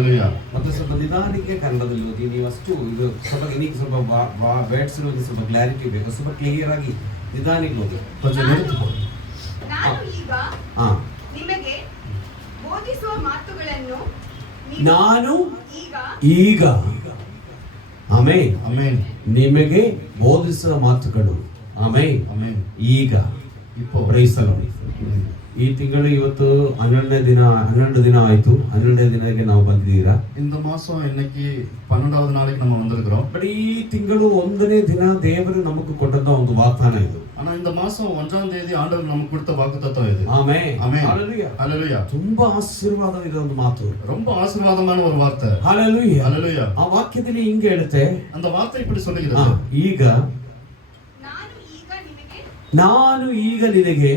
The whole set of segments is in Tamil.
Hallelujah. ಮತ್ತೆ ಸ್ವಲ್ಪ ನಿಧಾನಕ್ಕೆ ಕನ್ನಡದಲ್ಲಿ ಓದಿ. ನೀವು ಅಷ್ಟು ಇದು ಸ್ವಲ್ಪ ಇನ್ನೀಗ ಸ್ವಲ್ಪ ವರ್ಡ್ಸ್ ಸ್ವಲ್ಪ ಕ್ಲಾರಿಟಿ ಬೇಕು, ಸ್ವಲ್ಪ ಕ್ಲಿಯರ್ ಆಗಿ ನಿಧಾನಕ್ಕೆ ಓದಿ. ನಾನು ಈಗ ನಿಮಗೆ ಬೋಧಿಸುವ ಮಾತುಗಳನ್ನು ನಾನು ಈಗ ಆಮೆನ್ Amen. ನಿಮಗೆ ಬೋಧಿಸುವ ಮಾತುಗಳು ಆಮೆನ್ Amen. ಈಗ Ippo. Praise the Lord. ಈ ತಿಂಗಳು ಇವತ್ತು 12 ದಿನ ಆಯ್ತು. 12ನೇ ದಿನಕ್ಕೆ ನಾವು ಬಂದಿದ್ದೀರಾ. இந்த மாசம் இன்னைக்கு 12வது நாளைக்கு நம்ம வந்திருக்கிறோம். ಬಟ್ ಈ ತಿಂಗಳು 1ನೇ ದಿನ ದೇವರು ನಮಗೆ ಕೊಟ್ಟಂತ ಒಂದು ವಾಗ್ದಾನ ಇದು. ஆனா இந்த மாசம் 1ஆம் தேதி ஆண்டவர் நமக்கு கொடுத்த வாக்குத்தத்தம் இது. Amen Amen. Hallelujah Hallelujah. ತುಂಬಾ ಆಶೀರ್ವಾದವಿದೆ ಒಂದು ಮಾತು, ரொம்ப ಆಶೀರ್ವಾದமான ஒரு வார்த்தை. Hallelujah Hallelujah. ಆ ವಾಕ್ಯದಲ್ಲಿ ಹಿಂಗೆ ಹೇಳುತ್ತೆ, அந்த வார்த்தை இப்படி சொல்லுகிறது. ಈಗ ನಾನು ಈಗ ನಿನಗೆ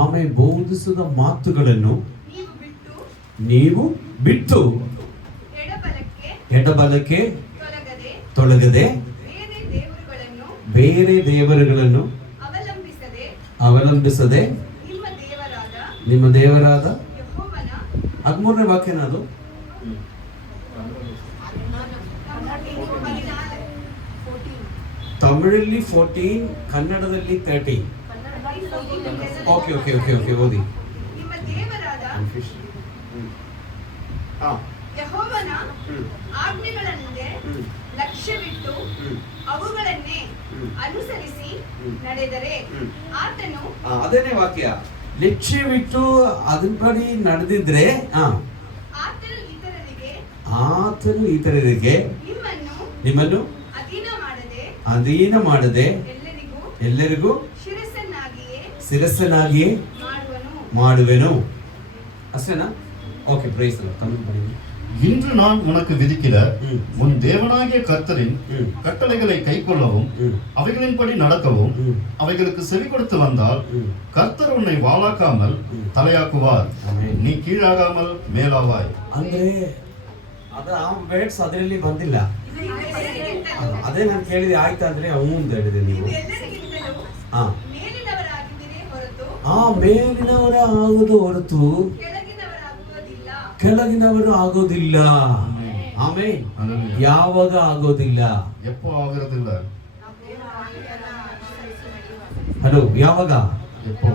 ಆಮೆನ್ ಬೋಧಿಸಿದ ಮಾತುಗಳನ್ನು ನೀವು ಬಿಟ್ಟು ಎಡಬಲಕ್ಕೆ ತೊಲಗದೆ ಬೇರೆ ದೇವರುಗಳನ್ನು ಅವಲಂಬಿಸದೆ ನಿಮ್ಮ ದೇವರಾದ 13ನೇ ವಾಕ್ಯನ ಅದು ತಮಿಳಲ್ಲಿ 14, ಕನ್ನಡದಲ್ಲಿ 13. ಓಕೆ ಓಕೆ ಓಕೆ ಓಕೆ ಓದಿ. ನಿಮ್ಮ ದೇವರಾದ ಯೆಹೋವನ ಆಜ್ಞೆಗಳನ್ನೇ ಲಕ್ಷ್ಯವಿಟ್ಟು ಅವುಗಳನ್ನೇ ಅನುಸರಿಸಿ ನಡೆದರೆ ಆತನು ಅದೇನೇ ವಾಕ್ಯ, ಲಕ್ಷ್ಯವಿಟ್ಟು ಅದನ್ನ ನಡೆದಿದ್ರೆ ಆತನು ಇತರರಿಗೆ ನಿಮ್ಮನ್ನು ಅಧೀನ ಮಾಡದೆ ಎಲ್ಲರಿಗೂ ಶಿರಸ್ಸನ್ನಾಗಿಯೇ ಮಾಡುವೆನು. ಅಷ್ಟೇನಾ? Okay, praise the Lord. இன்று நான் உனக்கு விதிக்கிற உன் தேவனாகிய கர்த்தரின் கட்டளைகளை கைக்கொள்ளவும் அவைகளின்படி நடக்கவும் அவைகளுக்கு செவி கொடுத்து வந்தால் கர்த்தர் உன்னை வாளாக்காமல் தலையாக்குவார், நீ கீழாகாமல் ಮೇಲಾವಾಯ್. ಅಂದ್ರೆ ಅದ ಆ ವರ್ಡ್ಸ್ ಅದರಲ್ಲಿ ಬಂದಿಲ್ಲ. ಅದೇ ನಾನು ಕೇಳಿದೆ ಆಯ್ತಾ ಅಂದ್ರೆ ಹ್ಞೂ ಅಂತ ಹೇಳಿದೆ ನೀವು. ಮೇಲಿನವರ ಆಗುವುದು ಹೊರತು ಕೆಳಗಿನವರು ಆಗೋದಿಲ್ಲ. ಆಮೆನ್. ಯಾವಾಗ ಆಗೋದಿಲ್ಲ? ಎಪ್ಪೋ ಆಗಿರೋದಿಲ್ಲ. ಹಲೋ, ಯಾವಾಗ? ಎಪ್ಪೋ.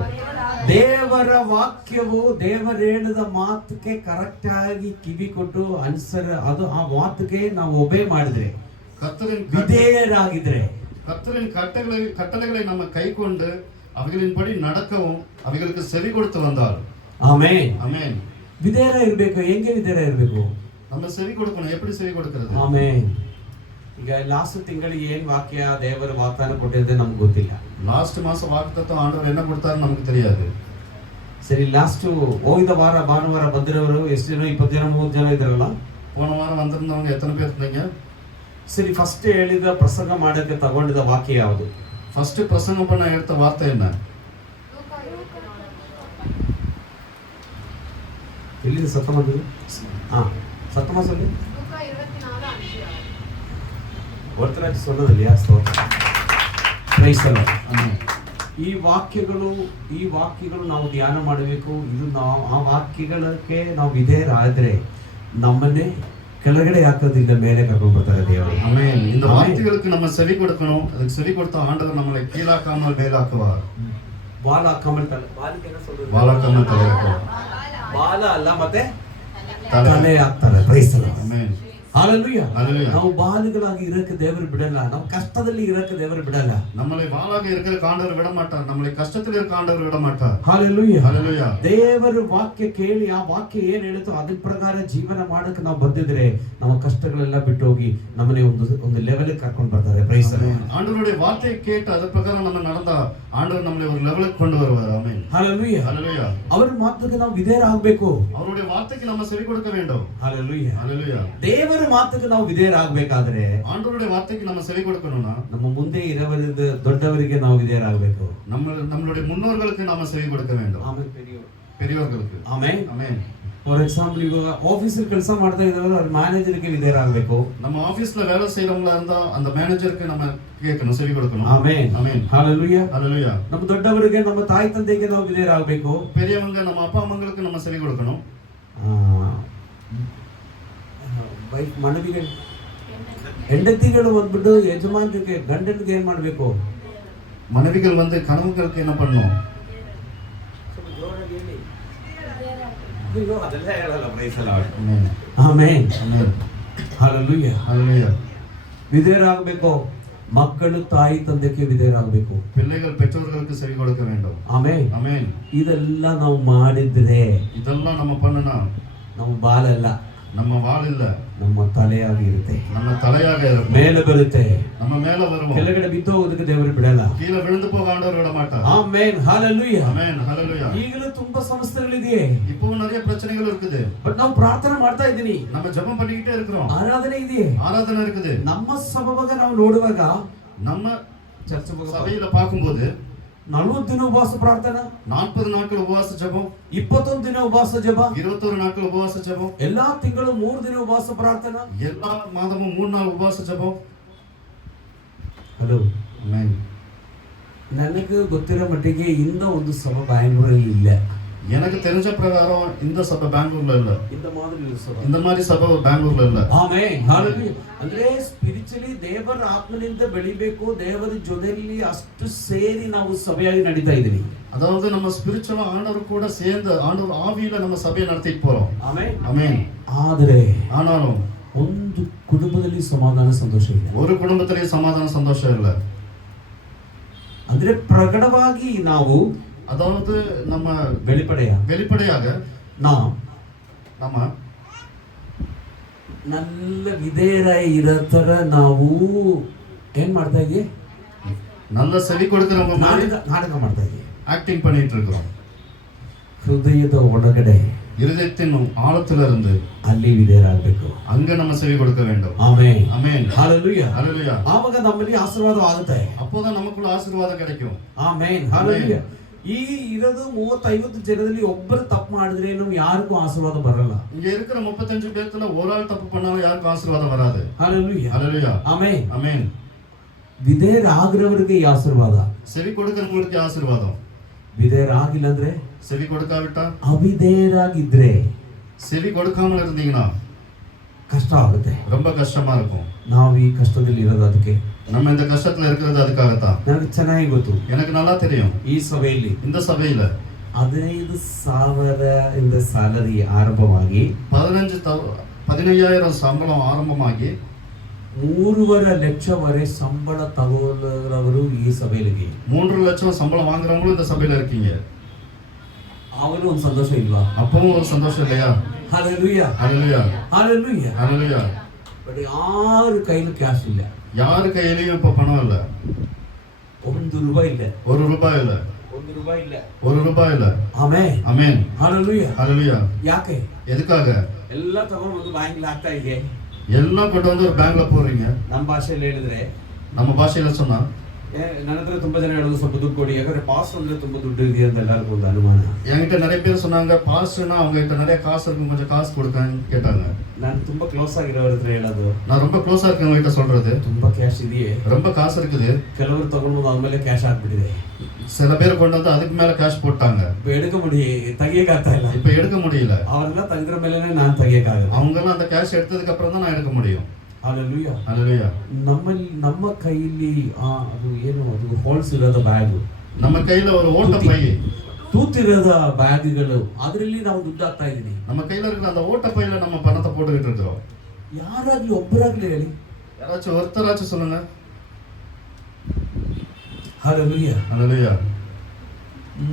ದೇವರ ವಾಕ್ಯವು ದೇವರ ಹೇಳಿದ ಮಾತಕ್ಕೆ ಕರೆಕ್ಟ್ ಆಗಿ ಕಿವಿ ಕೊಟ್ಟು ಅದು ಆ ಮಾತಿಗೆ ನಾವು ಒಬೇ ಮಾಡಿದ್ರೆ, ವಿಧೇಯರಾಗಿದ್ರೆ, கர்த்தரின் கட்டளைகளை நம்ம கைக்கொண்டு அவைகளின்படி நடக்கவும் அவைகளுக்கு செவி கொடுத்து வந்தால். Amen amen. ವಿಧೇಯರ ಇರಬೇಕು. ಹೆಂಗೆ ವಿಧೇಯರ ಇರಬೇಕು? ನಮ್ಮ ಸೆವಿ ಕೊಡಬೇಕು. எப்படி ಸೆವಿ ಕೊಡ್ತಿರೋದು? ಆಮೆನ್. ಈಗ ಲಾಸ್ಟ್ ತಿಂಗಳಿಗೆ ಏನ್ ವಾಕ್ಯ ದೇವರ ವಾಗ್ದಾನ ಕೊಟ್ಟಿದೆ ನಮ್ಗೆ ಗೊತ್ತಿಲ್ಲ. ಲಾಸ್ಟ್ ಮಾಸ ವಾಗ್ದಾನ ಆಂಡವರು என்ன கொடுத்தாரு ನಮಗೆ தெரியாது. ಸರಿ, ಲಾಸ್ಟ್ ಹೋಗಿದ ವಾರ ಭಾನುವಾರ ಬಂದಿರೋರು ಎಷ್ಟು ಜನ? 20 ಜನ 30 ಜನ ಇದ್ರಲ್ಲ. போன வாரம் வந்திருந்தவங்க எத்தனை பேர் இருந்தீங்க? ಸರಿ, ಫಸ್ಟ್ ಹೇಳಿದ ಪ್ರಸಂಗ ಮಾಡಕ್ಕೆ ತಗೊಂಡಿದ ವಾಕ್ಯ ಯಾವುದು? ಫಸ್ಟ್ ಪ್ರಸಂಗ பண்ண எடுத்த வார்த்தை என்ன? ಎಲ್ಲಿಂದ ಸತ್ತಮ ಸತ್ತಮ சொல்லு. ವರ್ತರಾಜ್ ಸೊಲ್ಲದಲ್ಲಿ ಈ ವಾಕ್ಯಗಳು ನಾವು ಧ್ಯಾನ ಮಾಡಬೇಕು. ಇದು ಆ ವಾಕ್ಯಗಳಿಗೆ ನಾವು ವಿಧೇಯರಾದ್ರೆ ನಮ್ಮನ್ನೇ ಕೆಳಗಡೆ ಹಾಕೋದಿಲ್ಲ, ಮೇಲೆ ಕರ್ಕೊಂಡು ಬರ್ತಾರೆ ದೇವರು. ಆಮೆನ್. இந்த வார்த்தைகளுக்கு நம்ம செவி கொடுக்கணும். அதுக்கு செவி கொடுத்த ஆண்டவர் நம்மளை கீழாக்காமல் மேலாக்குவார். ಬಾಲಾಕಾமல் ಬಾಲಿಗೆ என்ன சொல்றது? ಬಾಲಾಕಾமல் தலையாக்குவார். ಬಾಲ ಅಲ್ಲ, ಮತ್ತೆ ತಲೆ ಹಾಕ್ತಾರೆ. Praise the Lord. Amen. Hallelujah. ನಾವು ಬಾಲಗಳಾಗಿ ಇರಕ್ಕೆ ದೇವರು ಬಿಡಲ್ಲ. ನಾವು ಕಷ್ಟದಲ್ಲಿ ಇರಕ್ಕೆ ದೇವರು ಬಿಡಲ್ಲ. நம்மளை ಬಾಲಾಗಿ ಇರಕ್ಕೆ ಆಂಡವರು ಬಿಡ ಮಾட்டார். நம்மளை ಕಷ್ಟದಲ್ಲಿ ಇರಕ್ಕೆ ಆಂಡವರು ಬಿಡ ಮಾட்டார். ಹalleluya. ಹalleluya. ದೇವರ ವಾಕ್ಯ ಕೇಳಿ ಆ ವಾಕ್ಯ ಏನು ಹೇಳುತ್ತೋ ಅದರ ಪ್ರಕಾರ ಜೀವನ ಮಾಡಕ್ಕೆ ನಾವು ಬಂದಿದ್ರೆ ನಮ್ಮ ಕಷ್ಟಗಳೆಲ್ಲ ಬಿಟ್ಟು ಹೋಗಿ ನಮ್ಮನೆ ಒಂದು ಲೆವೆಲ್ ಕರ್ಕೊಂಡು ಬರ್ತಾರೆ. Praise the Lord. ஆண்டவருடைய வார்த்தையை கேட்டு ಅದರ ಪ್ರಕಾರ நம்ம நடந்தா ஆண்டவர் நம்மளை ஒரு லெவலுக்கு கொண்டு வருவார். ஆமென். ஹalleluya. ஹalleluya. ಅವರ ಮಾತಿಗೆ ನಾವು ವಿಧೇಯರಾಗಬೇಕು. அவருடைய வார்த்தைக்கு நம்ம செவி கொடுக்க வேண்டும். ஹalleluya. ஹalleluya. ದೇವರ ಮಾತಿಗೆ ನಾವು ವಿಧೇಯರಾಗಬೇಕಾದ್ರೆ ಆಂಡವರುடைய ವಾರ್ತೆಗೆ ನಮ್ಮ ಸೆವಿ ಕೊಡಕணும்னா ನಮ್ಮ ಮುಂದೆ ಇರವರಿದ್ದ ದೊಡ್ಡವರಿಗೆ ನಾವು ವಿಧೇಯರಾಗಬೇಕು. நம்மளுடைய முன்னோர்களுக்கு நாம செவி கொடுக்க வேண்டும். ಆಮೇಲೆ பெரியவர்களுக்கு. ಆಮೆನ್. ಆಮೆನ್. ಫಾರ್ ಎಕ್ಸಾಂಪಲ್, ಇವಾಗ ಆಫೀಸಲ್ಲಿ ಕೆಲಸ ಮಾಡ್ತಾ ಇದ್ದವರು ಅವ್ರ ಮ್ಯಾನೇಜರ್ಗೆ ವಿಧೇಯರಾಗಬೇಕು. நம்ம ஆபீஸ்ல வேலை செய்றவங்களா இருந்தா அந்த மேனேஜருக்கு நம்ம கேட்கணும், செவி கொடுக்கணும். ಆಮೆನ್. ಆಮೆನ್. ಹalleluya. ಹalleluya. ನಮ್ಮ ದೊಡ್ಡವರಿಗೆ, ನಮ್ಮ ತಾಯಿ ತಂದೆಗೆ ನಾವು ವಿಧೇಯರಾಗಬೇಕು. பெரியவங்க, நம்ம அப்பா அம்மாங்களுக்கு நம்ம செவி கொடுக்கணும். ವೈಫ್ ಮನವಿಗೆ ಹೆಂಡತಿಗಳು ಬಂದ್ಬಿಟ್ಟು ಯಜಮಾನ್ರಿಗೆ ಗಂಡನಿಗೆ ಏನ್ ಮಾಡ್ಬೇಕು? மனைவிகள் வந்து கணவர்களுக்கு என்ன பண்ணும்? ஆமென். ಆಮೆನ್. ஆமென். ಹಲ್ಲೆಲೂಯಾ. ஹல்லேலூயா. ವಿಧೇಯರಾಗಬೇಕು. ಮಕ್ಕಳು ತಾಯಿ ತಂದೆಗೆ ವಿಧೇಯರಾಗಬೇಕು. பிள்ளைகள் பெற்றோர்களுக்கு செவி கொடுக்க வேண்டும். ಆಮೆನ್. ஆமென். ಇದೆಲ್ಲ ನಾವು ಮಾಡಿದ್ರೆ இதெல்லாம் நம்ம பண்ணுனா ನಮ್ಮ ಬಾಲ ಅಲ್ಲ, நம்ம வாள் இல்ல, ನಮ್ಮ ತಲೆಯಾಗಿ ಇರುತ್ತೆ. நம்ம தலையாக இருக்கும். ಮೇಲೆ ಬರುತ್ತೆ. நம்ம மேல வருவோம். ಕೆಳಗಡೆ ಬಿದ್ದು ಹೋಗೋದಕ್ಕೆ ದೇವರು ಬಿಡಲ್ಲ. கீழே விழுந்து போக ஆண்டவர் விட மாட்டார். ಆಮೆನ್. ಹಲ್ಲೆಲೂಯಾ. ஆமென். ஹல்லேலூயா. ಈಗಲೂ ತುಂಬಾ ಸಮಸ್ಯೆಗಳಿದೆ. இப்பவும் நிறைய பிரச்சனைகள் இருக்குது. ಬಟ್ ನಾವು ಪ್ರಾರ್ಥನೆ ಮಾಡ್ತಾ ಇದ್ದೀನಿ, நம்ம ஜெபம் பண்ணிக்கிட்டே இருக்கிறோம். ಆರಾಧನೆ ಇದೆ, ஆராதனை இருக்குது. ನಮ್ಮ ಸಭಾವಾಗ ನಾವು ನೋಡುವಾಗ நம்ம ಚರ್ಚೆ சபையில பார்க்கும்போது 40 ದಿನ ಉಪವಾಸ ಪ್ರಾರ್ಥನಾ, 40 நாட்கள் உபவாச ஜெபம், 21 ದಿನ ಉಪವಾಸ ಜಪ, 21 நாட்கள் உபவாச ஜெபம், ಎಲ್ಲಾ ತಿಂಗಳು 3 ದಿನ ಉಪವಾಸ ಪ್ರಾರ್ಥನಾ, எல்லா மாதமும் 3 நாள் உபவாச ஜெபம். ಹಲೋ. ஆமென். ನನಗೆ ಗೊತ್ತಿರೋ ಮಟ್ಟಿಗೆ ಇಂದ ಒಂದು ಸಭಾ ಬ್ಯಾಂಗ್ಳೂರಲ್ಲಿ ಇಲ್ಲ. எனக்கு தெரிஞ்ச பிரகாரம் இந்த சபை பெங்களூர்ல இல்ல. ಇಂದ ಮಾದರಿ ಸಭಾ, இந்த மாதிரி சபை பெங்களூர்ல இல்ல. ಆಮೆನ್. ಹಲ್ಲೆಲೂಯಾ. ಅಂದ್ರೆ ಸ್ಪಿರಿಚುಲಿ ದೇವರ ಆತ್ಮನಿಂದ ಬೆಳಿಬೇಕು, ದೇವರ ಜೊತೆಯಲ್ಲಿ ಅಷ್ಟು ಸೇರಿ ನಾವು ಸಭೆಯಾಗಿ ನಡೀತಾ ಇದ್ದೀವಿ. அதாவது நம்ம ஸ்பிரிச்சுவலா ஆண்டவர் கூட சேர்ந்து ஆண்டவர் ஆவியில நம்ம சபையை நடத்திட்டு போறோம். ಆಮೆನ್. ஆமென். ಆದರೆ ஆனாலும் ಒಂದು ಕುಟುಂಬದಲ್ಲಿ ಸಮಾಧಾನ ಸಂತೋಷ ಇಲ್ಲ. ஒரு குடும்பத்திலே சமாதான சந்தோஷம் இல்ல. ಅಂದ್ರೆ ಪ್ರಕಟವಾಗಿ ನಾವು, அதாவது நம்ம வெளிப்படையாக ನಾವು நம்ம நல்ல ವಿಧೇಯರ ಇರೋ ತರ ನಾವು ಏನ್ ಮಾಡ್ತಾ ಇದೀವಿ? நல்ல செவி கொடுக்கிறவங்க மாதிரி ನಾಟಕ ಮಾಡ್ತಾ ಇದೀವಿ, ஆக்டிங் பண்ணிட்டு இருக்கோம். ಹೃದಯದ ಒಳಗಡೆ இருதயத்தின் ஆழத்துல இருந்து ಅಲ್ಲಿ ವಿಧೇಯರಾಗಬೇಕು. அங்க நம்ம செவி கொடுக்க வேண்டும். ಆಮೆನ್. ஆமென். ಹಲ್ಲೆಲೂಯಾ. ஹல்லேலூயா. ಆವಾಗ ನಮ್ಮಲ್ಲಿ ಆಶೀರ್ವಾದವಾಗುತ್ತೆ. அப்போதான் நமக்குள்ள ஆசீர்வாதம் கிடைக்கும். ಆಮೆನ್. ಹಲ್ಲೆಲೂಯಾ. ಈ ಇರೋದು 30-50 ಜನದಲ್ಲಿ ಒಬ್ಬರು ತಪ್ಪು ಮಾಡಿದ್ರೇನು ಯಾರಿಗೂ ಆಶೀರ್ವಾದ ಬರಲ್ಲ. இங்க இருக்கிற 35 பேர்த்துல ஒரு ஆள் தப்பு பண்ணாலும் யாருக்கும் ஆசீர்வாதம் வராது. ಹಲ್ಲೆಲೂಯಾ. ஹல்லேலூயா. ಆಮೆನ್. ஆமென். ವಿಧೇಯರಾಗಿರೋರಿಗೆ ಈ ಆಶೀರ್ವಾದ, செவி கொடுக்கிறவங்களுக்கு ஆசீர்வாதம். ವಿಧೇಯರಾಗಿಲ್ಲ ಅಂದ್ರೆ, செவி கொடுக்காவிட்டா, ಅವಿಧೇಯರಾಗಿದ್ರೆ, செவி கொடுக்காமல் இருந்தீங்கன்னா ಕಷ್ಟ ಆಗುತ್ತೆ. ரொம்ப கஷ்டமா இருக்கும். ನಾವು ಈ ಕಷ್ಟದಲ್ಲಿ ಇರೋದು ಅದಕ್ಕೆ. நம்ம இந்த கஷ்டத்துல இருக்கிறது அதுக்காகத்தான். ನನಗೆ ಚೆನ್ನಾಗಿ ಗೊತ್ತು, எனக்கு நல்லா தெரியும். ಈ ಸಭೆಯಲ್ಲಿ இந்த சபையில 15,000 ಸ್ಯಾಲರಿ ಆರಂಭವಾಗಿ 15,000 சம்பளம் ಆರಂಭವಾಗಿ 3.5 ಲಕ್ಷ ವರೆ ಸಂಬಳ ತಗೊಳ್ಳೋರವರು ಈ ಸಭೆಯಲ್ಲಿ. 3 லட்சம் சம்பளம் வாங்குறவங்களும் இந்த சபையில இருக்கீங்க. ಅವನು ಒಂದು ಸಂತೋಷ ಇಲ್ವಾ? அப்பவும் ஒரு சந்தோஷம் இல்லையா? Hallelujah. Hallelujah. Hallelujah. Hallelujah. But ಯಾರು ಕೈಲಿ ಕ್ಯಾಶ್ ಇಲ್ಲ, யாரு கையிலயும் இப்ப பணம் இல்ல. ₹1 ಇಲ್ಲ, ₹1 இல்ல, ₹1 ಇಲ್ಲ. ₹1 இல்ல. ಆಮೆನ್. ஆமென். ಹಲ್ಲೆಲೂಯಾ. ஹல்லேலூயா. ಯಾಕೆ? எதுக்காக? ಎಲ್ಲ ತಗೊಂಡು ಒಂದು ಬ್ಯಾಂಕ್ ಹಾಕ್ತಾ ಇದೆ. எல்லாம் கொண்டு வந்து ஒரு பேங்க்ல போடுறீங்க. ನಮ್ಮ ಭಾಷೆಯಲ್ಲಿ ಹೇಳಿದ್ರೆ, நம்ம பாஷையில சொன்னா ನನ್ನ ಹತ್ರ ತುಂಬಾ ಜನ ಹೇಳೋದು ಸ್ವಲ್ಪ ದುಡ್ಡು ಕೊಡಿ, ಯಾಕಂದ್ರೆ ಪಾಸ್ ಅಂದ್ರೆ ತುಂಬಾ ದುಡ್ಡು ಇದೆ ಅಂತ ಎಲ್ಲರಿಗೂ ಒಂದು ಅನುಮಾನ. என்கிட்ட நிறைய பேர் சொன்னாங்க, பாஸ்ட்னா அவங்க கிட்ட நிறைய காசு இருக்கும், கொஞ்சம் காசு கொடுங்கன்னு கேட்டாங்க. ನಾನು ತುಂಬಾ ಕ್ಲೋಸ್ ಆಗಿರೋರ ಹತ್ರ ಹೇಳೋದು, நான் ரொம்ப க்ளோஸா இருக்கவங்க கிட்ட சொல்றது, ತುಂಬಾ ಕ್ಯಾಶ್ ಇದೆಯೇ, ரொம்ப காசு இருக்குது. ಕೆಲವರು ತಗೊಂಡು ಆದ್ಮೇಲೆ ಕ್ಯಾಶ್ ಹಾಕ್ಬಿಟ್ಟಿದೆ. சில பேர் கொண்டு வந்து அதுக்கு மேல கேஷ் போட்டாங்க. எடுக்க ತೆಗಿಯಕ್ಕಾಗ್ತಾ ಇಲ್ಲ. இப்ப எடுக்க முடியல. ಅವರೆಲ್ಲ ತೆಗೆದ್ರ ಮೇಲೆನೆ ನಾನು ತೆಗಿಯಕ್ಕಾಗಲ್ಲ. அவங்க எல்லாம் அந்த கேஷ் எடுத்ததுக்கு அப்புறம் தான் நான் எடுக்க முடியும். ಹಲ್ಲೆಲೂಯಾ. ஹல்லேலூயா. ನಮ್ಮ ಕೈಯಲ್ಲಿ ಅದು ಏನು, ಅದು ಹೋಲ್ಸ್ ಇರೋದ ಬ್ಯಾಗ್, நம்ம கையில ஒரு ஓட்ட பை, ತೂತಿರದ ಬ್ಯಾಗ್ಗಳು, ಅದರಲ್ಲಿ ನಾವು ದುಡ್ಡು ಹಾಕ್ತಾ ಇದೀನಿ. நம்ம கையில இருக்கிற அந்த ஓட்ட பையில நம்ம பணத்தை போட்டுக்கிட்டு இருக்கிறோம். ಯಾರಾಗ್ಲಿ ಒಬ್ಬರಾಗ್ಲಿ ಹೇಳಿ, யாராச்சும் ஒருத்தராச்சும் சொல்லுங்க. ಹಲ್ಲೆಲೂಯಾ. ஹல்லேலூயா.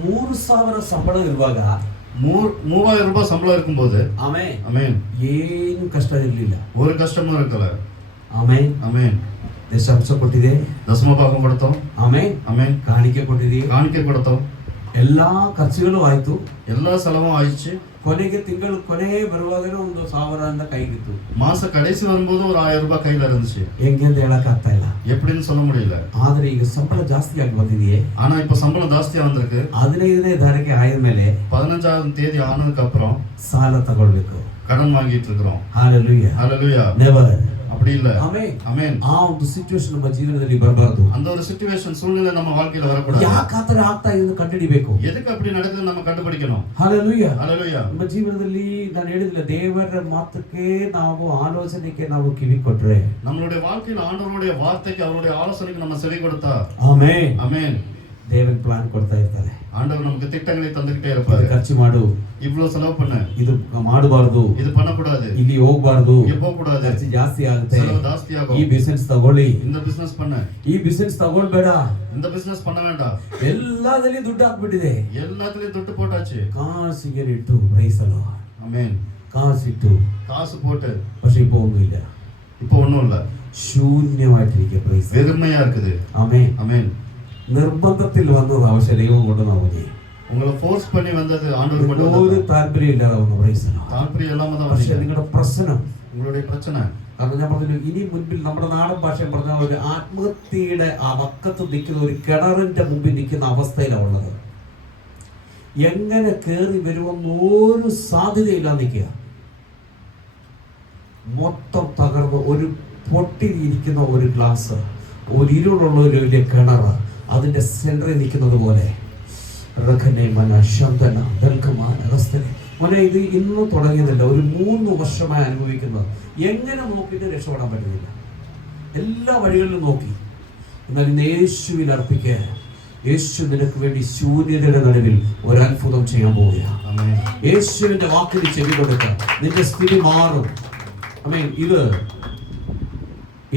3,000 ಸಂಬಳ ಇರುವಾಗ, ₹3,000 சம்பளம் இருக்கும்போது, ಆಮೆನ್, ஆமென், ಏನು ಕಷ್ಟ ಇರಲಿಲ್ಲ. ஒரு கஷ்டமும் இருக்கல. ಆಮೆನ್. ஆமென். ದಶಾಂಶ ಕೊಟ್ಟಿದೆ, தசம பாகம் கொடுத்தோம். ಆಮೆನ್. ஆமென். ಕಾಣಿಕೆ ಕೊಟ್ಟಿದೆ, காணிக்கை கொடுத்தோம். ಎಲ್ಲಾ ಖರ್ಚುಗಳು ಆಯ್ತು. எல்லா செலவும் ஆயிடுச்சு. ಕೊನೆಗೆ ತಿಂಗಳು ಕೊನೆ ಬರುವಾಗ 1,000 ಅಂತ ಕೈಗಿತ್ತು. மாச கடைசி வரும்போது ஒரு ₹1,000 கையில இருந்துச்சு. ಹೆಂಗೆ ಅಂತ ಹೇಳಕ್ ಆಗ್ತಾ ಇಲ್ಲ, எப்படின்னு சொல்ல முடியல. ಆದ್ರೆ ಈಗ ಸಂಬಳ ಜಾಸ್ತಿ ಆಗಿ ಬಂದಿದೆಯೇ. ஆனா இப்ப சம்பளம் ஜாஸ்தியா வந்திருக்கு. 15ನೇ ತಾರೀಕಿಗೆ ಆದ್ಮೇಲೆ 15ஆம் தேதி ஆனதுக்கு அப்புறம் ಸಾಲ ತಗೊಳ್ಬೇಕು, கடன் வாங்கிட்டு இருக்கிறோம். ಹಲ್ಲೆಲೂಯಾ. ஹல்லேலூயா. ನೆವರ್. அப்படி இல்ல. ಆಮೆನ್. ஆமென். ಆ ಒಂದು ಸಿಚುವೇಶನ್ ನಮ್ಮ ಜೀವನದಲ್ಲಿ ಬರಬಾರದು. அந்த ஒரு சிச்சுவேஷன் சூழ்நிலை நம்ம வாழ்க்கையில வரக்கூடாது. ಯಾಕೆ ಆ ತರ ಆಗ್ತಾ ಇದೆ ಕಂಡುಹಿಡಿಬೇಕು. எதுக்கு அப்படி நடக்குது நம்ம கண்டுபிடிக்கணும். ಹಲ್ಲೆಲೂಯಾ. ஹல்லேலூயா. ನಮ್ಮ ಜೀವನದಲ್ಲಿ ನಾನು ಹೇಳಿದಿಲ್ಲ, ದೇವರ ಮಾತಕ್ಕೆ ನಾವು ಆಲೋಚನೆಗೆ ನಾವು ಕಿವಿ ಕೊಟ್ರೆ நம்மளுடைய வாழ்க்கையில் ஆண்டவருடைய வார்த்தைக்கு அவருடைய ஆலோசனைக்கு நம்ம செவி கொடுத்தா ಆಮೆನ್ ஆமென் ದೇವರ ಪ್ಲಾನ್ ಕೊಡ್ತಾ ಇರ್ತಾರೆ. ஆண்டவர் நமக்கு திட்டங்களை தந்துகிட்டே இருப்பாரு. ಖರ್ಚು ಮಾಡು, இவ்வளவு செலவு பண்ண, ಇದು ಮಾಡಬಾರದು, இது பண்ணக்கூடாது, ಇಲ್ಲಿ ಹೋಗ್ಬಾರ್ದು, இங்க போக கூடாது, ಖರ್ಚು ಜಾಸ್ತಿ ಆಗುತ್ತೆ, செலவு ஜாஸ்தி ಈ ஆகும், ಬಿಸಿನೆಸ್ ತಗೊಳ್ಳಿ, இந்த பிசினஸ் பண்ண, ಈ ಬಿಸಿನೆಸ್ ತಗೊಳ್ಬೇಡ, இந்த பிசினஸ் பண்ண வேண்டாம், ಎಲ್ಲದಲ್ಲಿ ದುಡ್ಡು ಹಾಕ್ಬಿಟ್ಟಿದೆ. எல்லாத்துலயும் துட்டு போட்டாச்சு. ಕಾಸಿಗೆ ಇಟ್ಟು ಪ್ರೈಸಲ್ಲ, ஆமென். കാശിട്ടു, காசு போட்டு പക്ഷെ ഇപ്പൊ ഒന്നുമില്ല, இப்போ ஒண்ணும் இல்ல, ശൂന്യമായിട്ടിരിക്കുക. പ്രൈസ് வெறுமையா இருக்குது. ആമേൻ. ஆமென். നിർബന്ധത്തിൽ വന്നത് ആവശ്യം ദൈവം കൊണ്ടുവന്നാ മതി. உங்களை ஃபோர்ஸ் பண்ணி வந்தது ஆண்டவர் கொண்டு ഒരു வந்தார். താല്പര്യം ഇല്ലാതെ വന്നു. പ്രൈസല്ല. தாற்பயம் இல்லாம தான் പക്ഷെ வந்தீங்க. നിങ്ങളുടെ പ്രശ്നം, உங்களுடைய பிரச்சனை, കാരണം ഞാൻ പറഞ്ഞു, ഇനി മുൻപിൽ നമ്മുടെ നാടൻ ഭാഷയിൽ പറഞ്ഞ ഒരു ആത്മഹത്യയുടെ ആ വക്കത്ത് നിൽക്കുന്ന ഒരു കിണറിന്റെ മുമ്പിൽ നിൽക്കുന്ന അവസ്ഥയിലാണ് ഉള്ളത്. എങ്ങനെ കേറി വരുമെന്ന് ഒരു സാധ്യതയില്ല. നിൽക്കുക മൊത്തം തകർന്ന് ഒരു പൊട്ടിയിരിക്കുന്ന ഒരു ഗ്ലാസ്, ഒരു ഇരുളുള്ള ഒരു വലിയ കിണർ, അതിന്റെ സെന്ററിൽ നിൽക്കുന്നത് പോലെ മോനെ, ഇത് ഇന്നും തുടങ്ങിയതല്ല, ഒരു 3 വർഷമായി അനുഭവിക്കുന്നത്. എങ്ങനെ നോക്കിയിട്ട് രക്ഷപ്പെടാൻ പറ്റുന്നില്ല, എല്ലാ വഴികളിലും നോക്കി. എന്നാൽ ഇന്ന് യേശുവിൽ അർപ്പിക്കുക. യേശു നിനക്ക് വേണ്ടി ശൂന്യതയുടെ നടുവിൽ ഒരു അത്ഭുതം ചെയ്യാൻ പോവുകയാണ്. ஆமென். യേശുവിന്റെ വാക്കിന് ചെവി കൊടുക്കുക, നിന്റെ സ്ഥിതി മാറും. ആമേൻ. ഇത്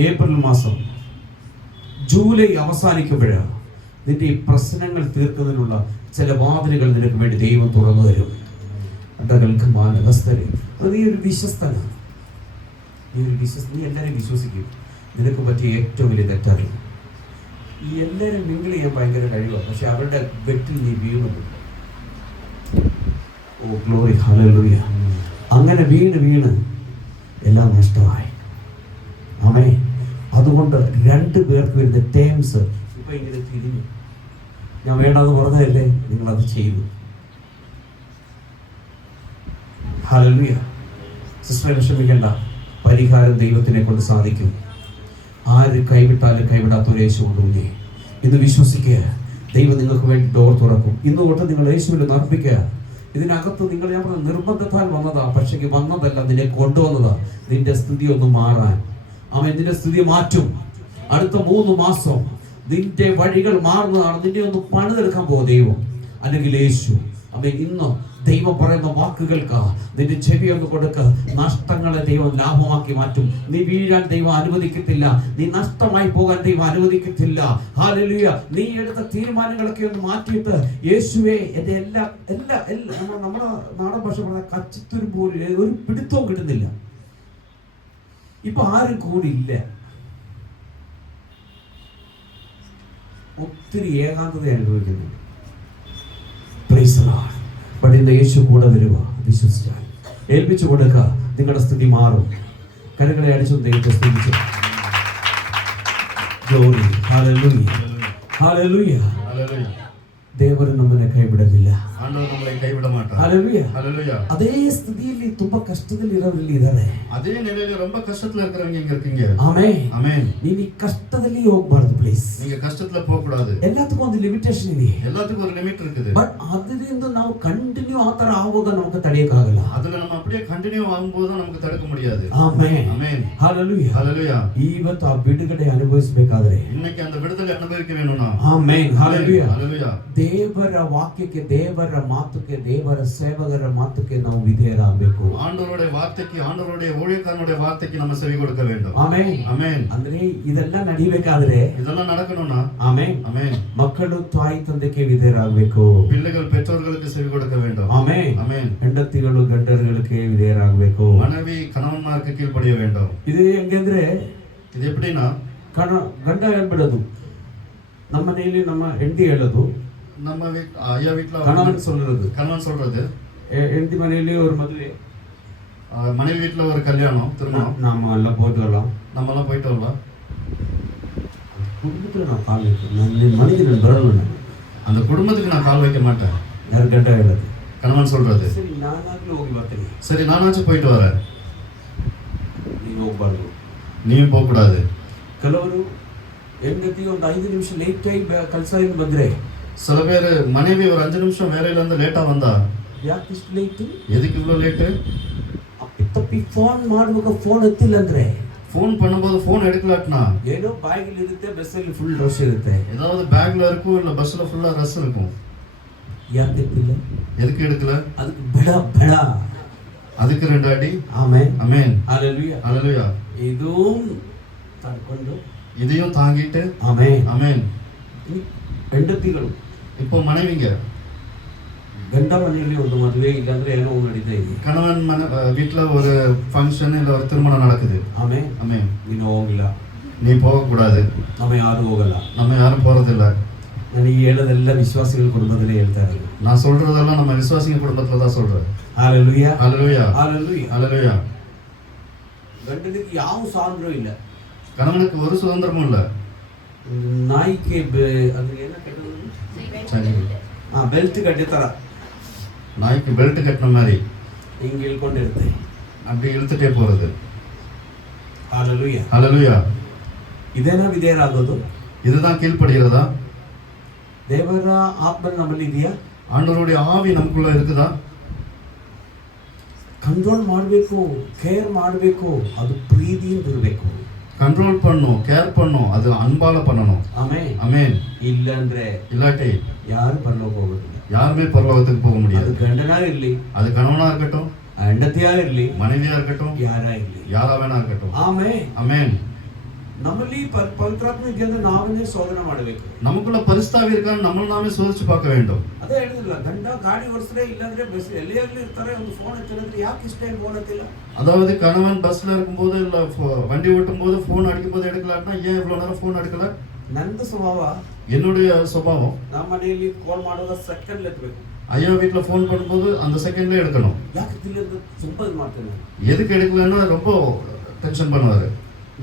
ഏപ്രിൽ മാസം, ജൂലൈ അവസാനിക്കുമ്പോഴാണ് നിന്റെ ഈ പ്രശ്നങ്ങൾ തീർക്കുന്നതിനുള്ള ചില വാതിലുകൾ നിനക്ക് വേണ്ടി ദൈവം തുറന്നു തരും. അടകൾക്ക് മാനവസ്ഥരെ നീ ഒരു വിശ്വസ്തനാണ്, നീ എല്ലാവരെയും വിശ്വസിക്കും. നിനക്ക് പറ്റിയ ഏറ്റവും വലിയ തെറ്ററിയും ഈ എല്ലാവരും മിങ്കിൾ ചെയ്യാൻ ഭയങ്കര കഴിവാണ്, പക്ഷെ അവരുടെ വെട്ടിൽ നീ വീണു. Oh glory, hallelujah. അങ്ങനെ വീണ് എല്ലാം നഷ്ടമായി. ആമേൻ. അതുകൊണ്ട് 2 പേർക്ക് വരുന്ന ടേംസ് ഇപ്പൊ ഇങ്ങനെ തിരിഞ്ഞു. ഞാൻ വേണ്ടാന്ന് പറഞ്ഞതല്ലേ, നിങ്ങളത് ചെയ്തു. ഹല്ലേലൂയ. സിസ്റ്ററെ വിഷമിക്കേണ്ട, പരിഹാരം ദൈവത്തിനെ കൊണ്ട് സാധിക്കും. ആര് കൈവിട്ടാലും കൈവിടാത്ത ഒരു യേശു കൊണ്ടുപോയി. ഇന്ന് വിശ്വസിക്കുക, ദൈവം നിങ്ങൾക്ക് വേണ്ടി ഡോർ തുറക്കും. ഇന്ന് തൊട്ട് നിങ്ങൾ യേശുവിൽ അർപ്പിക്കുക. ഇതിനകത്ത് നിങ്ങൾ, ഞാൻ പറഞ്ഞ നിർബന്ധത്താൽ വന്നതാ, പക്ഷേ വന്നതല്ല, നിന്നെ കൊണ്ടുവന്നതാ നിന്റെ സ്ഥിതി ഒന്ന് മാറാൻ. അവൻ നിന്റെ സ്ഥിതി മാറ്റും. അടുത്ത 3 മാസം നിന്റെ വഴികൾ മാറുന്നതാണ്. നിന്നെ ഒന്ന് പണിതെടുക്കാൻ പോകും ദൈവം, അല്ലെങ്കിൽ യേശു. അവൻ ഇന്ന് ദൈവം പറയുന്ന വാക്കുകൾക്ക് നിന്റെ ചെവി ഒന്ന് കൊടുക്ക. നഷ്ടങ്ങളെ ദൈവം ലാഭമാക്കി മാറ്റും. നീ വീഴാൻ ദൈവം അനുവദിക്കത്തില്ല, നീ നഷ്ടമായി പോകാൻ ദൈവം അനുവദിക്കത്തില്ല. ഹല്ലേലൂയ. നീ എടുത്ത തീരുമാനങ്ങളൊക്കെ ഒന്ന് മാറ്റിയിട്ട്, യേശുവേ എന്റെ എല്ലാ നമ്മുടെ നാടൻ ഭാഷ പറഞ്ഞ കച്ചിത്തുരു പോലും ഒരു പിടുത്തവും കിട്ടുന്നില്ല. ഇപ്പൊ ആരും കൂടിയില്ല, ഒത്തിരി ഏകാന്തത അനുഭവിക്കുന്നു. Praise the Lord. പക്ഷേ ഇന്ന് യേശു കൂടെ വരുക, വിശ്വസിച്ചാൽ ഏൽപ്പിച്ചു കൊടുക്കുക, നിങ്ങളുടെ സ്ഥിതി മാറും. കരങ്ങളെ അടിച്ചു ദൈവത്തെ സ്തുതിച്ചു. Glory, hallelujah, hallelujah. ஹல்லேலூயா. ದೇವರು ನಮ್ಮನ್ನ ಕೈಬಿಡಲಿಲ್ಲ. ஆண்டவர் நம்மளை கைவிட மாட்டார். ಹಲ್ಲೆಲೂಯ. ஹல்லேலூயா. ಅದೇ ಸ್ಥಿತಿಯಲ್ಲಿ ತುಂಬಾ ಕಷ್ಟದಲ್ಲಿ ಇರೋರಲ್ಲಿ ಇದ್ದಾರೆ. அதே நிலையில ரொம்ப கஷ்டத்துல இருக்கிறவங்க இங்க இருக்கீங்க. ಆಮೆನ್. ஆமென். ನೀನು ಈ ಕಷ್ಟದಲ್ಲಿ ಹೋಗ್ಬಾರ್ದು ಪ್ಲೀಸ್. நீங்க கஷ்டத்துல போக கூடாது. ಎಲ್ಲದಕ್ಕೂ ಒಂದು ಲಿಮಿಟೇಷನ್ ಇದೆ. எல்லாத்துக்கும் ஒரு லிமிட் இருக்குது. ಬಟ್ ಅದರಿಂದ ನಾವು ಕಂಟಿನ್ಯೂ ಆ ತರ ಆಗೋದ ನಮಗೆ ತಡೆಯಕ್ಕಾಗಲ್ಲ. அதுல நம்ம அப்படியே கண்டினியூ ஆகும்போது நமக்கு தடுக்க முடியாது. ಆಮೆನ್. ஆமென். ಹಲ್ಲೆಲೂಯ. ஹல்லேலூயா. ಇವತ್ತು ಆ ಬಿಡುಗಡೆ ಅನುಭವಿಸಬೇಕಾದ್ರೆ, இன்னைக்கு அந்த விடுதலை அனுபவிக்க வேணும்னா, ಆಮೆನ್, ಹಲ್ಲೆಲೂಯ, ஹல்லேலூயா, ದೇವರ ವಾಕ್ಯಕ್ಕೆ, ದೇವರ ಮಾತುಕ್ಕೆ, ದೇವರ ಸೇವಕರ ಮಾತುಕ್ಕೆ ನಾವು ವಿಧೇಯರಾಗಬೇಕು. ஆண்டவருடைய வார்த்தைக்கு, ஆண்டவருடைய ஊழியக்காரனுடைய வார்த்தைக்கு நம்ம செவி கொடுக்க வேண்டும். ಆಮೆನ್. ஆமென். ಅಂದ್ರೆ ಇದೆಲ್ಲ ನಡಿಬೇಕಾದ್ರೆ, இதெல்லாம் நடக்கணும்னா, ಆಮೆನ್, ஆமென், ಮಕ್ಕಳು ತಾಯಿ ತಂದೆಗೆ ವಿಧೇಯರಾಗಬೇಕು. பிள்ளைகள் பெற்றோர்களுக்கு செவி கொடுக்க வேண்டும். ಆಮೆನ್. ஆமென். ಹೆಂಡತಿಗಳು ಗಂಡರುಗಳಿಗೆ ವಿಧೇಯರಾಗಬೇಕು. மனைவி கணவன்மாருக்கு கீழ்ப்படிய வேண்டும். ಇದು ಹೆಂಗಂದ್ರೆ, இது எப்படின்னா, ಗಂಡ ಹೇಳ್ಬಿಡೋದು, ನಮ್ಮ ಮನೆಯಲ್ಲಿ ನಮ್ಮ ಹೆಂಡತಿ ಹೇಳೋದು, நம்ம ஐயா வீட்டுல கணவன் சொல்றது, கணவன் சொல்றது, ಹೆಂಡತಿ ಮನೆಯಲ್ಲಿ ஒரு ಮದುವೆ, மனைவி வீட்டுல ஒரு கல்யாணம், திருமணம், நாம எல்லாம் போயிட்டு வரலாம், நம்ம எல்லாம் போயிட்டு வரலாம். குடும்பத்துல நான் கால் வைக்கிறேன், நான் மனிதன் ಬರಲ್ಲ, அந்த குடும்பத்துக்கு நான் கால் வைக்க மாட்டேன். ಯಾರು ಗಂಡ ಹೇಳೋದು, கணவன் சொல்றது. ಸರಿ ನಾನಾಗ್ಲೂ ಹೋಗಿ ಬರ್ತೇನೆ, சரி நானாச்சும் போயிட்டு வரேன், ನೀನು ಹೋಗ್ಬಾರ್ದು. நீயும் போக கூடாது. ಕೆಲವರು ಹೆಂಡತಿ ಒಂದು 5 ನಿಮಿಷ ಲೇಟ್ ಆಗಿ ಕೆಲಸದಿಂದ ಬಂದ್ರೆ, சில பேர் மனைவி ஒரு 5 நிமிஷம் வேலையில இருந்து லேட்டா வந்தா, ಯಾಕೆ ಇಷ್ಟು ಲೇಟು? எதுக்கு இவ்வளோ லேட்டு? ಅಪ್ಪಿ ಫೋನ್ ಮಾಡುವಾಗ ಫೋನ್ ಎತ್ತಿಲ್ಲ ಅಂದ್ರೆ ஃபோன் பண்ணும்போது ஃபோன் எடுக்கலாட்டினா ಏನೋ ಬ್ಯಾಗಲ್ಲಿ ಇರುತ್ತೆ, ಬಸ್ಸಲ್ಲಿ ಫುಲ್ ರಶ್ ಇರುತ್ತೆ, ஏதாவது பேக்ல இருக்கும் இல்லை பஸ்ஸில் ஃபுல்லாக ரஷ் இருக்கும். ಯಾಕೆ ಎತ್ತಿಲ್ಲ? எதுக்கு எடுக்கல? ಅದಕ್ಕೆ ಬೇಡ ಬೇಡ. அதுக்கு 2 அடி. ಆಮೇನ್ அமேன். ಹalleluya. ஹalleluya. ಇದು ತಡ್ಕೊಂಡು இதையும் தாங்கிட்டு ಆಮೇನ್ அமேன். ಹೆಂಡತಿಗಳು இப்போ மனைவிங்க ಗಂಡ ಮನೆಯಲ್ಲಿ ಒಂದು ಮದುವೆ ಇಲ್ಲಾಂದ್ರೆ ಏನೋ ಒಂದು ನಡೀತಾ ಇದೆ. கணவன் வீட்டில் ஒரு ஃபங்க்ஷன் இல்லை ஒரு திருமணம் நடக்குது. ಆಮೇನ್ அமேன். ನೀನು ಹೋಗಿಲ್ಲ, நீ போகக்கூடாது, ನಮ್ಮ ಯಾರು ಹೋಗಲ್ಲ. நம்ம யாரும் போகிறதில்ல. ನನಗೆ ಹೇಳೋದೆಲ್ಲ ವಿಶ್ವಾಸಿಗಳ ಕುಟುಂಬದಲ್ಲೇ ಹೇಳ್ತಾ ಇರೋದು. நான் சொல்றதெல்லாம் நம்ம விசுவாசிங்க குடும்பத்தில் தான் சொல்றேன். ಹalleluya ஹalleluya. ಹalleluya. ஹalleluya. ಗಂಡನಿಗೆ ಯಾವ ಸ್ವಾತಂತ್ರ್ಯ ಇಲ್ಲ, கணவனுக்கு ஒரு சுதந்திரமும் இல்லை. ನಾಯಿಗೆ ಅದು ಏನೋ ಕೆಟ್ಟದ್ದು, சரி, ಬೆಲ್ಟ್ ಗಡ್ಡೆ ತರ நாய்க்கு பெல்ட் கட்டின மாதிரி ಹಿಂಗೆ ಇಳ್ಕೊಂಡಿರುತ್ತೆ. அப்படி இழுத்துட்டே போறது. ಹalleluya. ஹalleluya. ಇದೇನಾ ವಿಧೇಯರಾಗೋದು? இதுதான் கீழ்ப்படுகிறதா? ದೇವರ ಆತ್ಮ ನಮ್ಮಲ್ಲಿ ಇದೆಯಾ? ஆண்டவருடைய ஆவி நமக்குள்ள இருக்குதா? ಕಂಟ್ರೋಲ್ ಮಾಡಬೇಕು, ಕೇರ್ ಮಾಡಬೇಕು, ಅದು ಪ್ರೀತಿಯಿಂದ ಇರಬೇಕು. கண்ட்ரோல் பண்ணும், கேர் பண்ணும், அது அன்பால பண்ணணும். ಆಮೇನ್ அமேன். ಇಲ್ಲ ಅಂದ್ರೆ இல்லாட்டி ಯಾರು ಪರಲೋಕ ಹೋಗೋದಿಲ್ಲ. யாருமே பரலோகத்துக்கு போக ಅದು முடியாது. ಗಂಡನಾ ಇರ್ಲಿ, அது கணவனா இருக்கட்டும், ಹೆಂಡತಿಯಾ ಇರ್ಲಿ, மனைவியா இருக்கட்டும், ಯಾರ ಇರ್ಲಿ. யாரா வேணா இருக்கட்டும். ಆಮೇನ್ அமேன். ನಮ್ಮಲ್ಲಿ ಪವಿತ್ರಾತ್ಮ ಇದೆ ಅಂದ್ರೆ ನಾವನ್ನೇ ಶೋಧನೆ ಮಾಡಬೇಕು. நமக்குள்ள பரிசுத்தாவி இருக்கான்னு நம்மள நாமே சோதிச்சு பார்க்க வேண்டும். ಅದೇ ಹೇಳಿದ್ರಲ್ಲ, ಗಂಡ ಗಾಡಿ ಓಡಿಸ್ರೆ ಇಲ್ಲಾಂದ್ರೆ ಬಸ್ ಎಲ್ಲಿಯಾಗ್ಲಿ ಇರ್ತಾರೆ, ಒಂದು ಫೋನ್ ಹಚ್ಚಿದ್ರೆ ಯಾಕೆ ಇಷ್ಟ ಫೋನ್ ಹತ್ತಿಲ್ಲ? அதாவது கணவன் பஸ்ல இருக்கும்போது இல்ல வண்டி ஓட்டும் போது போன் அடிக்கும் போது எடுக்கலாம்னா ஏன் இவ்வளவு நேரம் போன் எடுக்கல? ನಂದು ಸ್ವಭಾವ, என்னுடைய சுபாவம், ನಮ್ಮ ಮನೆಯಲ್ಲಿ ಕಾಲ್ ಮಾಡುವಾಗ ಸೆಕೆಂಡ್ ಎತ್ತಬೇಕು. ஐயா வீட்டுல போன் பண்ணும்போது அந்த செகண்ட்ல எடுக்கணும். ಯಾಕೆ ತಿಳಿ ಅಂತ ತುಂಬಾ ಇದು ಮಾಡ್ತೇನೆ. எதுக்கு எடுக்கலன்னா ரொம்ப டென்ஷன் பண்ணுவாரு.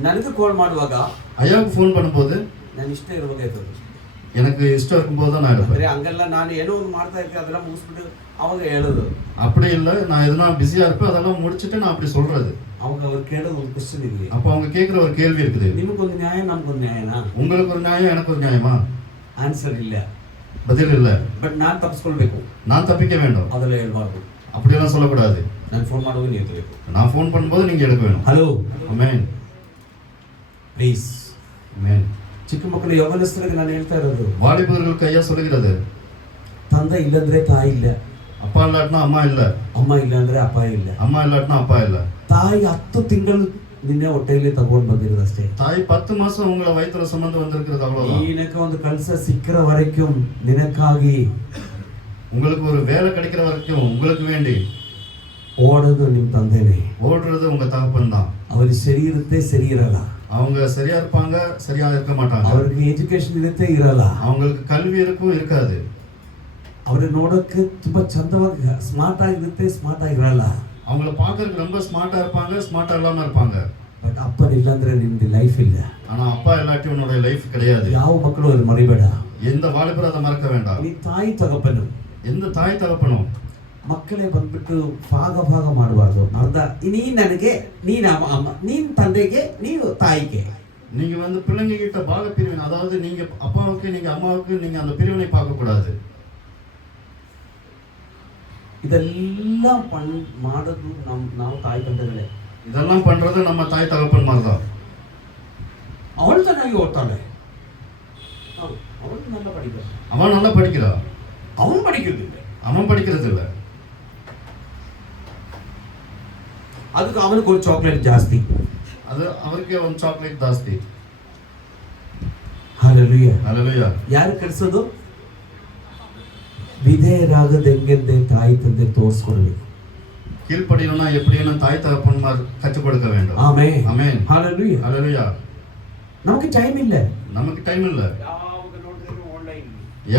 ನನಗೆ ಕಾಲ್ ಮಾಡುವಾಗ ஐயாவுக்கு ஃபோன் பண்ணும்போது ನಾನು ಇಷ್ಟ ಇರುವಾಗ ಇರ್ತದೆ. எனக்கு இஷ்டம் இருக்கும்போது தான் நான் ಅಂದ್ರೆ எடுப்பேன். ಹಂಗಲ್ಲ, ನಾನು ಏನೋ ಒಂದು ಮಾಡ್ತಾ ಇರ್ತೀನಿ, ಅದೆಲ್ಲ ಮುಗಿಸ್ಬಿಟ್ಟು ಅವಾಗ ಹೇಳೋದು. அப்படி இல்லை, நான் எதுனா பிஸியா இருப்பேன், அதெல்லாம் முடிச்சுட்டு நான் அப்படி சொல்றது. ಅವಾಗ ಅವ್ರು ಕೇಳೋದು ಒಂದು ಕ್ವಶನ್ ಇದೆ. அப்போ அவங்க கேட்குற ஒரு கேள்வி இருக்குது. ನಿಮಗೊಂದು ನ್ಯಾಯ, ನಮಗೊಂದು ನ್ಯಾಯನಾ? உங்களுக்கு ஒரு நியாயம், எனக்கு ஒரு நியாயமா? ಆನ್ಸರ್ ಇಲ್ಲ, பதில் இல்லை. ಬಟ್ ನಾನು ತಪ್ಪಿಸ್ಕೊಳ್ಬೇಕು, நான் தப்பிக்க வேண்டும், ಅದೆಲ್ಲ ಹೇಳ್ಬಾರ್ದು. அப்படியெல்லாம் சொல்லக்கூடாது. ನಾನು ಫೋನ್ ಮಾಡುವಾಗ ನೀವು ಎತ್ತಬೇಕು. நான் ஃபோன் பண்ணும்போது நீங்க எடுக்க வேணும். Hello amen. ಪ್ಲೀಸ್. ஆமென். ಚಿಕ್ಕ ಮಕ್ಕಳು ಯೌವನಸ್ಥರಿಗೆ ನಾನು ಹೇಳ್ತಾ ಇರೋದು, வாலிபர்களுக்கு ஐயா சொல்லுகிறது, ತಂದೆ ಇಲ್ಲಂದ್ರೆ ತಾಯಿ ಇಲ್ಲ, அப்பா இல்லாட்டினா அம்மா இல்லை, ಅಮ್ಮ ಇಲ್ಲಾಂದ್ರೆ ಅಪ್ಪ ಇಲ್ಲ. அம்மா இல்லாட்டினா அப்பா இல்லை. ತಾಯಿ 10 ತಿಂಗಳು ನಿನ್ನೆ ಹೊಟ್ಟೆಯಲ್ಲಿ ತಗೊಂಡು ಬಂದಿರೋದು ಅಷ್ಟೇ. தாய் 10 மாசம் உங்களை வயிற்றுல சுமந்து வந்திருக்கிறது, அவ்வளவுதான். ನಿನಗೆ ಒಂದು ಕೆಲಸ ಸಿಕ್ಕற ವರೆக்கும் ನಿನಕ್ಕಾಗಿ உங்களுக்கு ஒரு வேலை கிடைக்கிற வரைக்கும் உங்களுக்கு வேண்டி ಓಡೋದು ನಿಮ್ಮ ತಂದೆನೇ. ஓடுறது உங்க தகப்பன் தான். ಅವರಿಗೆ ಸರಿ ಇರುತ್ತೆ, ಸರಿ ಇರಲ್ಲ. அவங்க சரியா இருப்பாங்க, சரியா இருக்க மாட்டாங்க. ಅವ್ರಿಗೆ ಎಜುಕೇಶನ್ ಇರುತ್ತೆ, ಇರಲ್ಲ. அவங்களுக்கு கல்வி இருக்கும், இருக்காது. ಅವ್ರಿಗೆ ನೋಡೋಕೆ ತುಂಬಾ ಚಂದವಾಗಿ ಸ್ಮಾರ್ಟ್ ಆಗಿರುತ್ತೆ, ಸ್ಮಾರ್ಟ್ ಆಗಿರಲ್ಲ. அவங்கள பார்க்கறதுக்கு ரொம்ப ஸ்மார்ட்டா இருப்பாங்க, ஸ்மார்ட்டா இல்லாம இருப்பாங்க. ಬಟ್ ಅಪ್ಪನ ಇಲ್ಲಾಂದ್ರೆ ನಿಮ್ದು ಲೈಫ್ ಇಲ್ಲ. ஆனா அப்பா இல்லாட்டி உன்னோட லைஃப் கிடையாது. ಯಾವ ಮಕ್ಕಳು ಅದು ಮರಿಬೇಡ. எந்த வாலிபரும் அதை மறக்க வேண்டாம். ನೀ ತಾಯಿ ತಗಪ್ಪನು, எந்த தாய் தகப்பனும் ಮಕ್ಕಳೇ ಬಂದ್ಬಿಟ್ಟು ಭಾಗ ಮಾಡಬಾರ್ದು. ಅರ್ಧ ನೀನ್ ನನಗೆ, ನೀನ್ ಅಮ್ಮ, ನೀನ್ ತಂದೆಗೆ, ನೀವು ತಾಯಿಗೆ. நீங்க வந்து பிள்ளைங்க கிட்ட பாக பிரிவினை, அதாவது நீங்க அப்பாவுக்கு நீங்க அம்மாவுக்கு நீங்க அந்த பிரிவினை பார்க்க கூடாது. ಇದೆಲ್ಲ ಮಾಡೋದು ನಾವು ತಾಯಿ ತಂದೆಗಳೇ. இதெல்லாம் பண்றது நம்ம தாய் தகப்பன் மாதிரி தான். ಅವಳು ಚೆನ್ನಾಗಿ ಓದ್ತಾಳೆ, ಅವಳು நல்ல படிக்கிறாள், அவன் நல்லா படிக்கிறா, ಅವನು படிக்கிறதில்ல, அவன் படிக்கிறது இல்லை. ಅದಕ್ಕೆ ಅವನಿಗೆ ಒಂದು ಚಾಕ್ಲೇಟ್ ಜಾಸ್ತಿ, அது அவருக்கே ಒಂದು ಚಾಕ್ಲೇಟ್ ಜಾಸ್ತಿ. ಹalleluya. ஹalleluya. ಯಾರು ಕಲಿಸೋದು? ವಿಧೇಯರಾಗದ ಹೆಂಗೆಂದೆ ತಾಯಿ ತಂದೆ ತೋರಿಸ್ಕೊಡ್ಬೇಕು. கீழ்ப்படியணும்னா எப்படின்னு தாய் தகப்பன்மார் கற்றுக் கொடுக்க வேண்டும். ಆಮೆನ್ ஆமென். ಹalleluya. ஹalleluya. நமக்கு டைம் ಇಲ್ಲ, நமக்கு டைம் ಇಲ್ಲ. ಯಾವಾಗ ನೋಡಿದ್ರು ಆನ್ಲೈನ್,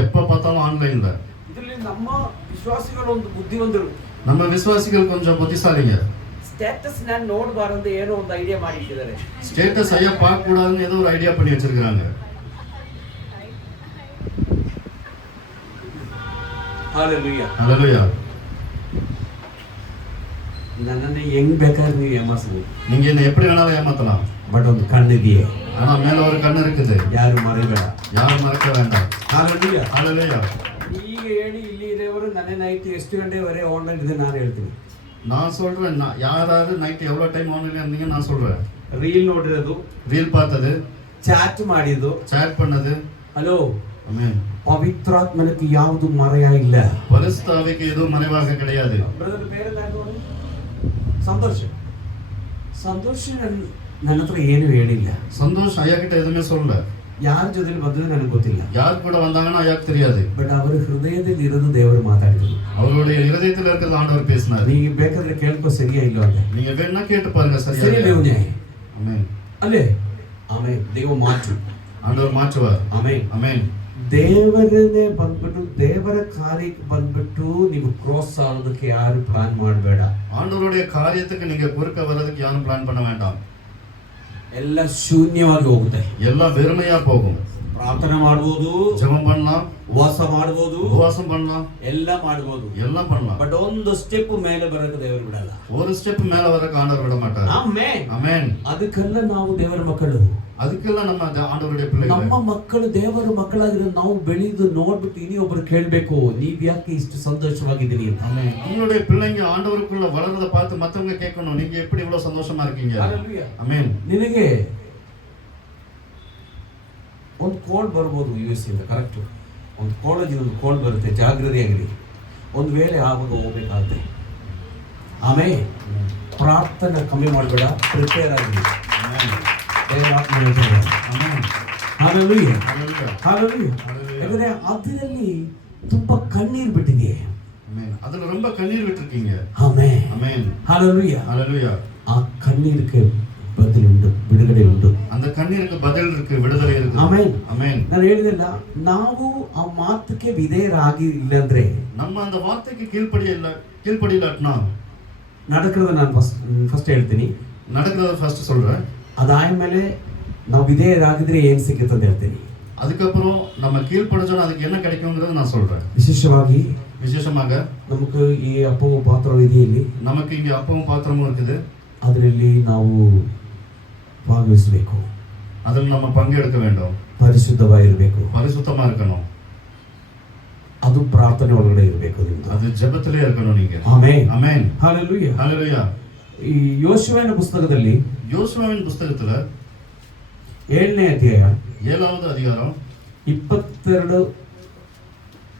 எப்ப பார்த்தாலும் ஆன்லைன்ல. ಇದರಲ್ಲಿ ನಮ್ಮ ವಿಶ್ವಾಸಿಗಳು ಒಂದು ಬುದ್ಧಿವಂತರು. நம்ம விசுவாசிகள் கொஞ்சம் புத்திசாலிங்க. ಸ್ಟೇಟಸ್ ನಾನು ನೋಡಬಾರದು ಏನೋ ಒಂದು ಐಡಿಯಾ ಮಾಡಿಟ್ಟಿದ್ದಾರೆ. ஸ்டேட்டஸ் ஐயா பார்க்க கூடாதுன்னு ஏதோ ஒரு ஐடியா பண்ணி வச்சிருக்காங்க. ಹalleluya. ஹalleluya. ನನ್ನನ್ನು ಹೆಂಗ್ ಬೇಕಾದ್ರೆ ನೀವು ಏಮಾರಿಸಬಹುದು, நீங்க என்ன எப்படி வேணாலும் ஏமாத்தலாம். ಬಟ್ ಒಂದು ಕಣ್ಣಿದೆಯೇ, ஆனா மேல ஒரு கண்ணு இருக்குது, ಯಾರು ಮರಿಬೇಡ. யாரும் மறக்க வேண்டாம். ಹalleluya. ஹalleluya. ಈಗ ಹೇಳಿ ಇಲ್ಲಿ ಇರೋವರು ನನ್ನ ನೈಟ್ ಎಷ್ಟು ಗಂಟೆವರೆ ಆನ್ಲೈನ್ ಇದೆ ನಾನು ಹೇಳ್ತೀನಿ. நான் சொல்றேன், யாராவது நைட் எவ்வளவு டைம் ஆன்லைன்ல இருந்தீங்க நான் சொல்றேன். ರೀಲ್ ನೋಡಿರೋದು, ரீல் பார்த்தது, ಚಾಟ್ ಮಾಡಿದ್ದು, சாட் பண்ணது. ಹಲೋ, ஆமென். ಪವಿತ್ರಾತ್ಮನಕ್ಕೆ ಯಾವುದು ಮರೆಯ ಇಲ್ಲ. பரிசுத்த ஆவிக்கு எதுவும் மறைவாக கிடையாது. ಬ್ರದರ್ ಬೇರೆ ಸಂತೋಷ ಸಂತೋಷ ನನ್ನ ಹತ್ರ ಏನು ಹೇಳಿಲ್ಲ. சந்தோஷ் ஐயா கிட்ட எதுவுமே சொல்லல. ಯಾರ ಜೊತೆ ಬಂದ್ರೆ ನನಗೆ ಗೊತ್ತಿಲ್ಲ. யார் கூட வந்தாங்கன்னா ஐயாக்கு தெரியாது. ಬಟ್ ಅವರ ಹೃದಯದಲ್ಲಿ ಇರೋದು ದೇವರು ಮಾತಾಡಿದ್ರು. அவருடைய இருதயத்தில் இருக்கிறது ஆண்டவர் பேசினார். நீங்க ಬೇಕಾದ್ರೆ ಕೇಳ್ಕೊ ಸರಿಯಾ ಇಲ್ಲ ಅಂತ. நீங்க வேணா கேட்டு பாருங்க சரியா. ಸರಿ ದೇವನೇ. ஆமென். ಅಲ್ಲೇ ಆಮೆನ್. ದೇವ ಮಾತು ஆண்டவர் மாற்றுவார். ಆಮೆನ್. ஆமென். ದೇವರನ್ನೇ ಬಂದ್ಬಿಟ್ಟು ದೇವರ ಕಾರ್ಯಕ್ಕೆ ಬಂದ್ಬಿಟ್ಟು ನೀವು ಕ್ರಾಸ್ ಆಗೋದಕ್ಕೆ ಯಾರು ಪ್ಲಾನ್ ಮಾಡಬೇಡ. ஆண்டவருடைய காரியத்துக்கு நீங்க குறுக்க வர்றதுக்கு யாரும் பிளான் பண்ண வேண்டாம். ಎಲ್ಲ ಶೂನ್ಯವಾಗಿ ಹೋಗುತ್ತೆ. எல்லாம் வெறுமையா போகும். ಪ್ರಾರ್ಥನೆ ಮಾಡಬಹುದು, ஜெபம் பண்ணலாம், ಉಪವಾಸ ಮಾಡಬಹುದು, உபவாசம் பண்ணலாம், ಎಲ್ಲ ಮಾಡಬಹುದು, எல்லாம் பண்ணலாம். ಬಟ್ ಒಂದು ಸ್ಟೆಪ್ ಮೇಲೆ ಬರಕ್ಕೆ ದೇವರು ಬಿಡಲ್ಲ. ஒரு ஸ்டெப் மேல வரக்கு ஆண்டவர் விட மாட்டார். ಆಮೆನ್. ஆமென். ಅದಕ್ಕೆಲ್ಲ ನಾವು ದೇವರ ಮಕ್ಕಳು. அதுக்கெல்லாம் நம்ம ஆண்டவருடைய பிள்ளைகள். ನಮ್ಮ ಮಕ್ಕಳು ದೇವರ ಮಕ್ಕಳಾಗಿರೋ ನಾವು ಬೆಳೆದು ನೋಡ್ಬಿಟ್ಟು ಇನ್ನೊಬ್ರು ಕೇಳಬೇಕು, ನೀವ್ ಯಾಕೆ ಇಷ್ಟು ಸಂತೋಷವಾಗಿದ್ದೀರಿ ಅಂತ. ஆமென். உங்களுடைய பிள்ளைங்க ஆண்டவருக்குள்ள வளர்றத பார்த்து மத்தவங்க கேட்கணும், நீங்க எப்படி இவ்வளவு சந்தோஷமா இருக்கீங்க. Hallelujah. ஆமென். ನಿನಗೆ ಒಂದು ಕಾಲ್ ಬರ್ಬೋದು US ಇಂದ, ಕರೆಕ್ಟ್. ಒಂದು ಕಾಲೇಜಿನ ಒಂದು ಕಾಲ್ ಬರುತ್ತೆ, ಜಾಗೃತಿಯಾಗಿರಿ. ಒಂದು ವೇಳೆ ಆವಾಗ ಹೋಗ್ಬೇಕಾಗುತ್ತೆ. ಆಮೇಲೆ ಪ್ರಾರ್ಥನೆ ಕಮ್ಮಿ ಮಾಡಬೇಡ, ಪ್ರಿಪೇರ್ ಆಗಿರಿ. ஆமென். Amen. Hallelujah. Hallelujah. Hallelujah. Hallelujah. ಯಾಕಂದ್ರೆ ಅದರಲ್ಲಿ ತುಂಬಾ ಕಣ್ಣೀರು ಬಿಟ್ಟಿದೆ. ஆமென். அதுல ரொம்ப கண்ணீர் விட்டுருக்கீங்க. ಆಮೆನ್. ஆமென். Hallelujah. Hallelujah. ಆ ಕಣ್ಣೀರಿಗೆ ಬದಲು ಉಂಟು, ಬಿಡುಗಡೆ ಉಂಟು. அந்த கண்ணீருக்கு பதில் இருக்கு, விடுதலை இருக்கு. ಆಮೆನ್. ஆமென். ನಾನು ಹೇಳಿದಿಲ್ಲ, ನಾವು ಆ ಮಾತಕ್ಕೆ ವಿಧೇಯರಾಗಿ ಇಲ್ಲಂದ್ರೆ நம்ம அந்த வார்த்தைக்கு கீழ்ப்படியலாட்டினா நடக்கிறத ನಾನು ಫಸ್ಟ್ ಹೇಳ್ತೀನಿ. நடக்கிறத ஃபர்ஸ்ட் சொல்றேன். ಅದಾದ್ಮೇಲೆ ನಾವು ವಿಧೇಯರಾಗಿದ್ರೆ ಏನ್ ಸಿಗುತ್ತೆ ಅಂತ ಹೇಳ್ತೀನಿ. அதுக்கப்புறம் நம்ம கீழ்ப்படிஞ்சோம்னா அதுக்கு என்ன கிடைக்கும்ங்கறத நான் சொல்றேன். ವಿಶೇಷವಾಗಿ விசேஷமாக ನಮಗೆ ಈ ಅಪ್ಪವು ಪಾತ್ರ ಇದೆಯಲ್ಲಿ, நமக்கு இங்க அப்பவும் பாத்திரமும் இருக்குது. ಅದರಲ್ಲಿ ನಾವು ಭಾಗವಹಿಸಬೇಕು, அதில் நம்ம பங்கெடுக்க வேண்டும், ಪರಿಶುದ್ಧವಾಗಿರಬೇಕು, பரிசுத்தமா இருக்கணும். ಅದು ಪ್ರಾರ್ಥನೆ ಒಳಗಡೆ ಇರಬೇಕು ನಿಮ್ದು. அது ஜெபத்திலே இருக்கணும் நீங்க. ಆಮೆನ್. ஆமென். ಹಲ್ಲೆಲೂಯಾ. ஹalleluya. ಈ ಯೋಶುವನ ಪುಸ್ತಕದಲ್ಲಿ யோசுவாவின் புத்தகத்துல 7ನೇ ಅಧ್ಯಾಯ 7வது அதிகாரம் 22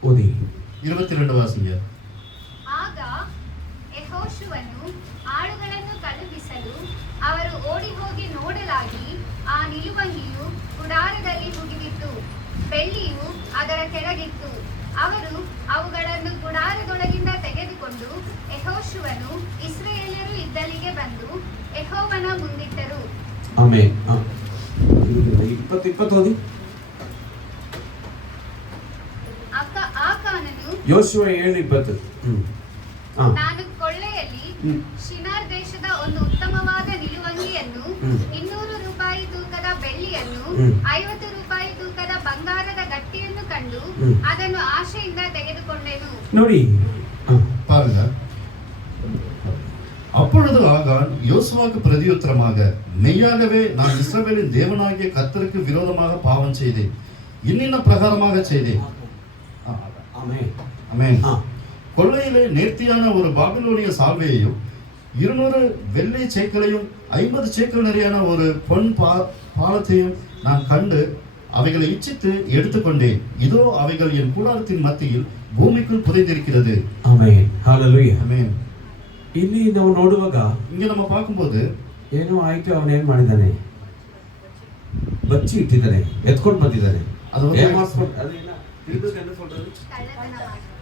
ಓದಿ. 22 ವಾಸಿಗೆ. ಆಗ ಯೆಹೋಶುವನು ಆಳುಗಳನ್ನು ಕಳುಹಿಸಲು ಅವರು ಓಡಿ ಹೋಗಿ ನೋಡಲಾಗಿ ಆ ನಿಲುವಂಗಿಯು ಗುಡಾರದಲ್ಲಿ ಮುಗಿದಿತ್ತು, ಬೆಳ್ಳಿಯು ಅದರ ಕೆಳಗಿತ್ತು. ಅವರು ಅವುಗಳನ್ನು ಗುಡಾರದೊಳಗಿಂದ ತೆಗೆದುಕೊಂಡು ಯೆಹೋಶುವನು ಇಸ್ರಾಯೇಲ್ಯರು ಇದ್ದಲ್ಲಿಗೆ ಬಂದು ಯೆಹೋವನ ಮುಂದಿಟ್ಟರು. ಆಮೆನ್. 20 ಓದಿ. ಆಕಾನನು ಯೋಶುವ 7:20. ನಾನು ಕೊಳ್ಳೆಯಲ್ಲಿ ಶಿನಾರ್ ದೇಶದ ಒಂದು ಉತ್ತಮವಾದ ನಿಲುವಂಗಿಯನ್ನು, 200 ರೂಪಾಯಿ ತೂಕದ ಬೆಳ್ಳಿಯನ್ನು, 50 ರೂಪಾಯಿ ತೂಕದ ಬಂಗಾರದ ಗಟ್ಟಿಯನ್ನು ಕಂಡು ಅದನ್ನು ಆಶೆಯಿಂದ ತೆಗೆದುಕೊಂಡೆನು. ನೋಡಿ, பாருங்க. அப்பொழுது ஆகான் யோசுவாவுக்கு பிரதியுத்தரமாக, மெய்யாகவே நான் இஸ்ரவேலின் தேவனாகிய கர்த்தருக்கு விரோதமாக பாவம் செய்தேன், இன்னின்ன பிரகாரமாக செய்தேன். ஆமென். கொள்ளையிலே நேர்த்தியான ஒரு பாபிலோனிய சால்வையையும் 200 வெள்ளி சேக்கலையும் 50 சேக்கல் நிறையான ஒரு பொன் பாலத்தையும் நான் கண்டு அவைகளை இச்சித்து எடுத்துக்கொண்டேன். இதோ அவைகள் என் கூடாரத்தின் மத்தியில் பூமிக்குள் புதைந்திருக்கிறது. ಆಮೆನ್. ಹಲ್ಲೆಲೂಯಾ. ஆமென். ಇಲ್ಲಿ ನಾವು ನೋಡುವಾಗ இங்க நம்ம பார்க்கும்போது ಏನೋ ಆಯ್ತು, ಅವನೇನ್ ಮಾಡಿದ್ದಾನೆ, ಬಚ್ಚಿ ಇಟ್ಟಿದ್ದಾನೆ, ಎತ್ಕೊಂಡು ಬಂದಿದ್ದಾನೆ, ಅದು ಒಂದು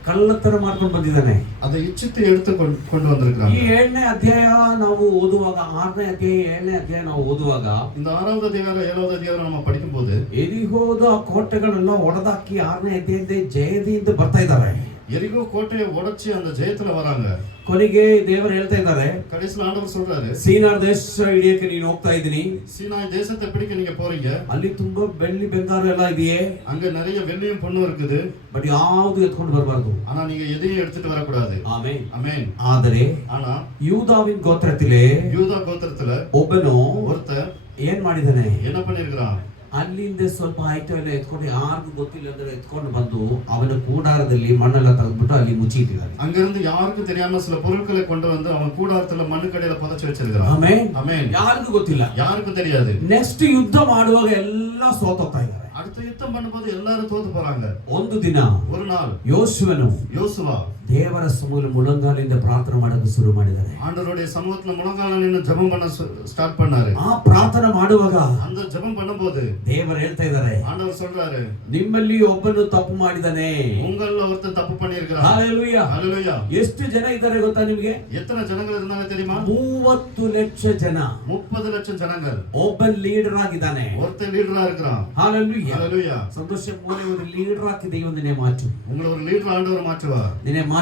ಕಳ್ಳತನ ಮಾಡ್ಕೊಂಡು ಬಂದಿದ್ದಾನೆ. அதை இச்சித்து எடுத்து கொண்டு வந்திருக்கிறாங்க. ಈ 7ನೇ ಅಧ್ಯಾಯ ನಾವು ಓದುವಾಗ, 6ನೇ ಅಧ್ಯಾಯ 7ನೇ ಅಧ್ಯಾಯ ನಾವು ಓದುವಾಗ, இந்த 6வது அதிகாரம் 7வது அதிகாரம் நம்ம படிக்கும்போது ಎರಿಹೋದ ಕೋಟೆಗಳೆಲ್ಲ ಒಡೆದಾಕಿ 6ನೇ ಅಧ್ಯಾಯದಿಂದ ಜಯದಿಂದ ಬರ್ತಾ ಇದ್ದಾರೆ. எரிகோ கோட்டையை உடைச்சு அந்த ஜெயத்துல வராங்க. ಕೊನೆಗೆ ದೇವರು ಹೇಳ್ತಾ ಇದ್ದಾರೆ, கடைசில ஆண்டவர் சொல்றாரு, ಸೀನಾರ್ ದೇಶ ಹಿಡಿಯಕ್ಕೆ ನೀನು ಹೋಗ್ತಾ ಇದ್ದೀನಿ, சீனாய் தேசத்தை பிடிக்க நீங்க போறீங்க, ಅಲ್ಲಿ ತುಂಬಾ ಬೆಳ್ಳಿ ಬಂಗಾರ ಎಲ್ಲ ಇದೆಯೇ, அங்க நிறைய வெள்ளியும் பொண்ணும் இருக்குது, ಬಟ್ ಯಾವುದು ಎತ್ಕೊಂಡು ಬರಬಾರ್ದು. ஆனா நீங்க எதையும் எடுத்துட்டு வரக்கூடாது. ಆಮೆನ್. ஆமென். ಆದರೆ ஆனா ಯೂದಾವಿನ ಗೋತ್ರத்திலே யூதா கோத்திரத்துல ಒಬ್ಬನು ஒருத்தர் ಏನ್ ಮಾಡಿದಾನೆ, என்ன பண்ணிருக்கிறான், ಅಲ್ಲಿಂದ ಸ್ವಲ್ಪ ಐಟಮ್ ಎಲ್ಲ ಎತ್ಕೊಂಡು ಯಾರಿಗೂ ಗೊತ್ತಿಲ್ಲ ಅಂದ್ರೆ ಎತ್ಕೊಂಡು ಬಂದು ಅವನ ಕೂಡಾರದಲ್ಲಿ ಮಣ್ಣೆಲ್ಲ ತೆಗೆದ್ಬಿಟ್ಟು ಅಲ್ಲಿ ಮುಚ್ಚಿಟ್ಟಿದ್ದಾನೆ. அங்கிருந்து யாருக்கும் தெரியாம சில பொருட்களை கொண்டு வந்து அவன் கூடாரத்துல மண்ணுக்கடியில புதைச்சு வச்சிருக்கான். ಆಮೇನ್ ஆமென். ಯಾರಿಗೂ ಗೊತ್ತಿಲ್ಲ. யாருக்கும் தெரியாது. ನೆಕ್ಸ್ಟ್ ಯುದ್ಧ ಮಾಡುವಾಗ ಎಲ್ಲ ಸೋತೋಗ್ತಾ ಇದ್ದಾರೆ. அடுத்த யுத்தம் பண்ணும்போது எல்லாரும் தோத்து போறாங்க. ಒಂದು ದಿನ ஒரு நாள் ಯೋಶುವನು யோசுவா ದೇವರ ಸಮೂಹದಲ್ಲಿ ಮುಳಂಗಾಲಿಂದ ಪ್ರಾರ್ಥನೆ ಮಾಡಕ್ಕೆ ಶುರು ಮಾಡಿದ್ದಾರೆ. ஆண்டவருடைய சமூகத்துல முழங்கால நின்னு ஜெபம் பண்ண ஸ்டார்ட் பண்ணாரு. ಆ ಪ್ರಾರ್ಥನೆ ಮಾಡುವಾಗ அந்த ஜெபம் பண்ணும்போது ದೇವರು ಹೇಳ್ತಾ ಇದ್ದಾರೆ, ஆண்டவர் சொல்றாரு, ನಿಮ್ಮಲ್ಲಿ ಒಬ್ಬನು ತಪ್ಪು ಮಾಡಿದಾನೆ. உங்கள ஒருத்தன் தப்பு பண்ணியிருக்கிறான். ಹalleluya. ஹalleluya. ಎಷ್ಟು ಜನ ಇದ್ದಾರೆ ಗೊತ್ತಾ ನಿಮಗೆ? எத்தனை ஜனங்கள் இருந்தாங்க தெரியுமா? 30 ಲಕ್ಷ ಜನ. 30 லட்சம் ஜனங்கள். ಒಬ್ಬ ಲೀಡರ್ ಆಗಿದ್ದಾನೆ. ஒருத்தன் லீடரா இருக்கிறான். ಹalleluya. ஹalleluya. ಸಂತೋಷ ಮೂಲೆ ಒಂದು ಲೀಡರ್ ಆಗಿ ದೈವನೇ ಮಾತು. உங்களை ஒரு லீடர் ஆண்டவர் மாற்றுவார். ನಿನ್ನೆ ಮಾತು.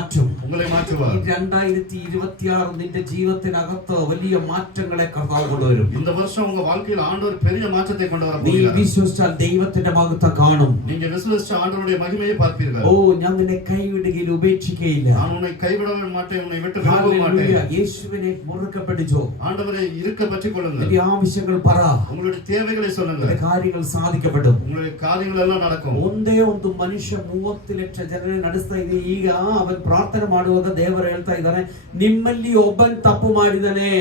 உங்களை மாற்றுவார். 2026 നിന്റെ ജീവിതത്തിനകത്ത് വലിയ മാറ്റങ്ങളെ കർത്താവ് കൊണ്ടുവരും. இந்த வருஷம் உங்க வாழ்க்கையில் ஆண்டவர் பெரிய மாற்றத்தை கொண்டு வர നീ போகிறார். വിശ്വസിച്ചാൽ ദൈവത്തിന്റെ മഹത്വം കാണും. நீங்க விசுவாசிச்ச ஆண்டவருடைய மகிமையை பார்ப்பீர்கள். ഓ ഞാൻ നിന്നെ കൈവിടുകയില്ല, ഉപേക്ഷിക്കുകയില്ല. நான் உன்னை கைவிட மாட்டேன், உன்னை விட்டு விலக மாட்டேன். യേശുവിനെ മുറുകെ പിടിച്ചോ. ஆண்டவரை இருக்க பற்றிக் கொள்ளுங்கள். നിന്റെ ആവശ്യങ്ങൾ പറ. உங்களுடைய தேவைகளை சொல்லுங்கள். കാര്യങ്ങൾ സാധിക്കപ്പെടും. உங்களுடைய காரியங்கள் எல்லாம் நடக்கும். ಒಂದೇ ಒಂದು ಮನುಷ್ಯ 30 ಲಕ್ಷ ಜನರನ್ನು ನಡೆಸ್ತಾ ಇದೆ. ಈಗ ಅವನ್ ಪ್ರಾರ್ಥನೆ ಮಾಡುವಾಗ ದೇವರು ಹೇಳ್ತಾ ಇದ್ದಾನೆ, ನಿಮ್ಮಲ್ಲಿ ಒಬ್ಬನ್ ತಪ್ಪು ಮಾಡಿದಾನೆ.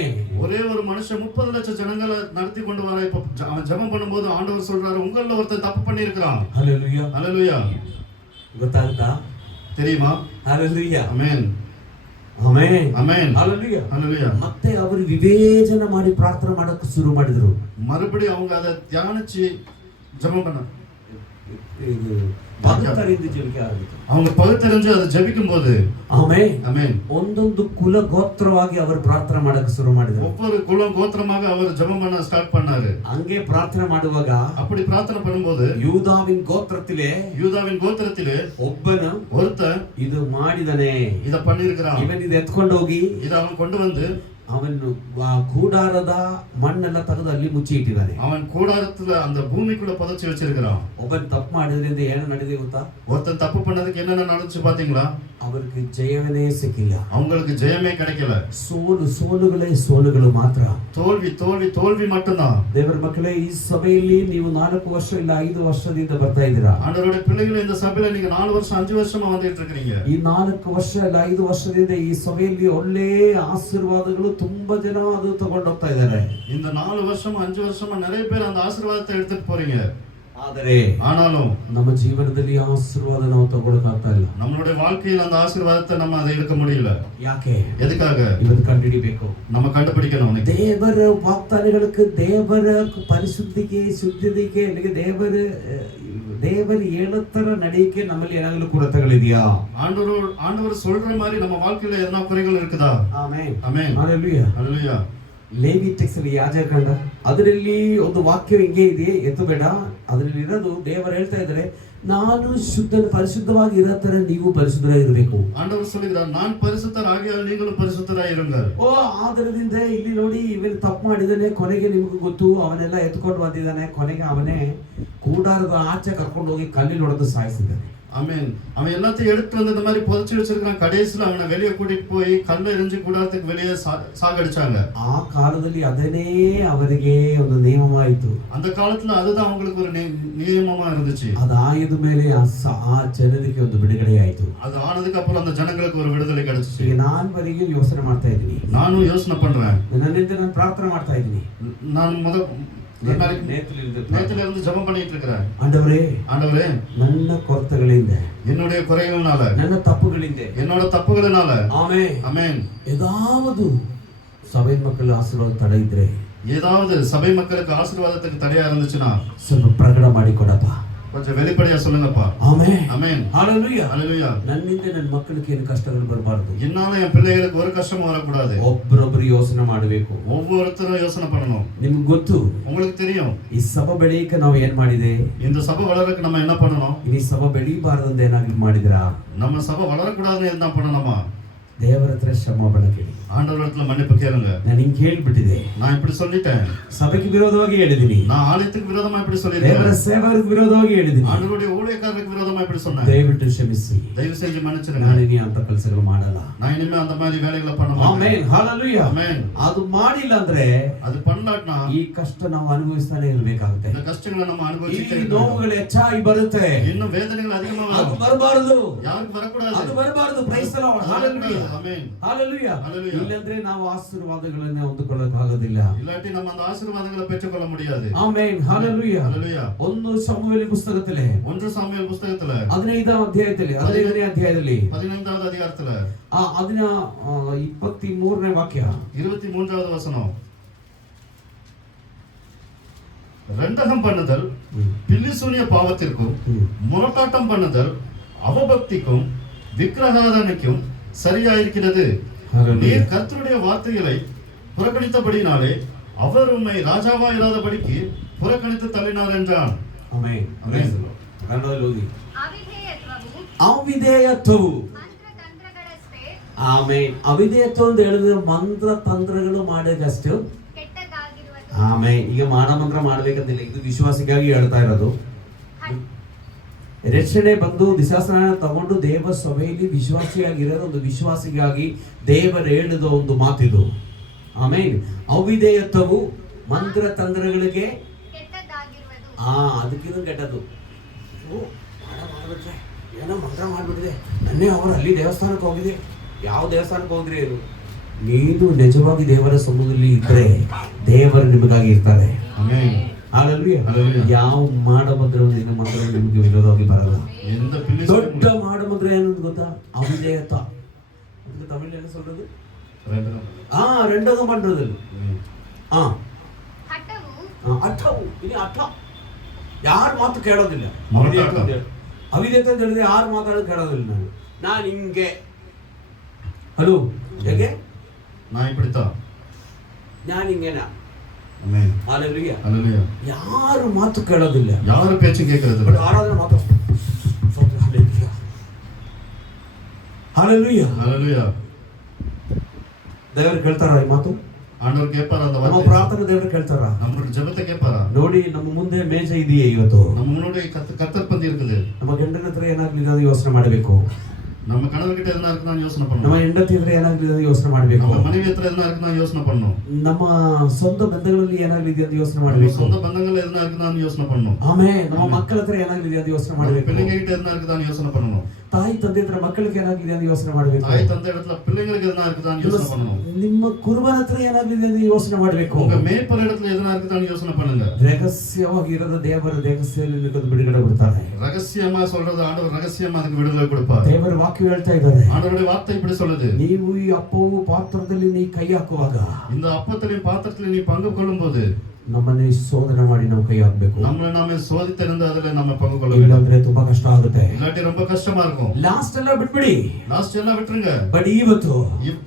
ஒரே ஒரு மனுஷன் 30 லட்சம் ஜனங்களை நடத்தி கொண்டு வர இப்ப அவன் ஜெபம் பண்ணும்போது ஆண்டவர் சொல்றாரு, உங்கள ஒருத்தன் தப்பு பண்ணி இருக்கிறான். ஹalleluya. ஹalleluya. ಗೊತ್ತಾಗುತ್ತಾ? தெரியுமா? ஹalleluya. ஆமென். ಆಮೆನ್. ஆமென். ஹalleluya. ஹalleluya. ಮತ್ತೆ ಅವರು ವಿವೇಚನೆ ಮಾಡಿ ಪ್ರಾರ್ಥನೆ ಮಾಡಕ್ಕೆ ಶುರು ಮಾಡಿದ್ರು. மறுபடியும் அவங்க அதை தியானிச்சு ஜெபம் பண்ண ಇದು ಭಕ್ತರಿಂದ ಜೀವಿಕೆ ಆರಂಭಿಸಿತು. அவங்க பகுத்தறிஞ்சு அதை ஜெபிக்கும் போது ಆಮೆನ್. ஆமென். ಒಂದೊಂದು ಕುಲ ಗೋತ್ರವಾಗಿ ಅವರು ಪ್ರಾರ್ಥನೆ ಮಾಡಕ್ಕೆ ಶುರು ಮಾಡಿದ್ರು. ஒவ்வொரு குலம் கோத்திரமாக அவர் ஜெபம் பண்ண ஸ்டார்ட் பண்ணாரு. ಹಂಗೆ ಪ್ರಾರ್ಥನೆ ಮಾಡುವಾಗ அப்படி பிரார்த்தனை பண்ணும்போது ಯೂದಾವಿನ ಗೋತ್ರத்திலே யூதாவின் கோத்திரத்திலே ಒಬ್ಬನು ஒருத்தன் ಇದು ಮಾಡಿದಾನೆ, இத பண்ணியிருக்கிறான். ಇವನ್ ಇದು ಎತ್ಕೊಂಡು ಹೋಗಿ இத அவன் கொண்டு வந்து ಅವನು ಕೂಡಾರದ ಮಣ್ಣೆಲ್ಲ ತೆಗೆದು ಅಲ್ಲಿ ಮುಚ್ಚಿ ಇಟ್ಟಿದ್ದಾನೆ. அவன் கூடாரத்துல அந்த பூமிக்குள்ள புதைச்சு வச்சிருக்கிறான். ಒಬ್ಬನ್ ತಪ್ಪು ಮಾಡಿದ್ರಿಂದ ಏನು ನಡೆದಿದೆ ಗೊತ್ತಾ? ஒருத்தன் தப்பு பண்ணதுக்கு என்னென்ன நடந்துச்சு பாத்தீங்களா? ಅವರಿಗೆ ಜಯವನೇ ಸಿಕ್ಕಿಲ್ಲ. அவங்களுக்கு ஜெயமே கிடைக்கல. ಸೋಲುಗಳೇ ಸೋಲುಗಳು ಮಾತ್ರ. தோல்வி தோல்வி தோல்வி மட்டும்தான். ದೇವರ ಮಕ್ಕಳೇ, ಈ ಸಭೆಯಲ್ಲಿ ನೀವು 4 ವರ್ಷ ಇಲ್ಲ 5 ವರ್ಷದಿಂದ ಬರ್ತಾ ಇದ್ದೀರಾ. ஆண்டவருடைய பிள்ளைகள் இந்த சபையில நீங்க 4 வருஷம் 5 வருஷமா வந்துட்டு இருக்கீங்க. ಈ 4 ವರ್ಷ ಇಲ್ಲ 5 ವರ್ಷದಿಂದ ಈ ಸಭೆಯಲ್ಲಿ ಒಳ್ಳೆ ಆಶೀರ್ವಾದಗಳು ತುಂಬಾ ಜನ ಅದು ತಗೊಂಡು ಹೋಗ್ತಾ ಇದ್ದಾರೆ. இந்த 4 வருஷமா 5 வருஷமா நிறைய பேர் அந்த ஆசீர்வாதத்தை எடுத்துட்டு போறீங்க. ಆದರೆ ஆனாலும் ನಮ್ಮ ಜೀವನದಲ್ಲಿ ಆಶೀರ್ವಾದ ನಾವು ತಗೊಳ್ಳೋಕ್ಕಾಗ್ತಾ ಇಲ್ಲ. நம்மளுடைய வாழ்க்கையில் அந்த ஆசீர்வாதத்தை நம்ம அதை எடுக்க முடியல. ಯಾಕೆ? எதுக்காக? ಇವತ್ತು ಕಂಡುಹಿಡಿಬೇಕು. நம்ம கண்டுபிடிக்கணும். ದೇವರ ವಾಗ್ದಾನಗಳಿಗೆ, ದೇವರ ಪರಿಶುದ್ಧಿಗೆ, ಶುದ್ಧತೆಗೆ, അല്ലെങ്കിൽ ದೇವರು ಹೇಳುತ್ತರ ನಡೆಯಕ್ಕೆ ನಮ್ಮಲ್ಲಿ ಏನಾಗಲೂ ಕೊರತೆಗಳಿದೆಯಾ? ஆண்டவர் சொல்ற மாதிரி நம்ம வாழ்க்கையில என்ன குறைகள் இருக்குதா? ಆಮೆನ್. ஆமென். ಹalleluya. ஹalleluya. ಲೇವಿ ಟೆಕ್ಸ್ಟಲ್ಲಿ ಯಾಜಕಂಡ ಅದರಲ್ಲಿ ಒಂದು ವಾಕ್ಯ ಹಿಂಗೆ ಇದೆ, ಎತ್ತಬೇಡ. ಅದರಲ್ಲಿ ಇರೋದು ದೇವರು ಹೇಳ್ತಾ ಇದ್ದಾರೆ, ನಾನು ಪರಿಶುದ್ಧವಾಗಿ ಇರೋ ತರ ನೀವು ಪರಿಶುದ್ಧರಾಗಿರ್ಬೇಕು. ஆண்டவர் சொல்கிறார், நான் பரிசுத்தர் ஆகியால் நீங்களும் பரிசுத்தராய் இருங்கள். ಓ ಆದರದಿಂದ ಇಲ್ಲಿ ನೋಡಿ, ಇವನು ತಪ್ಪು ಮಾಡಿದಾನೆ, ಕೊನೆಗೆ ನಿಮ್ಗೆ ಗೊತ್ತು, ಅವನೆಲ್ಲ ಎತ್ಕೊಂಡು ಬಂದಿದ್ದಾನೆ, ಕೊನೆಗೆ ಅವನೇ ಕೂಡಾರದ ಆಚೆ ಕರ್ಕೊಂಡು ಹೋಗಿ ಕಲ್ಲಿൽ ಹೊಡೆದು ಸಾಯಿಸಿದ್ದಾನೆ. ஆமென். அவன் எல்லாத்தையும் எடுத்து வந்து இந்த மாதிரி புதைச்சு வச்சிருக்கான். கடைசியில் அவனை வெளியே கூட்டிட்டு போய் கல்ல எரிஞ்சு கூடாரத்துக்கு வெளியே சாகடிச்சாங்க. ಆ ಕಾಲದಲ್ಲಿ ಅದನ್ನೇ ಅವರಿಗೆ ಒಂದು ನಿಯಮವಾಯಿತು. அந்த காலத்துல அதுதான் அவங்களுக்கு ஒரு நியமமா இருந்துச்சு. ಅದಾಯದ ಮೇಲೆ ಆ ಜನರಿಗೆ ಒಂದು ಬಿಡುಗಡೆ ಆಯಿತು. அது ஆனதுக்கு அப்புறம் அந்த ஜனங்களுக்கு ஒரு விடுதலை கிடைச்சிச்சு. ಈಗ ನಾನ್ವರೆಗೆ ಯೋಚನೆ ಮಾಡ್ತಾ ಇದ್ದೀನಿ. நானும் யோசனை பண்றேன். ನನ್ನಿಂದ ನಾನು ಪ್ರಾರ್ಥನೆ ಮಾಡ್ತಾ ಇದ್ದೀನಿ. நான் நேத்துல இருந்து ஜெபம் பண்ணிட்டு இருக்கிறேன். ஆண்டவரே, ನನ್ನ ಕೊರತೆಗಳಿಂದ, என்னுடைய குறைகளினால, ನನ್ನ ತಪ್ಪುಗಳಿಂದ, என்னோட தப்புகளினால, ಆಮೆನ್ ஆமென், ஏதாவது சபை மக்கள் ஆசீர்வாದ ತಡೆ ಇದ್ರೆ, ஏதாவது சபை மக்களுக்கு ஆசீர்வாதத்துக்கு தடையா இருந்துச்சுன்னா ಸ್ವಲ್ಪ ಪ್ರಕಟ ಮಾಡಿಕೊಡಪ್ಪ. கொஞ்சம் வெளிப்படையா சொல்லுங்கப்பா. ஆமென். ஆமென். ஹalleluya. ஹalleluya. ನನ್ನಿಂದ ನನ್ನ ಮಕ್ಕಳಿಗೆ ಏನು ಕಷ್ಟಗಳು ಬರಬಾರದು. என்னால என் பிள்ளைகளுக்கு ஒரு கஷ்டமும் வரக்கூடாது. ಒಬ್ಬರೊಬ್ಬರು ಯೋಚನೆ ಮಾಡಬೇಕು. ஒவ்வொருத்தரும் யோசனை பண்ணணும். ನಿಮಗೆ ಗೊತ್ತು, உங்களுக்கு தெரியும், ಈ ಸಭೆ ಬೆಳೆಯಕ್ಕೆ ನಾವು ಏನ್ ಮಾಡಿದೆ? இந்த சபை வளரக்கு நம்ம என்ன பண்ணணும்? ಈ ಸಭೆ ಬೆಳೀಬಾರದಂತ ಏನಾಗಿ ಮಾಡಿದ್ರಾ? நம்ம சபை வளரக்கூடாதுன்னு என்ன பண்ணணுமா? ದೇವರ ಹತ್ರ ಕ್ಷಮಾಪಣೆ ಕೇಳಿ. ஆண்டவரிடத்துல மன்னிப்பு கேளுங்க. ನಾನು ಹಿಂಗೆ ಹೇಳ್ಬಿಟ್ಟಿದೆ, நான் இப்படி சொல்லிட்டேன், ಸಭೆಗೆ ವಿರೋಧವಾಗಿ ಹೇಳಿದ್ದೀನಿ, நான் ஆலயத்துக்கு விரோதமா இப்படி ದೇವರ சொல்லிட்டேன், ಸೇವಕರಿಗೆ ವಿರೋಧವಾಗಿ ಹೇಳಿದ್ದೀನಿ. ஆண்டவருடைய ஊழியக்காரருக்கு விரோதமா இப்படி சொன்னேன். ದಯವಿಟ್ಟು ಕ್ಷಮಿಸಿ, தயவு செஞ்சு மன்னிச்சிடுங்க. ನಾನು ಇനി ಅಂತ ಕೆಲಸಗಳು ಮಾಡಲ್ಲ. நான் இனிமே அந்த மாதிரி வேலைகளை பண்ண மாட்டேன். Amen, hallelujah. ஆமென். ಅದು ಮಾಡಿಲ್ಲ ಅಂದ್ರೆ அது பண்ணலாம்னா ಈ ಕಷ್ಟ ನಾವು ಅನುಭವಿಸ್ತಾನೆ ಇರಬೇಕಾಗುತ್ತೆ. இந்த கஷ்டங்களை நம்ம ಈ அனுபவிச்சிட்டே ನೋವುಗಳು ಹೆಚ್ಚಾಗಿ ಬರುತ್ತೆ. இன்னும் வேதனைகள் அதிகமா ಅದು வரும். ಬರಬಾರದು, யாருக்கு வரக்கூடாது. ಅದು ಬರಬಾರದು. Praise the Lord, hallelujah, amen. Hallelujah. Hallelujah. ಇಲ್ಲಂದ್ರೆ ನಾವು ಆಶೀರ್ವಾದಗಳನ್ನು ಹೊಂದಿಕೊಳ್ಳಕ್ಕೆ ಆಗೋದಿಲ್ಲ. இல்லாட்டி நம்ம அந்த ஆசீர்வாதங்களை பெற்றுக்கொள்ள முடியாது. Amen, hallelujah. ஹalleluya. 1 ಸಮುವೇಲ ಪುಸ್ತಕದಲ್ಲಿ 1 சாமுவேல் புத்தகத்துல 15ನೇ ಅಧ್ಯಾಯದಲ್ಲಿ 15வது அதிகாரத்துல ಅದನ್ನ 23ನೇ ವಾಕ್ಯ 23வது வசனம். ரெண்டகம் பண்ணுதல் பில்லிசூனிய பாவத்திற்கும் முரட்டாட்டம் பண்ணுதல் அவபக்திக்கும் விக்கிரகாராதனைக்கும் சரியாயிருக்கிறது. நீர் கர்த்தருடைய வார்த்தைகளை புறக்கணித்தபடினாலே அவர் உம்மை ராஜாவாயிராதபடிக்கு புறக்கணித்து தள்ளினார் என்றான். ಆಮೆನ್. ಆಮೆನ್. ಕನ್ನಡದಲ್ಲಿ ಓದಿ. ಅವಿಧೇಯತ್ವವು ಅವಿಧೇಯತ್ವವು ಮಂತ್ರತಂತ್ರಗಳಷ್ಟೇ ಆಮೆನ್. ಅವಿಧೇಯತ್ವ ಅಂತ ಹೇಳಿದ್ರೆ ಮಂತ್ರ ತಂತ್ರಗಳು ಮಾಡೋದಷ್ಟು ಕೆಟ್ಟದಾಗಿರುವುದು. ಆಮೆನ್. ಈಗ ಮಾನಮಂತ್ರ ಮಾಡ್ಬೇಕಂತಿಲ್ಲ, ಇದು ವಿಶ್ವಾಸಿಗಾಗಿ ಹೇಳ್ತಾ ಇರೋದು. ರಕ್ಷಣೆ ಬಂದು ದಿಶಾಸ್ನಾನ ತಗೊಂಡು ದೇವ ಸಭೆಯಲ್ಲಿ ವಿಶ್ವಾಸಿಯಾಗಿರೋದು ಒಂದು ವಿಶ್ವಾಸಿಗಾಗಿ ದೇವರು ಹೇಳಿದ ಒಂದು ಮಾತಿದು. ಆಮೇಲೆ ಅವಿಧೇಯತ್ವವು ಮಂತ್ರ ತಂತ್ರಗಳಿಗೆ ಕೆಟ್ಟದಾಗಿರುವುದು. ಅದಕ್ಕಿಂತ ಕೆಟ್ಟದ್ದು. ಏನೋ ಮಂತ್ರ ಮಾಡ್ಬಿಟ್ಟಿದೆ, ನನ್ನೇ ಅವರು ಅಲ್ಲಿ ದೇವಸ್ಥಾನಕ್ಕೆ ಹೋಗಿದೆ. ಯಾವ ದೇವಸ್ಥಾನಕ್ಕೆ ಹೋಗ್ರಿ ಅದು? ನೀನು ನಿಜವಾಗಿ ದೇವರ ಸಮ್ಮುಖದಲ್ಲಿ ಇದ್ರೆ ದೇವರು ನಿಮಗಾಗಿ ಇರ್ತಾರೆ. ஆமென். ಹಾಲೆಲೂಯಾ. Hallelujah. ಯಾವ ಮಾಡಮಂತ್ರ ನಿನ್ನ ಮಂತ್ರ ನಿಮಗೆ ವಿರೋಧವಾಗಿ ಬರಲ್ಲ. எந்த பில்லி ದೊಡ್ಡ ಮಾಡಮಂತ್ರ ಏನಂತ ಗೊತ್ತಾ? ಅವಿಧೇಯತ. ಅದಕ್ಕೆ ತಮಿಳ್ ಏನು சொல்றது? ரெண்டகம் பண்றது. ಅಠವು. ಇಲ್ಲಿ ಅಠ. ಯಾರು ಮಾತು ಕೇಳೋದಿಲ್ಲ. ಅವಿಧೇಯತೆ ಅಂತ ಹೇಳಿದ್ರೆ ಯಾರು ಮಾತಾಡೋದು ಕೇಳೋದಿಲ್ಲ. ನಾನು ಹಿಂಗೆ, ಹಲೋ ಹೇಗೆ, நான் இப்படித்தான். ನಾನು ಹಿಂಗೆನಾ? ஆமென். ಹಾಲೆಲೂಯಾ. ஹalleluya. ಯಾರು ಮಾತು ಕೇಳೋದಿಲ್ಲ. யாரு பேச்சும் கேட்கிறது ಬಟ್ இல்ல. ಆರಾಧನೆ ಮಾತು. ಹಾಲೆಲೂಯಾ. ஹalleluya. ದೇವರು ಕೇಳ್ತಾರ ಈ ಮಾತು? ஆண்டவர் கேட்பாரா அந்த ನಮ್ಮ வார்த்தை? ಪ್ರಾರ್ಥನೆ ದೇವರು ಕೇಳ್ತಾರ? நம்மளுடைய ஜெபத்தை கேட்பாரா? ನೋಡಿ, ನಮ್ಮ ಮುಂದೆ ಮೇಜ ಇದೆಯೇ ಇವತ್ತು? நம்ம முன்னாடி கத்தர் பந்தி இருக்குது. ನಮ್ಮ ಗಂಡನ ಹತ್ರ ಏನಾಗ್ಲಿಲ್ಲ ಅದು ಯೋಚನೆ ಮಾಡಬೇಕು. நம்ம கணவர்கிட்ட என்ன இருக்குன்னு யோசனை ನಮ್ಮ பண்ணணும். ಹೆಂಡತಿ ಹತ್ರ ಏನಾಗ್ಲಿಲ್ಲ ಅದು ಯೋಚನೆ ಮಾಡಬೇಕು. நம்ம மனைவி ಹತ್ರ என்ன இருக்குன்னு யோசனை பண்ணணும். ನಮ್ಮ ಸ್ವಂತ ಬಂಧಗಳಲ್ಲಿ ಏನಾಗ್ಲಿದೆ ಅಂತ ಯೋಚನೆ நம்ம ಮಾಡಬೇಕು. சொந்த பந்தங்கள் என்ன இருக்குன்னு யோசனை பண்ணணும். ಆಮೇಲೆ ನಮ್ಮ ಮಕ್ಕಳ ಹತ್ರ ಏನಾಗ್ಲಿದೆ ಅಂತ ಯೋಚನೆ நம்ம ಮಾಡಬೇಕು. பிள்ளைங்க கிட்ட என்ன இருக்குன்னு யோசனை பண்ணணும். ತಾಯಿ ತಂದೆ ಹತ್ರ ಮಕ್ಕಳಿಗೆ ಏನಾಗಿದೆ ಅಂತ ಯೋಚನೆ ಮಾಡಬೇಕು. தாய் தந்தை இடத்துல பிள்ளைங்களுக்கு என்ன இருக்குன்னு யோசனை பண்ணணும். ನಿಮ್ಮ ಕುರುಬನ ಹತ್ರ ಏನಾಗಿದೆ ಅಂತ ಯೋಚನೆ ಮಾಡಬೇಕು. உங்க மேய்ப்பர் இடத்துல என்ன இருக்குன்னு யோசனை பண்ணுங்க. ರಹಸ್ಯವಾಗಿ ಇರೋದು ದೇವರ ರಹಸ್ಯದಲ್ಲಿ ನಿಮಗೆ ಬಿಡುಗಡೆ ಕೊಡ್ತಾರೆ. ரகசியமா சொல்றது ஆண்டவர் ரகசியமா அதுக்கு விடுதலை கொடுப்பார். ದೇವರ ವಾಕ್ಯ ಹೇಳ್ತಾ ಇದ್ದಾರೆ, ஆண்டவருடைய வார்த்தை இப்படி சொல்லுது, ನೀವು ಈ ಅಪ್ಪವು ಪಾತ್ರದಲ್ಲಿ ನೀ ಕೈ ಹಾಕುವಾಗ, இந்த அப்பத்திலையும் பாத்திரத்திலையும் நீ பங்கு கொள்ளும்போது ನಮ್ಮನ್ನೇ ಶೋಧನೆ ಮಾಡಿ ನಾವು ಕೈ ಹಾಕಬೇಕು. நம்மளை நாம சோதித்திருந்து அதுல நம்ம பங்கு கொள்ள வேண்டும். ಇಲ್ಲಾಂದ್ರೆ ತುಂಬಾ ಕಷ್ಟ ಆಗುತ್ತೆ. இல்லாட்டி ரொம்ப கஷ்டமா இருக்கும். ಲಾಸ್ಟ್ ಎಲ್ಲ ಬಿಟ್ಬಿಡಿ, லாஸ்ட் எல்லாம் விட்டுருங்க. ಬಟ್ ಇವತ್ತು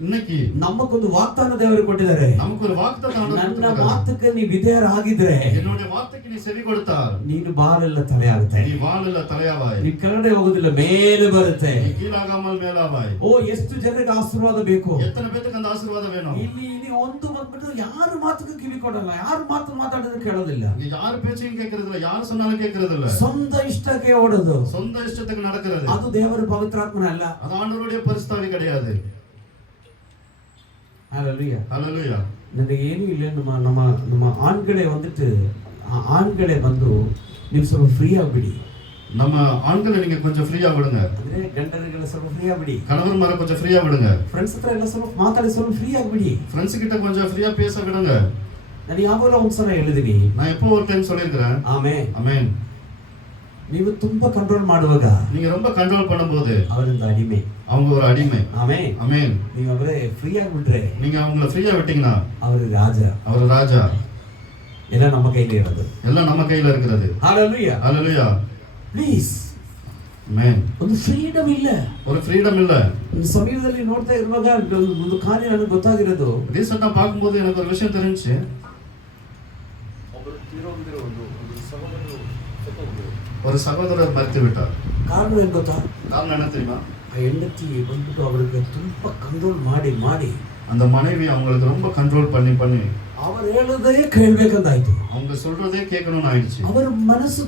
இன்னைக்கு ನಮಗೊಂದು ವಾಗ್ದಾನ ದೇವರು ಕೊಟ್ಟಿದ್ದಾರೆ. நமக்கு ஒரு வாக்குத்தத்தம் ஆண்டவர் ನನ್ನ கொடுத்திருக்கிறார். ಮಾತಕ್ಕೆ ನೀ ವಿಧೇಯರಾಗಿದ್ರೆ என்னுடைய வார்த்தைக்கு நீ செவி கொடுத்தால் ನೀನು ಬಾಲೆಲ್ಲ ತಲೆ ಆಗುತ್ತೆ. நீ வாலிಲ್ಲ தலையாவாய். ನೀ ಕೆಳಗಡೆ ಹೋಗೋದಿಲ್ಲ, ಮೇಲೆ ಬರುತ್ತೆ. நீ கீழாகாமல் மேலாவாய். ಓ, ಎಷ್ಟು ಜನರಿಗೆ ಆಶೀರ್ವಾದ ಬೇಕು. எத்தனை பேருக்கு அந்த ஆசீர்வாதம் வேணும்? ಇಲ್ಲಿ ಒಂದು ಬಂದ್ಬಿಟ್ಟು ಯಾರು ಮಾತಕ್ಕೂ ಕಿವಿ ಕೊಡಲ್ಲ, ಯಾರು ಮಾತು ಮಾತಾಡಿದ್ರೆ ಕೇಳೋದಿಲ್ಲ. இங்க யாரு பேச்சையும் கேட்கறது இல்ல, யாரு சொன்னாலும் கேட்கறது இல்ல. ಸ್ವಂತ ಇಷ್ಟಕ್ಕೆ ಓಡೋದು, சொந்த இஷ்டத்துக்கு நடக்கிறது. ಅದು ದೇವರ ಪವಿತ್ರಾತ್ಮನ ಅಲ್ಲ. அது ஆண்டவருடைய பரிசுத்தாவி கிடையாது. ஹalleluya. ஹalleluya. ನನಗೆ ಏನು ಇಲ್ಲ, ನಮ್ಮ ಆಣ್ಗಳೇ வந்துட்டு ಆಣ್ಗಳೇ ಬಂದು ನೀವು ಸ್ವಲ್ಪ ಫ್ರೀ ಆಗಿಬಿಡಿ. நம்ம ஆண்களை நீங்க கொஞ்சம் ஃப்ரீயா விடுங்க. ಅಂದ್ರೆ ಗಂಡರಿಗೆಲ್ಲ ಸ್ವಲ್ಪ ಫ್ರೀ ಆಗಿಬಿಡಿ. கணவன்மாரை கொஞ்சம் ஃப்ரீயா விடுங்க. ಫ್ರೆಂಡ್ಸ್ ಹತ್ರ ಎಲ್ಲ ಸ್ವಲ್ಪ ಮಾತಾಡಿ ಸ್ವಲ್ಪ ಫ್ರೀ ಆಗಿಬಿಡಿ. ஃப்ரெண்ட்ஸ் கிட்ட கொஞ்சம் ஃப்ரீயா பேச விடுங்க. ನಾನು ಯಾವಾಗಲೂ ಒಂದ್ಸಲ ಹೇಳಿದೀನಿ, நான் எப்போ ஒரு டைம் சொல்லியிருக்கிறேன். ಆಮೇನ್. ஆமென். ನೀವು ತುಂಬಾ ಕಂಟ್ರೋಲ್ ಮಾಡುವಾಗ நீங்க ரொம்ப கண்ட்ரோல் பண்ணும்போது ಅವರಿಂದ ಅಡಿಮೆ, அவங்க ஒரு அடிமை. ಆಮೇನ್. ஆமென். ನೀವು ಅವರೇ ಫ್ರೀ ಆಗಿಬಿಟ್ರೆ நீங்க அவங்கள ஃப்ரீயா விட்டீங்கன்னா ಅವರು ರಾಜ, அவர் ராஜா. ಎಲ್ಲ ನಮ್ಮ ಕೈಲಿ ಇರೋದು. எல்லாம் நம்ம கையில இருக்கிறது. ஹalleluya. ஹalleluya. ಪ್ಲೀಸ್, ஆமென். ಒಂದು ಫ್ರೀಡಮ್ ಇಲ್ಲ. ஒரு ஃப்ரீடம் இல்ல. ಈ ಸಮಯದಲ್ಲಿ ನೋಡ್ತಾ ಇರುವಾಗ ಒಂದು ಕಾರ್ಯ ನನಗೆ ಗೊತ್ತಾಗಿರೋದು. ரீசெண்டா பாக்கும்போது எனக்கு ஒரு விஷயம் தெரிஞ்சுச்சு. ஒரு சகோதரர் மரித்து விட்டார். ಕಾರಣ ಏನು ಗೊತ್ತಾ? காரணம் என்ன தெரியுமா? ಆ ಹೆಂಡತಿ ಬಂದ್ಬಿಟ್ಟು ಅವ್ರಿಗೆ ತುಂಬ ಕಂಟ್ರೋಲ್ ಮಾಡಿ ಮಾಡಿ அந்த மனைவி அவங்களுக்கு ரொம்ப கண்ட்ரோல் பண்ணி பண்ணி ಅವರು ಹೇಳೋದೇ ಕೇಳ್ಬೇಕಂತಾಯ್ತು. அவங்க சொல்றதே கேட்கணும்னு ஆயிடுச்சு. ಅವರ ಮನಸ್ಸು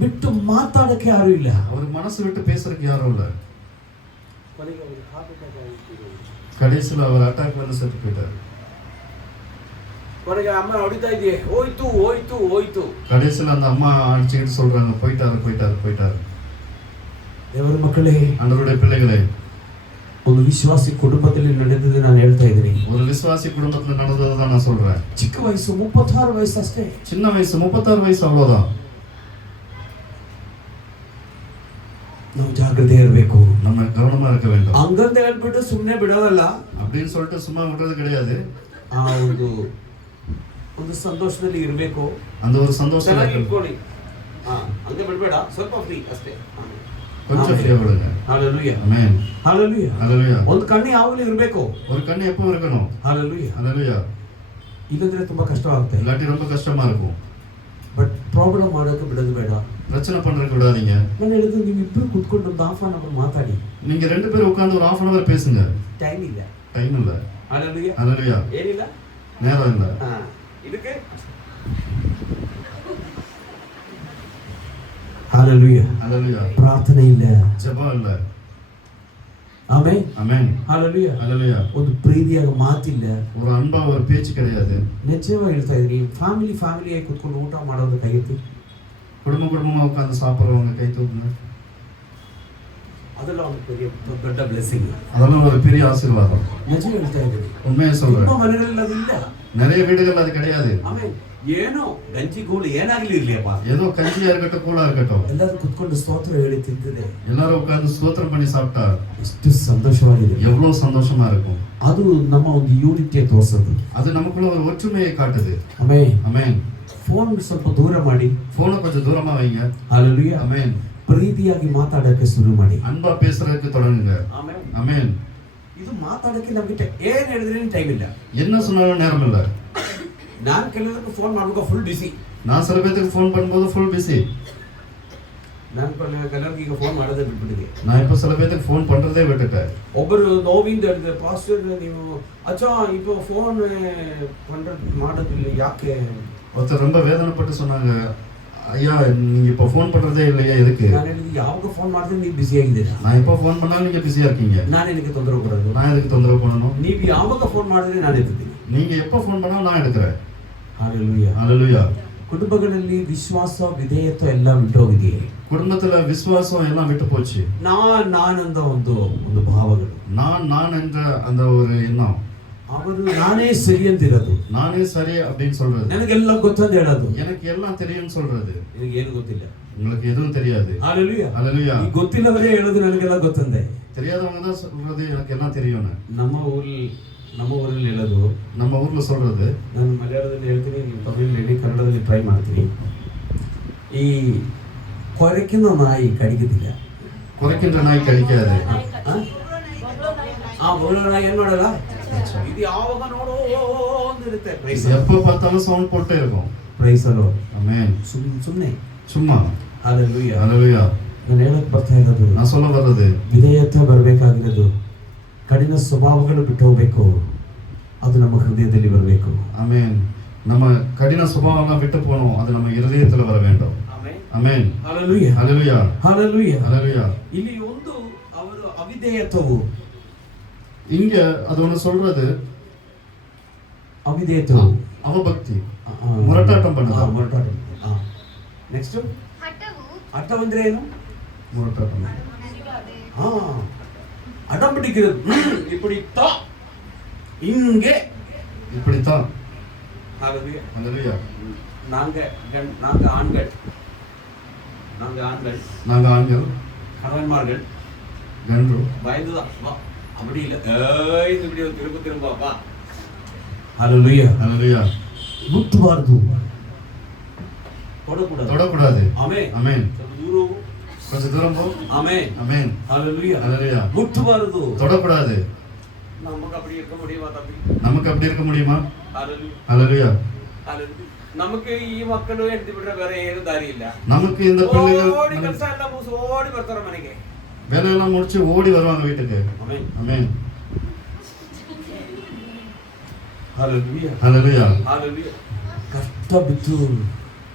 ಬಿಟ್ಟು ಮಾತಾಡಕ್ಕೆ ಯಾರು ಇಲ್ಲ. அவருக்கு மனசு விட்டு பேசுறதுக்கு யாரும் இல்ல. கடைசியில் அவர் அட்டாக் வந்து செத்து போயிட்டார். ಕೊನೆಗೆ ಅಮ್ಮ ಹೊಡಿತಾ ಇದೆಯೇ, ಹೋಯ್ತು ಹೋಯ್ತು ಹೋಯ್ತು. கடைசியில் அந்த அம்மா அடிச்சுக்கிட்டு சொல்றாங்க, போயிட்டாரு போயிட்டாரு போயிட்டாரு. ದೇವರ ಮಕ್ಕಳೇ, ஆண்டவருடைய பிள்ளைகளே, ಒಂದು ವಿಶ್ವಾಸಿ ಕುಟುಂಬದಲ್ಲಿ ನಡೆದಿದೆ ನಾನು ಹೇಳ್ತಾ ಇದ್ದೀನಿ. ஒரு விசுவாசி குடும்பத்துல நடந்ததை தான் நான் சொல்றேன். ಚಿಕ್ಕ ವಯಸ್ಸು 36 ವಯಸ್ಸು ಅಷ್ಟೇ. சின்ன வயசு 36 வயசு அவ்வளவுதான். ನಾವು ಜಾಗ್ರತೆ ಇರಬೇಕು, நம்ம கவனமா இருக்க வேண்டும். ಹಂಗಂತ ಹೇಳ್ಬಿಟ್ಟು ಸುಮ್ಮನೆ ಬಿಡೋದಲ್ಲ அப்படின்னு சொல்லிட்டு சும்மா விடுறது கிடையாது. ಆ ಒಂದು ಸಂತೋಷದಲ್ಲಿ ಇರಬೇಕು. அந்த ஒரு சந்தோஷம் ಚೆನ್ನಾಗಿ ಇಟ್ಕೊಳ್ಳಿ. ಹಂಗೆ ಬಿಡಬೇಡ, ಸ್ವಲ್ಪ ಫ್ರೀ ಅಷ್ಟೇ. கொஞ்சம் ஃப்ரீயா விடுங்க. ஹalleluya, ஆமென், ஹalleluya, ஹalleluya. ಒಂದು ಕಣ್ಣು ಯಾವಾಗಲೂ ಇರಬೇಕು. ஒரு கண்ணு எப்பவும் இருக்கணும். ஹalleluya, ஹalleluya. ಇಲ್ಲಂದ್ರೆ ತುಂಬಾ ಕಷ್ಟವಾಗುತ್ತೆ. இல்லாட்டி ரொம்ப ಕಷ್ಟமா இருக்கும். ಬಟ್ ಪ್ರಾಬ್ಲಮ್ ಮಾಡೋಕೆ ಬಿಡೋದು ಬೇಡ. பிரச்சனை பண்றதுக்கு விடாதீங்க. ನಾನು ಹೇಳಿದ್ದು ನೀವು ಇಬ್ಬರು ಕೂತ್ಕೊಂಡು ಒಂದು ಹಾಫ್ ಅನ್ ಅವರ್ ಮಾತಾಡಿ. நீங்க ரெண்டு பேரும் உட்கார்ந்து ஒரு half an hour பேசுங்க. ಟೈಮ್ ಇಲ್ಲ, டைம் இல்ல. ஹalleluya, ஹalleluya. ಏನಿಲ್ಲ, நேரம் இல்ல. ಇದಕ್ಕೆ ஹalleluya, ஹalleluya. ಪ್ರಾರ್ಥನೆ ಇಲ್ಲ, ஜெபம் இல்ல. ಆಮೆನ್, ஆமென், ஹalleluya. ஹalleluya. ಒಂದು ಪ್ರೀತಿಯಾಗ ಮಾತಿಲ್ಲ, ஒரு ಅನ್ಬಾ ஒரு பேச்சு கிடையாது. ನಿಜವಾಗಿ ಹೇಳ್ತಾ ಇದ್ದೀನಿ. ಫ್ಯಾಮಿಲಿಯಾಗಿ ಕೂತ್ಕೊಂಡು ಊಟ ಮಾಡೋದು ಕೈಯಿತ್ತು, குடும்பமா உட்கார்ந்து சாப்பிடுறவங்க கை தூக்குங்க. ಅದೆಲ್ಲ ಒಂದು பெரிய ದೊಡ್ಡ ಬ್ಲೆಸ್ಸಿಂಗ್. அதெல்லாம் ஒரு பெரிய ஆசீர்வாதம். ನಿಜ ಹೇಳ್ತಾ ಇದ್ದೀನಿ. உண்மையை சொல்றேன். ತುಂಬಾ ಮನೆಗಳಲ್ಲಿ ಅದಿಲ್ಲ. நிறைய வீடுகள் அது கிடையாது. ಆಮೆನ್. ಏನೋ ಗಂಜಿ ಗೋಳು ಏನಾಗ್ಲಿ ಇರ್ಲಿಯಪ್ಪ, ஏதோ கஞ்சியா இருக்கட்டும் கூழா இருக்கட்டும், ಎಲ್ಲರೂ ಕುತ್ಕೊಂಡು ಸ್ತೋತ್ರ ಹೇಳಿ ತಿಂತಿದೆ. எல்லாரும் உட்கார்ந்து ஸ்தோத்திரம் பண்ணி சாப்பிட்டா ಎಷ್ಟು ಸಂತೋಷವಾಗಿದೆ, எவ்வளவு சந்தோஷமா இருக்கும். ಅದು ನಮ್ಮ ಒಂದು ಯೂನಿಟಿ ತೋರಿಸೋದು. அது நமக்குள்ள ஒரு ஒற்றுமையை காட்டுது. ಆಮೆನ್, ஆமென். ಫೋನ್ ಸ್ವಲ್ಪ ದೂರ ಮಾಡಿ, போனை கொஞ்சம் தூரமா வைங்க. ಹalleluya, ஆமென். ಪ್ರೀತಿಯಾಗಿ ಮಾತಾಡಕ್ಕೆ ಶುರು ಮಾಡಿ. அன்பா பேசுறதுக்கு தொடங்குங்க. ಆಮೆನ್. ஆமென். ಇದು ಮಾತಾಡಕ್ಕೆ ನಮಗೆ ಏನ್ ಹೇಳಿದ್ರೆ ಟೈಮ್ ಇಲ್ಲ. என்ன சொன்னாலும் நேரம் இல்ல. ನಾನು ಕೆಲವರಿಗೆ ಫೋನ್ ಮಾಡುವಾಗ ಫುಲ್ ಬಿಸಿ. நான் சில பேருக்கு ஃபோன் பண்ணும்போது ஃபுல் பிஸி. ನಾನು ಕೆಲವರಿಗೆ ಈಗ ಫೋನ್ ಮಾಡೋದೇ ಬಿಟ್ಬಿಟ್ಟಿದೆ. நான் இப்போ சில பேருக்கு ஃபோன் பண்றதே விட்டுட்டேன். ಒಬ್ಬರು ನೋವಿಂದ ಹೇಳಿದ್ರೆ, ಪಾಸ್ಟರ್ ನೀವು ಅಚ್ಚಾ இப்போ ಫೋನ್ ಮಾಡೋದಿಲ್ಲ ಯಾಕೆ? ஒருத்தர் ரொம்ப வேதனைப்பட்டு சொன்னாங்க, ஐயா நீங்க இப்போ ஃபோன் பண்றதே இல்லையா, எதுக்கு? ನಾನು ಹೇಳಿದ್ದು, ಯಾವಾಗ ಫೋನ್ ಮಾಡಿದ್ರೆ ನೀವು ಬಿಸಿ ಆಗಿದ್ದೀರಾ. நான் எப்போ ஃபோன் பண்ணாலும் நீங்க பிஸியா இருக்கீங்க. ನಾನು ಏನಕ್ಕೆ ತೊಂದರೆ ಕೊಡೋದು? நான் எதுக்கு தொந்தரவு பண்ணணும்? ನೀವು ಯಾವಾಗ ಫೋನ್ ಮಾಡಿದ್ರೆ ನಾನು ಎತ್ತೀನಿ. நீங்க எப்போ ஃபோன் பண்ணாலும் நான் எடுக்கிறேன். ಹalleluya, ஹalleluya. ಕುಟುಂಬಗಳಲ್ಲಿ ವಿಶ್ವಾಸ ವಿಧೇಯತ್ವ ಎಲ್ಲ ಬಿಟ್ಟೋಗಿದೆ. குடும்பத்துல விசுவாசம் எல்லாம் விட்டு போச்சு. ನಾನಂದ ಒಂದು ಭಾವಗಳು, நான் என்ற அந்த ஒரு எண்ணம், ಅವರು ನಾನೇ ಸರಿ ಅಂತಿರೋದು, நானே சரி அப்படின்னு சொல்றது, ನನಗೆಲ್ಲ ಗೊತ್ತಂತ ಹೇಳೋದು, எனக்கு எல்லாம் தெரியும்னு சொல்றது. ನಿನಗೆ ಏನು ಗೊತ್ತಿಲ್ಲ. உங்களுக்கு எதுவும் தெரியாது. ಹalleluya, ஹalleluya. ಈ ಗೊತ್ತಿಲ್ಲವರೇ ಹೇಳೋದು ನನಗೆಲ್ಲ ಗೊತ್ತಂದೆ. தெரியாதவங்க தான் சொல்றது எனக்கு எல்லாம் தெரியும்னு. ನಮ್ಮ ಊರಲ್ಲಿ ಹೇಳೋದು, நம்ம ஊர்ல சொல்றது, ನಾನು ಮಲಯಾಳದಲ್ಲಿ ಹೇಳ್ತೀನಿ, ನೀವು ತಮಿಳಲ್ಲಿ ಹೇಳಿ, ಕನ್ನಡದಲ್ಲಿ ಟ್ರೈ ಮಾಡ್ತೀನಿ. ಈ ಕೊರಕಿನ ನಾಯಿ ಕಡಿಗಿದಿಲ್ಲ, குறைக்கின்ற நாய் கடிக்காது. ಬೊಗಳೋ ನಾಯಿ ಏನ್ ಮಾಡಲ್ಲ, ಇದು ಯಾವಾಗ ನೋಡೋ ಅಂದಿರುತ್ತೆ. எப்ப பார்த்தாலும் சவுண்ட் போட்டே இருக்கும். ಪ್ರೈಸ್ ಅಲೋ, ஆமென். ಸುಮ್ಮನೆ சும்மா. ಹalleluya, ஹalleluya. ನಾನು ಹೇಳಕ್ ಬರ್ತಾ ಇರೋದು, நான் சொல்ல வர்றது, ವಿಧೇಯತ್ವ ಬರಬೇಕಾಗಿರೋದು, ಕಠಿಣ ಸ್ವಭಾವಗಳು ಬಿಟ್ಟು ಹೋಗ್ಬೇಕು, ಅದು ನಮ್ಮ ಹೃದಯದಲ್ಲಿ ಬರಬೇಕು. ஆமென். நம்ம கடின சுபாவம்லாம் விட்டு போகணும், அது நம்ம இருதயத்துல வர வேண்டும். ஆமென். ಹalleluya, ஹalleluya. ಹalleluya, ஹalleluya. ಇಲ್ಲಿ ಒಂದು ಅವರು ಅವಿಧೇಯತ್ವವು, இங்க அது ஒண்ணு சொல்றது, ಅವಿಧೇಯತ್ವವು அவபக்தி, முரட்டாட்டம் பண்ணுது. ಮುರಟಾಟ. ನೆಕ್ಸ್ಟ್ ಹಠವು ಹಠ ಅಂದ್ರೆ ಏನು? முரட்டாட்டம். அடம் பிடிக்கிறது. இப்படித்தான், இங்கே இப்படித்தான். ஹalleluya, ஹalleluya. நாங்க ஆண்கள், நாங்க ஆண்கள், கணவன்மார்கள் கன்று பயந்துதான், வா அப்படி இல்ல, இப்படி திரும்ப வா. ஹalleluya, ஹalleluya. ಮುಟ್ಟಬಾರದು, தொடக்கூடாது. ಆಮೆನ್, ஆமென். ದೂರ கொஞ்சம் தூரம் போ. ஆமென், ஆமென். ஹalleluya, ஹalleluya. முட்டಬಾರದು, தொடக்கூடாது. நமக்கு அப்படி இருக்க முடியுமா தம்பி? நமக்கு அப்படி இருக்க முடியுமா? ஹalleluya, ஹalleluya. ஹalleluya. நமக்கு ಈ ಮಕ್ಕಳು ಹೆಂಡತಿ ಬಿಟ್ರೆ ಬೇರೆ ಏನು ದಾರಿ ಇಲ್ಲ. நமக்கு இந்த பிள்ளைகள் ಓಡಿ ಕೆಲಸ ಎಲ್ಲ ಮುಗಿಸಿ ಓಡಿ ಬರ್ತಾರೆ ಮನೆಗೆ. வேலையெல்லாம் முடிச்சு ஓடி வருவாங்க வீட்டுக்கு. ஆமென். ஆமென். ஹalleluya. ஹalleluya. ஹalleluya. ಕಷ್ಟ ಬಿಟ್ಟು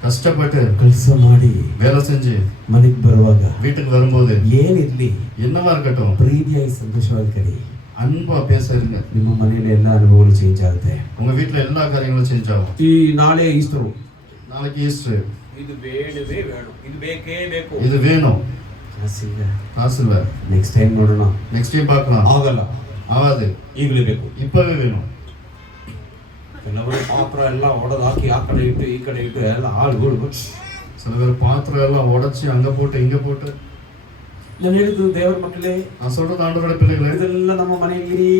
கஷ்டப்பட்டு ಕೆಲಸ ಮಾಡಿ வேலை செஞ்சு ಮನೆಗೆ ಬರುವಾಗ வீட்டுக்கு வரும்போது ಏನಿರ್ಲಿ என்னவா இருக்கட்டும் ಪ್ರೀತಿಯಾಗಿ ಸಂತೋಷವಾಗಿ ಕರಿ. அன்பா பேசுறீங்க. ನಿಮ್ಮ ಮನೆಯಲ್ಲಿ ಎಲ್ಲ ಅನುಭವಗಳು ಚೇಂಜ್ ಆಗುತ್ತೆ. உங்க வீட்டுல எல்லா காரியங்களும் சேஞ்ச் ஆகும். ಈ ನಾಳೆ ಈಸ್ಟರ್, நாளைக்கு ஈஸ்டர். ಇದು ಬೇಡವೇ ಬೇಡ, ಇದು ಬೇಕೇ ಬೇಕು. இது வேணும். ಕಾಸಿಲ್ಲ, காசு இல்ல, ನೆಕ್ಸ್ಟ್ ಟೈಮ್ ನೋಡೋಣ, நெக்ஸ்ட் டைம் பார்க்கலாம். ಆಗಲ್ಲ, ஆகாது, ಈಗಲೇ ಬೇಕು. இப்பவே வேணும். ಕೆಲವರು ಪಾತ್ರ ಎಲ್ಲ ಒಡೆದು ಹಾಕಿ ಆ ಕಡೆ ಇಟ್ಟು ಈ ಕಡೆ ಇಟ್ಟು ಎಲ್ಲ ಹಾಳುಗಳು. சில பேர் பாத்திரம் எல்லாம் உடைச்சு அங்க போட்டு இங்க போட்டு. ನಾನು ಹೇಳಿದ್ದು ದೇವರ ಮಕ್ಕಳೇ, நான் சொல்றது ஆண்டவரோட பிள்ளைகளே, ಇದೆಲ್ಲ ನಮ್ಮ ಮನೆಯಲ್ಲಿ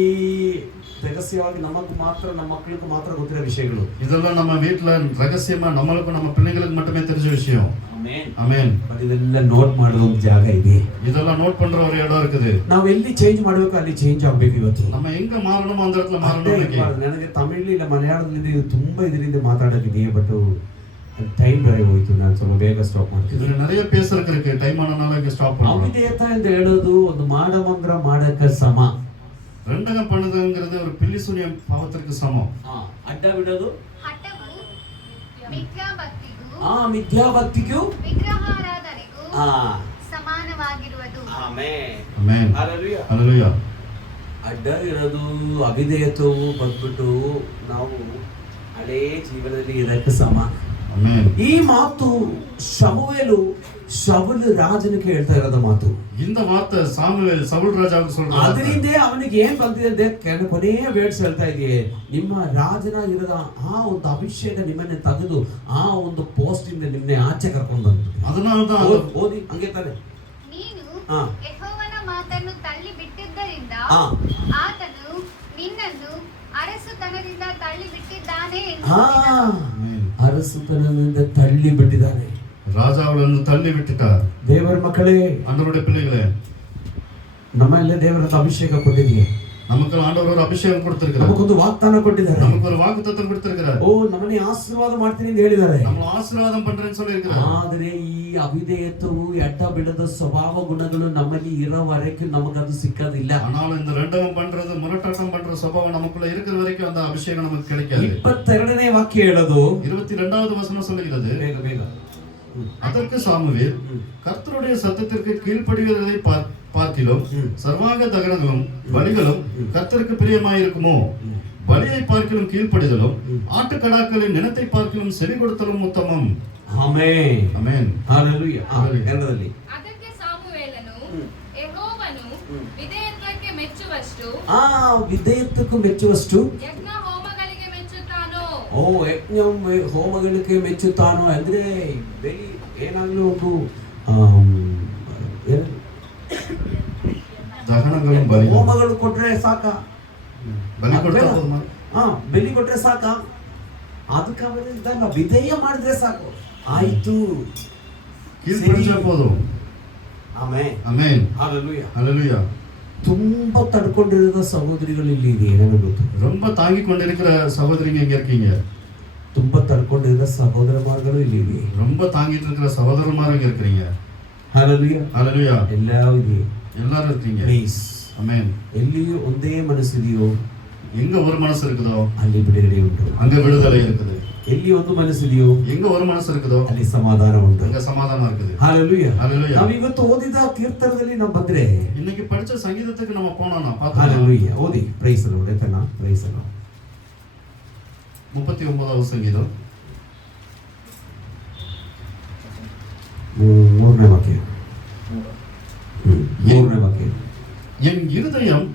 ರಹಸ್ಯವಾಗಿ ನಮಗೆ ಮಾತ್ರ, ನಮ್ಮ ಮಕ್ಕಳಿಗೆ ಮಾತ್ರ ಗೊತ್ತಿರೋ ವಿಷಯಗಳು. இதெல்லாம் நம்ம வீட்டுல ரகசியமா நம்மளுக்கும் நம்ம பிள்ளைங்களுக்கு மட்டுமே தெரிஞ்ச விஷயம். ಆಮೆನ್. ஆமென். ಬಟ್ ಇದೆಲ್ಲ ನೋಟ್ ಮಾಡೋ ಒಂದು ಜಾಗ ಇದೆ. இதெல்லாம் நோட் பண்ற ஒரு இடம் இருக்குது. ನಾವು ಎಲ್ಲಿ ಚೇಂಜ್ ಮಾಡಬೇಕು ಅಲ್ಲಿ ಚೇಂಜ್ ಆಗಬೇಕು ಇವತ್ತು. நம்ம எங்க மாறணுமோ அந்த இடத்துல மாறணும். ನನಗೆ ತಮಿಳು ಇಲ್ಲ ಮಲಯಾಳದಿಂದ ಇದು ತುಂಬಾ ಇದರಿಂದ ಮಾತಾಡೋದಿದೆ, ಬಟ್ ಟೈಮ್ ಬೇರೆ ಹೋಯ್ತು. ನಾನು ಸ್ವಲ್ಪ ಬೇಗ ಸ್ಟಾಪ್ ಮಾಡ್ತೀನಿ. இதுல நிறைய பேசுறதுக்கு இருக்கு. டைம் ஆனனால இங்க ஸ்டாப் பண்றோம். ಅವಿಧೇಯತೆ ಅಂತ ಹೇಳೋದು ಒಂದು ಮಾಡಮಂದ್ರ ಮಾಡಕ್ಕೆ ಸಮ. ரெண்டகம் பண்ணுதுங்கிறது ஒரு பில்லிசூனிய பாவத்திற்கு சமம். ಅಡ್ಡ ಬಿಡೋದು ಹಠವು ಮಿಥ್ಯಾಭಕ್ತಿಗೂ ಮಿಥ್ಯಾಭಕ್ತಿಗೂ ವಿಗ್ರಹಾರಾಧನೆಗೂ ಆ ಸಮಾನವಾಗಿರುವುದು. ಆಮೆನ್. ஆமென். ಹalleluya. ஹalleluya. ಅಡ್ಡ ಇರೋದು ಅವಿಧೇಯತೆಯು ಬಂದ್ಬಿಟ್ಟು ನಾವು ಹಳೇ ಜೀವನದಲ್ಲಿ ಇದಕ್ಕೆ ಸಮ. ஆமென். ಈ ಮಾತು ಶೌಲ್ ರಾಜನಿಗೆ ಹೇಳ್ತಾ ಇರೋದ ಮಾತು. இந்த வார்த்தை சாமுவேல் சவுல் ராஜாவுக்கு சொல்றாரு. ಅದರಿಂದ ಅವನಿಗೆ ಏನ್ ಬಂದಿದೆ ಅಂತ ಕೊನೆಯ ವರ್ಡ್ಸ್ ಹೇಳ್ತಾ ಇದೆಯೇ, ನಿಮ್ಮ ರಾಜನಾಗಿರದ ಆ ಒಂದು ಅಭಿಷೇಕ ನಿಮ್ಮನ್ನೇ ತೆಗೆದು ಆ ಒಂದು ಪೋಸ್ಟ್ ಇಂದ ನಿಮ್ಮನ್ನೇ ಆಚೆ ಕರ್ಕೊಂಡು ಬಂತು. அதனாலதான் ಓದಿ ಹಂಗೆ ತಾನೆ. ನೀನು ಹಾ. ಯೆಹೋವನ ಮಾತನ್ನು ತಳ್ಳಿ ಬಿಟ್ಟಿದ್ದರಿಂದ ಹಾ. ಆತನು ನಿನ್ನನ್ನು ಅರಸುತನದಿಂದ ತಳ್ಳಿ ಬಿಟ್ಟಿದ್ದಾನೆ ಎಂದು ಹಾ, ಹೇಳಿದನು. ಅರಸುತನದಿಂದ ತಳ್ಳಿ ಬಿಟ್ಟಿದ್ದಾನೆ. ராஜாவிலிருந்து தள்ளி விட்டுட்டார். ದೇವರ ಮಕ್ಕಳೇ, ஆண்டவருடைய பிள்ளைகளே, ನಮ್ಮೆಲ್ಲ ದೇವರ ಅಭಿಷೇಕ ಕೊಟ್ಟಿದ್ದೀವಿ. நமக்கு ஆண்டவர் ஒரு அபிஷேகம் கொடுத்திருக்கிறார். ನಮಗೊಂದು ವಾಗ್ದಾನ ಕೊಟ್ಟಿದ್ದಾರೆ. நமக்கு ஒரு வாக்குத்தத்தம் கொடுத்திருக்கிறார். ಓ, ನಮ್ಮನ್ನೇ ಆಶೀರ್ವಾದ ಮಾಡ್ತೀನಿ ಅಂತ ಹೇಳಿದ್ದಾರೆ. நம்ம ஆசீர்வாதம் பண்றேன்னு சொல்லி இருக்கிறார். ಆದರೆ ಈ ಅವಿಧೇಯತ್ವವು ಎಡ್ಡ ಬಿಡದ ಸ್ವಭಾವ ಗುಣಗಳು ನಮ್ಮಲ್ಲಿ ಇರೋವರೆಗೂ ನಮಗದು ಸಿಕ್ಕದಿಲ್ಲ. ஆனால் இந்த ரெண்டகம் பண்றது முரட்டாட்டம் பண்ற சுபாவம் நமக்குள்ள இருக்கிற வரைக்கும் அந்த அபிஷேகம் நமக்கு கிடைக்காது. 22ನೇ வாಕ್ಯ ಹೇಳೋದು 22வது வசனம் சொல்லுகிறது, ಬೇಗ ಬೇಗ. அதற்கு சாமுவேல் கர்த்தருடைய சத்தத்திற்கு கீழ்ப்படிவதை பார்க்கிலும் சர்வாங்க தகனங்களும் பலிகளும் கர்த்தருக்கு பிரியமாயிருக்குமோ? பலியை பார்க்கிலும் கீழ்ப்படிதலும் ஆட்டுக்கடாக்களின் நிலத்தை பார்க்கிலும் செவி கொடுத்தலும் உத்தமம். ಆಮೆನ್. ஆமென். ಹalleluya. ಕನ್ನಡದಲ್ಲಿ ಅದಕ್ಕೆ ಸಾಮುವೇಲನು ಯೆಹೋವನು ವಿಧೇಯತ್ವಕ್ಕೆ ಮೆಚ್ಚುವಷ್ಟು ವಿಧೇಯತ್ವಕ್ಕೂ ಮೆಚ್ಚುವಷ್ಟು ಯಜ್ಞ ಹೋಮಗಳಿಗೆ ಮೆಚ್ಚುತ್ತಾನೋ. ಯಜ್ಞ ಹೋಮಗಳಿಗೆ ಮೆಚ್ಚುತ್ತಾನೋ ಅಂದ್ರೆ ಬಲಿ ಏನಾಗ್ಲೂ ಒಂದು தகனங்களும் பலிகளும். ಹೋಮಗಳು ಕೊಟ್ರೆ ಸಾಕ, பலி கொடுத்தா போதுமா? ಬೆಲಿ ಕೊಟ್ರೆ ಸಾಕ, ಅದಕ್ಕೆ ಅವರು ಇದನ್ನ ವಿಧೇಯ ಮಾಡಿದ್ರೆ ಸಾಕು, ಆಯ್ತು, கீழ்ப்படிச்சா போதும். ಆಮೆನ್. ஆமென். ಹalleluya. ஹalleluya. ತುಂಬಾ ತಡ್ಕೊಂಡಿರೋ ಸಹೋದರಿಗಳು ಇಲ್ಲಿ ಇದೆ, ನನಗೆ ಗೊತ್ತು. ரொம்ப தாங்கி கொண்டிருக்கிற சகோதரிங்க இங்க இருக்கீங்க. ತುಂಬಾ ತಡ್ಕೊಂಡಿರೋ ಸಹೋದರಮಾರ್ಗಳು ಇಲ್ಲಿ ಇದೆ. ரொம்ப தாங்கிட்டு இருக்கிற சகோதரமாரும் இங்க இருக்கீங்க. ಹalleluya. ஹalleluya. ಎಲ್ಲ ಇದೆ. எல்லாரும் இருக்கீங்க. ಪ್ಲೀಸ್. ஆமென். ಎಲ್ಲಿ ಒಂದೇ ಮನಸ್ಸಿದೆಯೋ எங்க ஒரு மனசு இருக்குதோ ಅಲ್ಲಿ ಬಿಡುಗಡೆ ಉಂಟು. அங்க விடுதலை இருக்குது. ಎಲ್ಲಿ ಒಂದು ಮನಸ್ಸಿದೆಯೋ எங்க ஒரு மனசு இருக்குதೋ ಅಲ್ಲಿ ಸಮಾಧಾನ ಉಂಟು. அங்க சமாதானம் இருக்குது. ಹalleluya. ஹalleluya. ನಾವು ಇವತ್ತು ಓದಿದ ಕೀರ್ತನದಲ್ಲಿ ನಾವು ಬಂದ್ರೆ, இன்னைக்கு படிச்ச சங்கீதத்துக்கு நம்ம போனோம்னா பார்த்தா ಹalleluya ಓದಿ. Praise lord. ಎತ್ತನ ಪ್ರೈಸ್ ಲಾರ್ಡ್. 39வது சங்கீதம் 3ನೇ ವಾಕ್ಯ. 3ನೇ ವಾಕ್ಯ. என் இருதயம்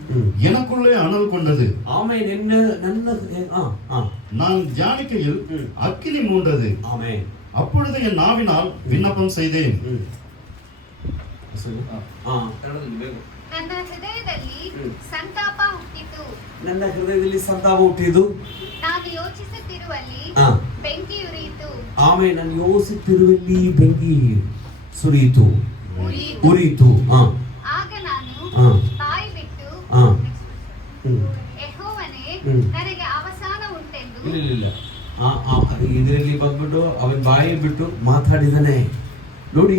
எனக்குள்ளே அனல் கொண்டது. ಆಮೆನ್. ನನ್ನ நான் தியானிக்கையில் அக்கினி மூண்டது. ಆಮೆನ್. அப்பொழுது என் நாவினால் விண்ணப்பம் செய்தேன். ನನ್ನ ಹೃದಯದಲ್ಲಿ ಸಂತಾಪ ಹುಟ್ಟಿತು. ನನ್ನ ಹೃದಯದಲ್ಲಿ ಸಂತಾಪ ಹುಟ್ಟಿತು. ನಾನು ಯೋಚಿಸುತ್ತಿರುವಲ್ಲಿ ಬೆಂಕಿ ಉರಿಯಿತು. ಆಮೆನ್. ನಾನು ಯೋಚಿಸುತ್ತಿರುವಲ್ಲಿ ಬೆಂಕಿ ಸುರಿಯಿತು, ಉರಿಯಿತು. ಆಗ ನಾನು ಬಾಯಿ ಬಿಟ್ಟು ಯೆಹೋವನೇ, ನನಗೆ ಅವಸಾನ ಉಂಟೆಂದು. ಇಲ್ಲ ಇದರಲ್ಲಿ ಬಂದ್ಬಿಟ್ಟು ಅವನ ಬಾಯಿ ಬಿಟ್ಟು ಮಾತಾಡಿದಾನೆ, ನೋಡಿ,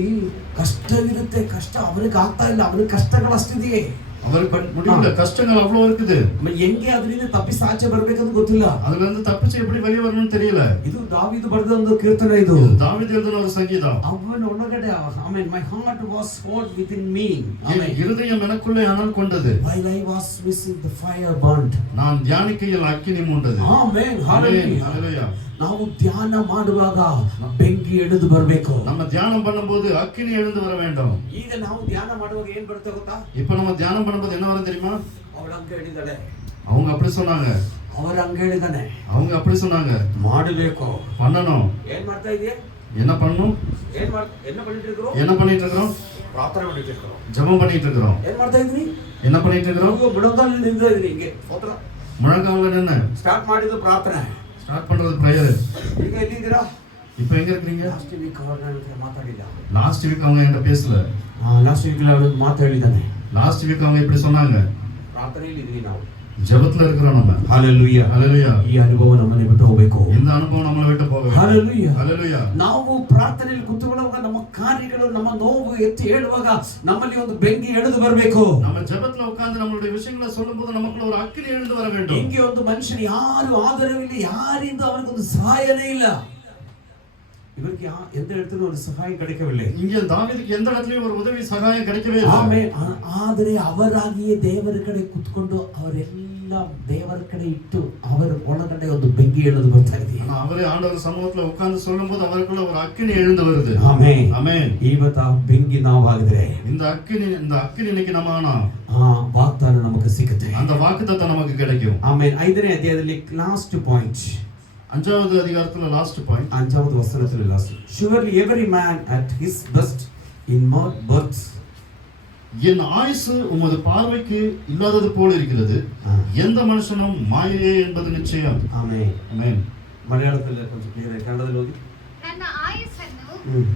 ಕಷ್ಟವಿರುತ್ತೆ, ಕಷ್ಟ ಅವನಿಗೆ ಆಗ್ತಾ ಇಲ್ಲ, ಅವನಿಗೆ ಕಷ್ಟಗಳಷ್ಟಿದೆಯೇ. அவருக்கு முடியல, கஷ்டங்கள் அவ்வளவு இருக்குது. ಹೆಂಗೆ ಅದರಿಂದ ತಪ್ಪಿಸಿ ಆಚೆ ಬರ್ಬೇಕಂತ ಗೊತ್ತಿಲ್ಲ. அதுல இருந்து தப்பிச்சு எப்படி வெளியே வரணும்னு தெரியல. ಇದು ದಾವೀದು ಬರೆದ ಒಂದು ಕೀರ್ತನೆ. ಇದು தாவீது எழுதின ஒரு சங்கீதம். ಅವನ ಒಳಗಡೆ my heart was hot within me. இருதயம் எனக்குள்ளே அனல் கொண்டது. While I was missing the fire burnt. நான் தியானிக்கையில் அக்கினி மூண்டது. Amen, hallelujah. ನಾವು ಧ್ಯಾನ ಮಾಡುವಾಗ ಬೆಂಕಿ ಎಳೆದು ಬರಬೇಕು. நம்ம தியானம் பண்ணும்போது அக்கினி எழுந்து வர வேண்டும். ಈಗ ನಾವು ಧ್ಯಾನ ಮಾಡುವಾಗ ಏನು ಬರುತ್ತೆ ಗೊತ್ತಾ? இப்போ நம்ம தியானம் பண்ணும்போது என்ன வரும் தெரியுமா? ಅವಳ ಅಂಗ ಹೇಳಿದಾಳೆ, அவங்க அப்படி சொன்னாங்க, ಅವರ ಅಂಗ ಹೇಳಿದಾನೆ, அவங்க அப்படி சொன்னாங்க, ಮಾಡಬೇಕು, பண்ணணும். ಏನ್ ಮಾಡ್ತಾ ಇದೀಯ? என்ன பண்ணணும்? என்ன பண்ணிட்டு இருக்கோம்? என்ன பண்ணிட்டு இருக்கோம்? ಪ್ರಾರ್ಥನೆ பண்ணிட்டு இருக்கோம், ஜெபம் பண்ணிட்டு இருக்கோம். ಏನ್ ಮಾಡ್ತಾ ಇದ್ರಿ? என்ன பண்ணிட்டு இருக்கோம்? ಮುಳಗಾಲ ನಿಂತ ಇದ್ರಿ, ಹಿಂಗೆ ಸ್ತೋತ್ರ முழங்கால்ல நின்னு ಸ್ಟಾರ್ಟ್ ಮಾಡಿದ್ದು ಪ್ರಾರ್ಥನೆ, ஸ்டார்ட் பண்றது பிரேயர். ಈಗ ಎಲ್ಲಿದ್ದೀರಾ? இப்போ எங்க இருக்கீங்க? ಲಾಸ್ಟ್ ವೀಕ್ ಅವ್ರ ನನ್ನ ಮಾತಾಡಿಲ್ಲ. லாஸ்ட் வீக் அவங்க என்கிட்ட பேசல. ಲಾಸ್ಟ್ ವೀಕ್ ಅವ್ರು ಮಾತಾಡಿದಾನೆ. லாஸ்ட் வீக் அவங்க இப்படி சொன்னாங்க. ಪ್ರಾರ್ಥನೆಯಲ್ಲಿ ಇದ್ವಿ ನಾವು, ஜெபத்துல இருக்கிறோம் நம்ம. ஹalleluya, ஹalleluya. ಈ ಅನುಭವ ನಮ್ಮನ್ನ ಬಿಟ್ಟು ಹೋಗಬೇಕು. இந்த அனுபவம் நம்மளை விட்டு போக வேண்டும். ஹalleluya, ஹalleluya. ನಾವು ಪ್ರಾರ್ಥನೆಯಲ್ಲಿ ಕೂತುಕೊಳ್ಳುವಾಗ ನಮ್ಮ ಕಾರ್ಯಗಳು, ನಮ್ಮ ನೋವು ಎತ್ತಿ ಹೇಳುವಾಗ ನಮ್ಮಲ್ಲಿ ಒಂದು ಬೆಂಕಿ ಎಳೆದು ಬರಬೇಕು. நம்ம ஜெபத்துல உட்கார்ந்து நம்மளுடைய விஷயங்களை சொல்லும்போது நமக்குள்ள ஒரு அக்கினி எழுந்து வர வேண்டும். ಹಿಂಗೆ ಒಂದು ಮನುಷ್ಯನ ಯಾರು ಆಧಾರವಿಲ್ಲ, ಯಾರಿಂದ ಅವನಿಗೊಂದು ಸಹಾಯನೇ ಇಲ್ಲ. இவருக்கு எந்த இடத்துல ஒரு சகாயம் கிடைக்கவில்லை. இங்கே தாவீதுக்கு எந்த இடத்துலயும் ஒரு உதவி சகாயம் கிடைக்கவே இல்லை. ಆಮೆನ್. ಆದರೆ ಅವರಾಗಿಯೇ ದೇವರ ಕಡೆ ಕೂತ್ಕೊಂಡು ಅವರೆಲ್ಲ ದೇವರ ಕಡೆ ಇಟ್ಟು ಅವರ ಒಳಗಡೆ ಒಂದು ಬೆಂಕಿ ಎಳೆದು ಬರ್ತಾ ಇದೆ. அவரே ஆண்டவர் சமூகத்துல உட்கார்ந்து சொல்லும்போது அவருக்குள்ள ஒரு அக்கினி எழுந்து வருது. ಆಮೆನ್, ஆமென். ಇವತ್ತು ಆ ಬೆಂಕಿ ನಾವಾಗಿದ್ರೆ இந்த அக்கினி இன்னைக்கு நம்ம ஆனா ವಾಗ್ದಾನ ನಮಗೆ ಸಿಗುತ್ತೆ. அந்த வாக்குத்தத்தம் நமக்கு கிடைக்கும். ಆಮೆನ್. 5ನೇ ಅಧ್ಯಾಯದಲ್ಲಿ ಲಾಸ್ಟ್ ಪಾಯಿಂಟ್, 5வது அதிகாரத்துல லாஸ்ட் பாயிண்ட், 5வது ವಚನದಲ್ಲಿ last. Surely every man at his best in more births. என் ஆயுசு உமது பார்வைக்கு இல்லாதது போல இருக்கிறது, எந்த மனுஷனும் மாயையே என்பது நிச்சயம். ಆಮೆನ್. ஆமென். ಮಲಯಾಳದಲ್ಲಿ ಕೊಂಚ ಕ್ಲಿಯರ್ ಆಗಿ, ಕನ್ನಡದಲ್ಲಿ ಓದಿ. ನನ್ನ ಆಯುಸ್ಸನ್ನು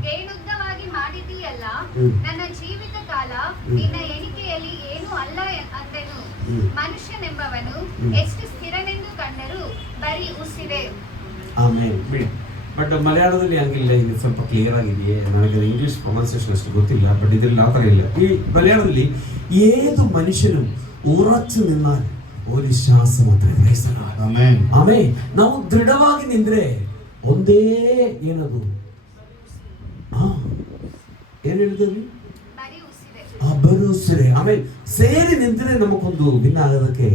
ಗೇಣುದ್ದವಾಗಿ ಮಾಡಿದೀಯಲ್ಲ, ನನ್ನ ಜೀವಿತ ಕಾಲ ನಿನ್ನ ಎಣಿಕೆಯಲ್ಲಿ ಏನೂ ಅಲ್ಲ ಅಂದೆನು. ಮನುಷ್ಯನೆಂಬವನು ಎಷ್ಟು ಸ್ಥಿರನೆಂದು ಕಂಡರೂ ಬರೀ ಉಸಿರೇ. ಆಮೆನ್. ಬಟ್ ಮಲಯಾಳದಲ್ಲಿ ಹಂಗಿಲ್ಲ, ಇಲ್ಲಿ ಸ್ವಲ್ಪ ಕ್ಲಿಯರ್ ಆಗಿದೆಯೇ. ನನಗೆ ಇಂಗ್ಲಿಷ್ ಪ್ರೊನೌನ್ಸಿಯೇಷನ್ ಅಷ್ಟು ಗೊತ್ತಿಲ್ಲ, ಬಟ್ ಇದರಲ್ಲಿ ಆ ಥರ ಇಲ್ಲ. ಈ ಮಲಯಾಳದಲ್ಲಿ ಏದು ಮನುಷ್ಯನು ಉರച്ചു ನಿನ್ನಾಲ್ ഒരു ശ്വാസം മാത്രമേ. ஆமென். ಆಮೆನ್. ನಾವು ದೃಢವಾಗಿ ನಿಂದ್ರೆ ಒಂದೇ ಏನದು ಏನು ಹೇಳಿದ್ರಿ? ಬರೀ ಉಸಿರೇ. ಭರೋಸೆ. ಆಮೇಲೆ ಸೇರಿ ನಿಂತರೆ ನಮಗೊಂದು ಭಿನ್ನ ಆಗೋದಕ್ಕೆ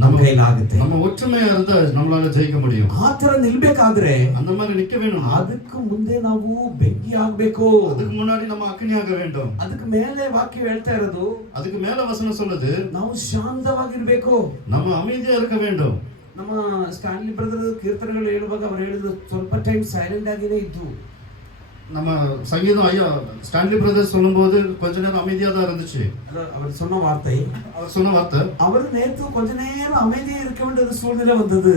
ನಮ್ಮ ಕೈಲಾಗುತ್ತೆ. நம்ம ஒற்றுமையா இருந்தா நம்மளால ஜெயிக்க முடியும். ಆ ತರ ನಿಲ್ಬೇಕಾದ್ರೆ அந்த மாதிரி நிக்க வேணும். ಅದಕ್ಕೆ ಮುಂದೆ ನಾವು ಬೆಂಕಿ ಆಗ್ಬೇಕು. அதுக்கு முன்னாடி நம்ம அக்கினியாக வேண்டும். ಅದಕ್ಕೆ ಮೇಲೆ ವಾಕ್ಯ ಹೇಳ್ತಾ ಇರೋದು, அதுக்கு மேல வசனம் சொல்லுது, ನಾವು ಶಾಂತವಾಗಿರ್ಬೇಕು, நம்ம அமைதியா இருக்க வேண்டும். ನಮ್ಮ ಸ್ಟಾನ್ಲಿ ಬ್ರದರ್ ಕೀರ್ತನೆಗಳು ಹೇಳುವಾಗ ಅವರು ಹೇಳಿದ್ರು ಸ್ವಲ್ಪ ಟೈಮ್ ಸೈಲೆಂಟ್ ಆಗಿನೇ ಇದ್ದು. நம்ம சங்கீதம் ஐயா ஸ்டான்லி பிரதர்ஸ் சொல்லும்போது கொஞ்ச நேரம் அமைதியா தான் இருந்துச்சு. அவர் சொன்ன வார்த்தை, அவர் சொன்ன வார்த்தை, அவர் நேற்று கொஞ்ச நேரம் அமைதியா இருக்க வேண்டிய சூழ்நிலை வந்தது.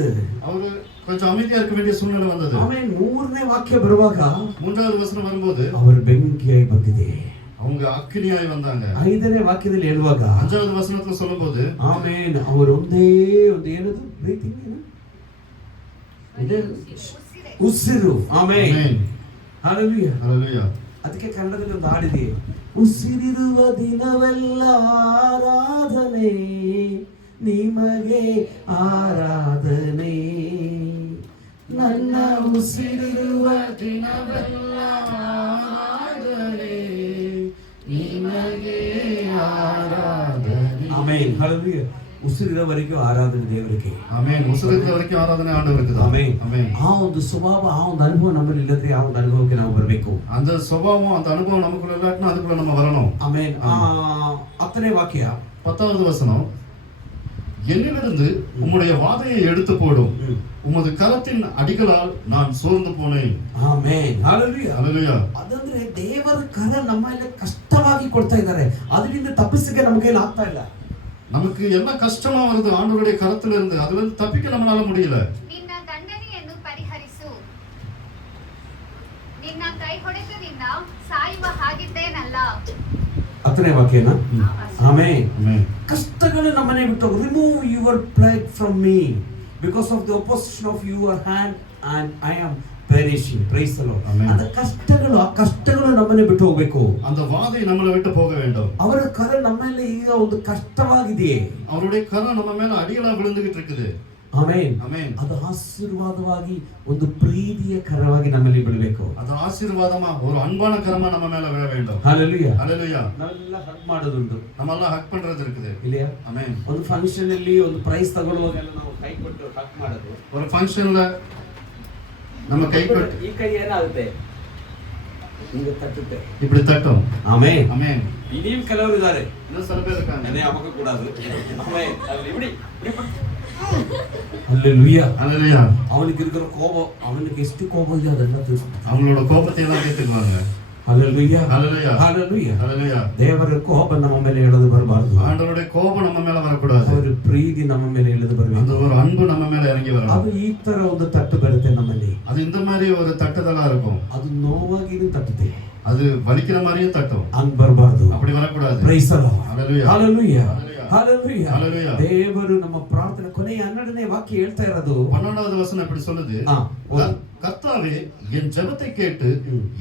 அவரு கொஞ்சம் அமைதியா இருக்க வேண்டிய சூழ்நிலை வந்தது. ಆಮೇಲೆ 3ನೇ ವಾಕ್ಯ ಬರುವಾಗ 3வது வசனம் வரும்போது அவர் ಬೆಂಕಿಯಾಗಿ ಬಂದಿದೆ, அவங்க அக்கினியாய் வந்தாங்க. 5ನೇ ವಾಕ್ಯದಲ್ಲಿ ಹೇಳುವಾಗ 5வது ವಚನத்துல சொல்லும்போது ಆಮೇನ್ ಅವರು ಒಂದೇ ಒಂದು ಏನದು ಬ್ರೀತಿಂಗ್ ಉಸಿರು. ಆಮೇನ್. ಹalleluya, ஹalleluya. ಅದಕ್ಕೆ ಕನ್ನಡದಲ್ಲಿ ಒಂದು ಹಾಡಿದೆ, ಉಸಿರಿರುವ ದಿನವೆಲ್ಲ ಆರಾಧನೆ ನಿಮಗೆ ಆರಾಧನೆ, ನನ್ನ ಉಸಿರಿರುವ ದಿನವೆಲ್ಲ ಆರಾಧನೆ ನಿಮಗೆ ಆರಾಧನೆ. ಆಮೆನ್. ಹalleluya. ಉಸಿರಿರೋವರೆಗೂ ಆರಾಧನೆ ದೇವರಿಗೆ. ஆமென். உசுருக்கு வரைக்கும் ஆராதனை ஆண்டவருக்கு தான். ಆಮೆನ್. ஆமென். ಆ ಒಂದು ಸ್ವಭಾವ, ಆ ಒಂದು ಅನುಭವ ನಮ್ಮಲ್ಲಿ ಇಲ್ಲದ್ರೆ ಆ ಒಂದು ಅನುಭವಕ್ಕೆ ನಾವು ಬರಬೇಕು. அந்த சுபாவம் அந்த அனுபவம் நமக்குள்ள இல்லாட்டினா அதுக்குள்ள நம்ம வரணும். ಆಮೆನ್. 10ನೇ ವಾಕ್ಯ, 10வது வசனம், என்னிலிருந்து உம்முடைய வாதையை எடுத்து போடும், உமது கரத்தின் அடிகளால் நான் சோர்ந்து போனேன். ಆಮೆನ್. ಹalleluya. ஹalleluya. ಅದಂದ್ರೆ ದೇವರ ಕರ ನಮ್ಮಲ್ಲಿ ಕಷ್ಟವಾಗಿ ಕೊಡ್ತಾ ಇದ್ದಾರೆ, ಅದರಿಂದ ತಪ್ಪಿಸಕ್ಕೆ ನಮ್ಮ ಕೈಲಿ ಆಗ್ತಾ ಇಲ್ಲ. நமக்கு என்ன கஷ்டமா வருது ஆண்டவருடைய கரத்துல இருந்து, அதுல இருந்து தப்பிக்க நம்மளால முடியல. ನಿನ್ನ ದಂಡನೆಯನ್ನು ಪರಿಹರಿಸು, ನಿನ್ನ ಕೈ ಹೊಡೆತದಿಂದ ಸಾಯುವ ಹಾಗಿದ್ದೇನಲ್ಲ. 10ನೇ ವಾಕ್ಯನ. ಆಮೆನ್. ஆமென். ಕಷ್ಟಗಳು ನಮ್ಮನೆ ಬಿಟ್ಟು, remove your plague from me because of the opposition of your hand and I am perishing. Praise the Lord. Amen. அந்த ಕಷ್ಟಗಳು ನಮ್ಮನ್ನೇ ಬಿಟ್ಟು ಹೋಗಬೇಕು. அந்த வாதை நம்மளை விட்டு போக வேண்டும். ಅವರ ಕರ ನಮ್ಮ ಮೇಲೆ ಈಗ ಒಂದು ಕಷ್ಟವಾಗಿದೆಯೇ, அவருடைய கரம் நம்ம மேல அடியலா விழுந்துகிட்டு இருக்குது. ಆಮೆನ್. ஆமென். ಅದು ಆಶೀರ್ವಾದವಾಗಿ ಒಂದು ಪ್ರೀತಿಯ ಕರವಾಗಿ ನಮ್ಮಲ್ಲಿ ಬೀಳಬೇಕು. அது ஆசீர்வாதமா ஒரு அன்பான கரமா நம்ம மேல விழ வேண்டும். ಹalleluya. ஹalleluya. ನಾವೆಲ್ಲ ಹಗ್ ಮಾಡೋದುಂಟು, நம்ம எல்லாம் ஹக் பண்றது இருக்குது ಇಲ್ಲಿಯಾ? ஆமென். ಒಂದು ಫಂಕ್ಷನ್ ಅಲ್ಲಿ ಒಂದು ಪ್ರೈಸ್ ತಗೊಳ್ಳುವಾಗೆಲ್ಲ ನಾವು ಕೈ ಕೊಟ್ಟು ಹಗ್ ಮಾಡೋದು. ஒரு ஃபங்க்ஷன்ல நம்ம ಕೈ ಕೊಟ್ಟು ಈ ಕೈ ಏನಾಗುತ್ತೆ, ಹಿಂಗೆ ತಟ್ಟುತ್ತೆ, இப்படி தட்டும். ಆಮೆನ್. ஆமென். ಇನ್ನೂ ಕೆಲವರು ಇದ್ದಾರೆ, இன்னும் சில பேர் இருக்காங்க. ಅದೇ ಅಮಕ ಕೂಡದು, ಆಮೆನ್. ಅಲ್ಲಿ ಇಡಿ ಹalleluya. ஹalleluya. ಅವನಿಗೆ ಇರೋ ಕೋಪ, ಅವನಿಗೆ ಎಷ್ಟು ಕೋಪ ಇದೆ ಅದೆಲ್ಲ ತಿಳಿಸು. அவங்களோட கோபத்தை எல்லாம் கேட்டுக்குவாங்க. ಹalleluya. ஹalleluya. ಹalleluya. ஹalleluya. ದೇವರ ಕೋಪ ನಮ್ಮ ಮೇಲೆ ಇಳಿದು ಬರಬಾರದು. ஆண்டவருடைய கோபம் நம்ம மேல வரக்கூடாது. ಅವರ ಪ್ರೀತಿ ನಮ್ಮ ಮೇಲೆ ಇಳಿದು அந்த ಬರಬೇಕು. ஒரு அன்பு நம்ம மேல இறங்கி வரணும். ಅದು ಈ ತರ ಒಂದು ತಟ್ಟು ಬರುತ್ತೆ ನಮ್ಮಲ್ಲಿ. அது இந்த மாதிரி ஒரு தட்டுதலா இருக்கும். ಅದು ನೋವಾಗಿನೂ ತಟ್ಟುತ್ತೆ, அது வலிக்கிற மாதிரியும் தட்டும். ಹಂಗ್ ಬರಬಾರದು. அப்படி வரக்கூடாது. Praise the lord. ஹalleluya. ಹalleluya. Hallelujah. ಹalleluya. Hallelujah. ದೇವರು ನಮ್ಮ ಪ್ರಾರ್ಥನೆ ಕೊನೆಯ 12ನೇ ವಾಕ್ಯ ಹೇಳ್ತಾ ಇರೋದು, 12வது வசனம் இப்படி சொல்லுது. ஆ, ஓ. கர்த்தாவே என் ஜெபத்தை கேட்டு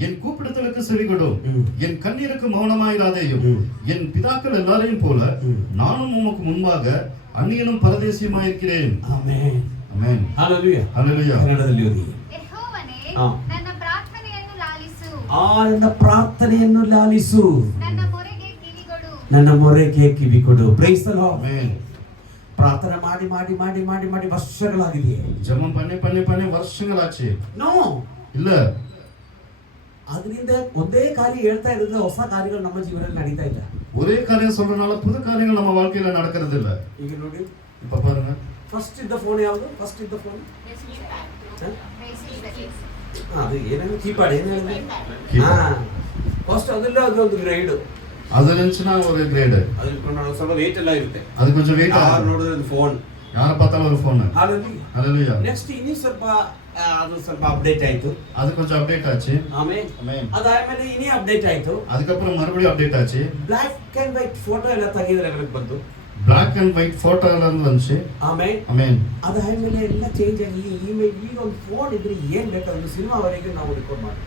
என் கூப்பிடுதலுக்கு செவிகொடும். ம். என் கண்ணீருக்கு மௌனமாயிராதேயும். ம். என் பிதாக்கள் எல்லாரையும் போல நானும் உமக்கு முன்பாக அந்நியனும் பரதேசியுமாயிருக்கிறேன். ಆಮೆನ್. ஆமென். ಹalleluya. ஹalleluya. ಕನ್ನಡದಲ್ಲಿ ಓದಿ. ಯೆಹೋವನೇ, ಆ. ನನ್ನ ಪ್ರಾರ್ಥನೆಯನ್ನು ಲಾಲಿಸು, ನನ್ನ ಪ್ರಾರ್ಥನೆಯನ್ನು ಲಾಲಿಸು, ನನ್ನ ಮೊರೆಗೆ ಕಿವಿಗೊಡು. ನನ್ನ ಮೊರೆಗೆ ಕಿವಿ ಕೊಡು. Praise the lord. ஆமென். ಪ್ರಾರ್ಥನೆ ಮಾಡಿ ಮಾಡಿ ಮಾಡಿ ಮಾಡಿ ಮಾಡಿ ವರ್ಷಗಳಾಗಿದೆ. ஜெபம் பண்ணி பண்ணி பண்ணி வருஷங்களாச்சு. ನೋ, இல்ல, ಅದರಿಂದ ಒಂದೇ ಕಾರ್ಯ ಹೇಳ್ತಾ ಇರೋದ್ರೆ ಹೊಸ ಕಾರ್ಯಗಳು ನಮ್ಮ ಜೀವನದಲ್ಲಿ ನಡೀತಾ ಇಲ್ಲ. ஒரே காரியம் சொல்றனால புது காரியங்கள் நம்ம வாழ்க்கையில நடக்கிறது இல்ல. ಈಗ ನೋಡಿ, இப்ப பாருங்க, ಫಸ್ಟ್ ಇದ್ದ ಫೋನ್ ಯಾವುದು? ಫಸ್ಟ್ ಇದ್ದ ಫೋನ್ ಅದು ಏನೇನು ಕೀಪ್ಯಾಡ್ ಏನು ಹೇಳಿದ್ರೆ, ಫಸ್ಟ್ ಅದೆಲ್ಲ ಅದೊಂದು ಗ್ರೈಡ್, அது இருந்துச்சுன்னா ஒரு கிரேடு. ಅದು ಇಟ್ಕೊಂಡು ಸ್ವಲ್ಪ ವೇಟ್ ಎಲ್ಲ ಇರುತ್ತೆ. அது கொஞ்சம் வெயிட் ಯಾರು ஆகும். ನೋಡಿದ್ರೆ ಒಂದು ಫೋನ್. யாரை பார்த்தாலும் ஒரு ஃபோன். ஹalleluya. ನೆಕ್ಸ್ಟ್ ಇನ್ನೂ ಸ್ವಲ್ಪ ಅದು ಸ್ವಲ್ಪ ಅಪ್ಡೇಟ್ ಆಯ್ತು, அது கொஞ்சம் அப்டேட் ஆச்சு. ಆಮೇಲೆ ஆமென். ಅದಾದ್ಮೇಲೆ ಇನ್ನೇ ಅಪ್ಡೇಟ್ ಆಯ್ತು, அதுக்கப்புறம் மறுபடியும் அப்டேட் ஆச்சு. ಬ್ಲಾಕ್ ಅಂಡ್ ವೈಟ್ ಫೋಟೋ ಎಲ್ಲ ತೆಗೆದ್ರೆ ಲೆವೆಲ್ಗೆ ಬಂತು, Black and white ಫೋಟೋ ಎಲ್ಲ வந்துச்சு. ಆಮೇಲೆ ஆமென். ಅದಾದ್ಮೇಲೆ ಎಲ್ಲ ಚೇಂಜ್ ಆಗಿ ಈಗ ಒಂದು ಫೋನ್ ಇದ್ರೆ ಏನ್ ಬೇಕಾದ್ರೆ ಸಿನಿಮಾವರೆಗೆ ನಾವು ರೆಕಾರ್ಡ್ ಮಾಡಿ.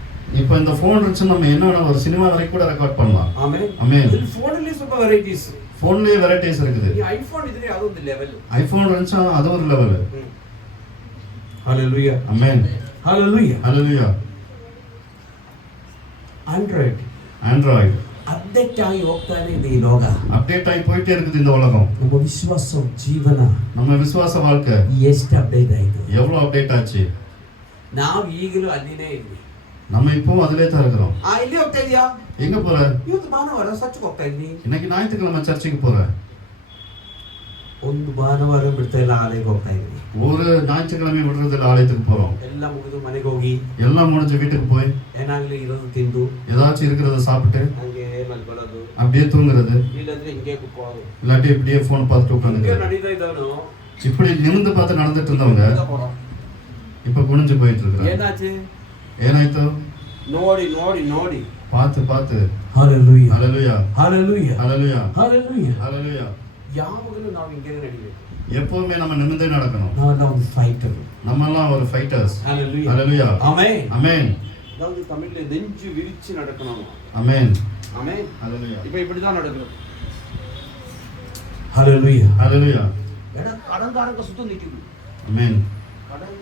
இப்போ இந்த ஃபோன் இருந்துச்சு, நம்ம என்ன ஒரு சினிமா வரைக்கும் கூட ரெக்கார்ட் பண்ணலாம். ಆಮೇಲೆ ஆமென். ಇಲ್ಲಿ ಫೋನಲ್ಲಿ ಸ್ವಲ್ಪ ವೆರೈಟೀಸ್, ஃபோன்லயே வெரைட்டிஸ் இருக்குது. ಈ ಐಫೋನ್ ಇದ್ರೆ ಅದೊಂದು ಲೆವೆಲ್. ஐபோன் இருந்துச்சா அது ஒரு லெவல். ஹalleluya. ஆமென். ஹalleluya. ஹalleluya. ಆಂಡ್ರಾಯ್ಡ್ ஆண்ட்ராய்டு ಅಪ್ಡೇಟ್ ಆಗಿ ಹೋಗ್ತಾನೆ ಇದೆ ಈ ಲೋಕ. அப்டேட் ஆகி போயிட்டே இருக்குது இந்த உலகம். ನಮ್ಮ ವಿಶ್ವಾಸ ಜೀವನ நம்ம விசுவாச வாழ்க்கை ಎಷ್ಟು ಅಪ್ಡೇಟ್ ಆಯ್ತು. எவ்வளவு அப்டேட் ஆச்சு. ನಾವು ಈಗಲೂ ಅಲ್ಲಿನೇ ಇದ್ವಿ. நம்ம இப்பவும் அதிலே தான் இருக்கிறோம். ಇಲ್ಲಿ ಹೋಗ್ತಾ ಇದೀಯಾ? எங்க போற? ಇವತ್ತು ಭಾನುವಾರ ಚರ್ಚ್ಗೆ ಹೋಗ್ತಾ ಇದ್ದೀನಿ. இன்னைக்கு ஞாயிற்றுக்கிழமை சர்ச்சுக்கு போறேன். ಒಂದು ಭಾನುವಾರ ಬಿಡ್ತಾ ಇಲ್ಲ, ಆಲಯಕ್ಕೆ ಹೋಗ್ತಾ ಇದ್ದೀನಿ. ஒரு ஞாயிற்றுக்கிழமை விடுறதுல ஆலயத்துக்கு போறோம். ಎಲ್ಲ ಮುಗಿದು ಮನೆಗೆ ಹೋಗಿ எல்லாம் முடிஞ்சு வீட்டுக்கு போய் ಏನಾಗ್ಲಿ ಇರೋದು ತಿಂದು ஏதாச்சும் இருக்கிறத சாப்பிட்டு ಹಂಗೆ ಮಲ್ಕೊಳ್ಳೋದು, அப்படியே தூங்குறது, ಇಲ್ಲಂದ್ರೆ ಹಿಂಗೆ ಕುತ್ಕೊಳ್ಳೋದು. இல்லாட்டி இப்படியே போன் பார்த்துட்டு ಹಿಂಗೆ உட்காந்துக்கிறது. ನಡೀತಾ ಇದ್ದವನು இப்படி நிமிர்ந்து பார்த்து நடந்துட்டு இருந்தவங்க இப்ப குனிஞ்சு போயிட்டு இருக்காங்க. ಏನಾಚೆ ஏனாய்த்தோ? ನೋಡಿ ನೋಡಿ ನೋಡಿ பார்த்து பார்த்து. ಹalleluya. ஹalleluya. ಹalleluya. ஹalleluya. ಹalleluya. ஹalleluya. ಯಾವಾಗಲೂ ನಾವು ಹಿಂಗೆ ನಡಿಬೇಕು. எப்பவுமே நம்ம நிமிர்ந்தே நடக்கணும். ನಾವೆಲ್ಲ ಒಂದು ಫೈಟರ್. நம்ம எல்லாம் ஒரு ஃபைட்டர்ஸ். ಹalleluya. ஹalleluya. ಆಮೆನ್. ஆமென். அதாவது தமிழ்ல நெஞ்சு விரிச்சு நடக்கணும். ஆமென். ஆமென். ஹalleluya. இப்போ இப்படி தான் நடக்கணும். ஹalleluya. ஹalleluya. ஏன்னா கடன்காரங்க சுத்தம் நிக்குது. ஆமென். கடன்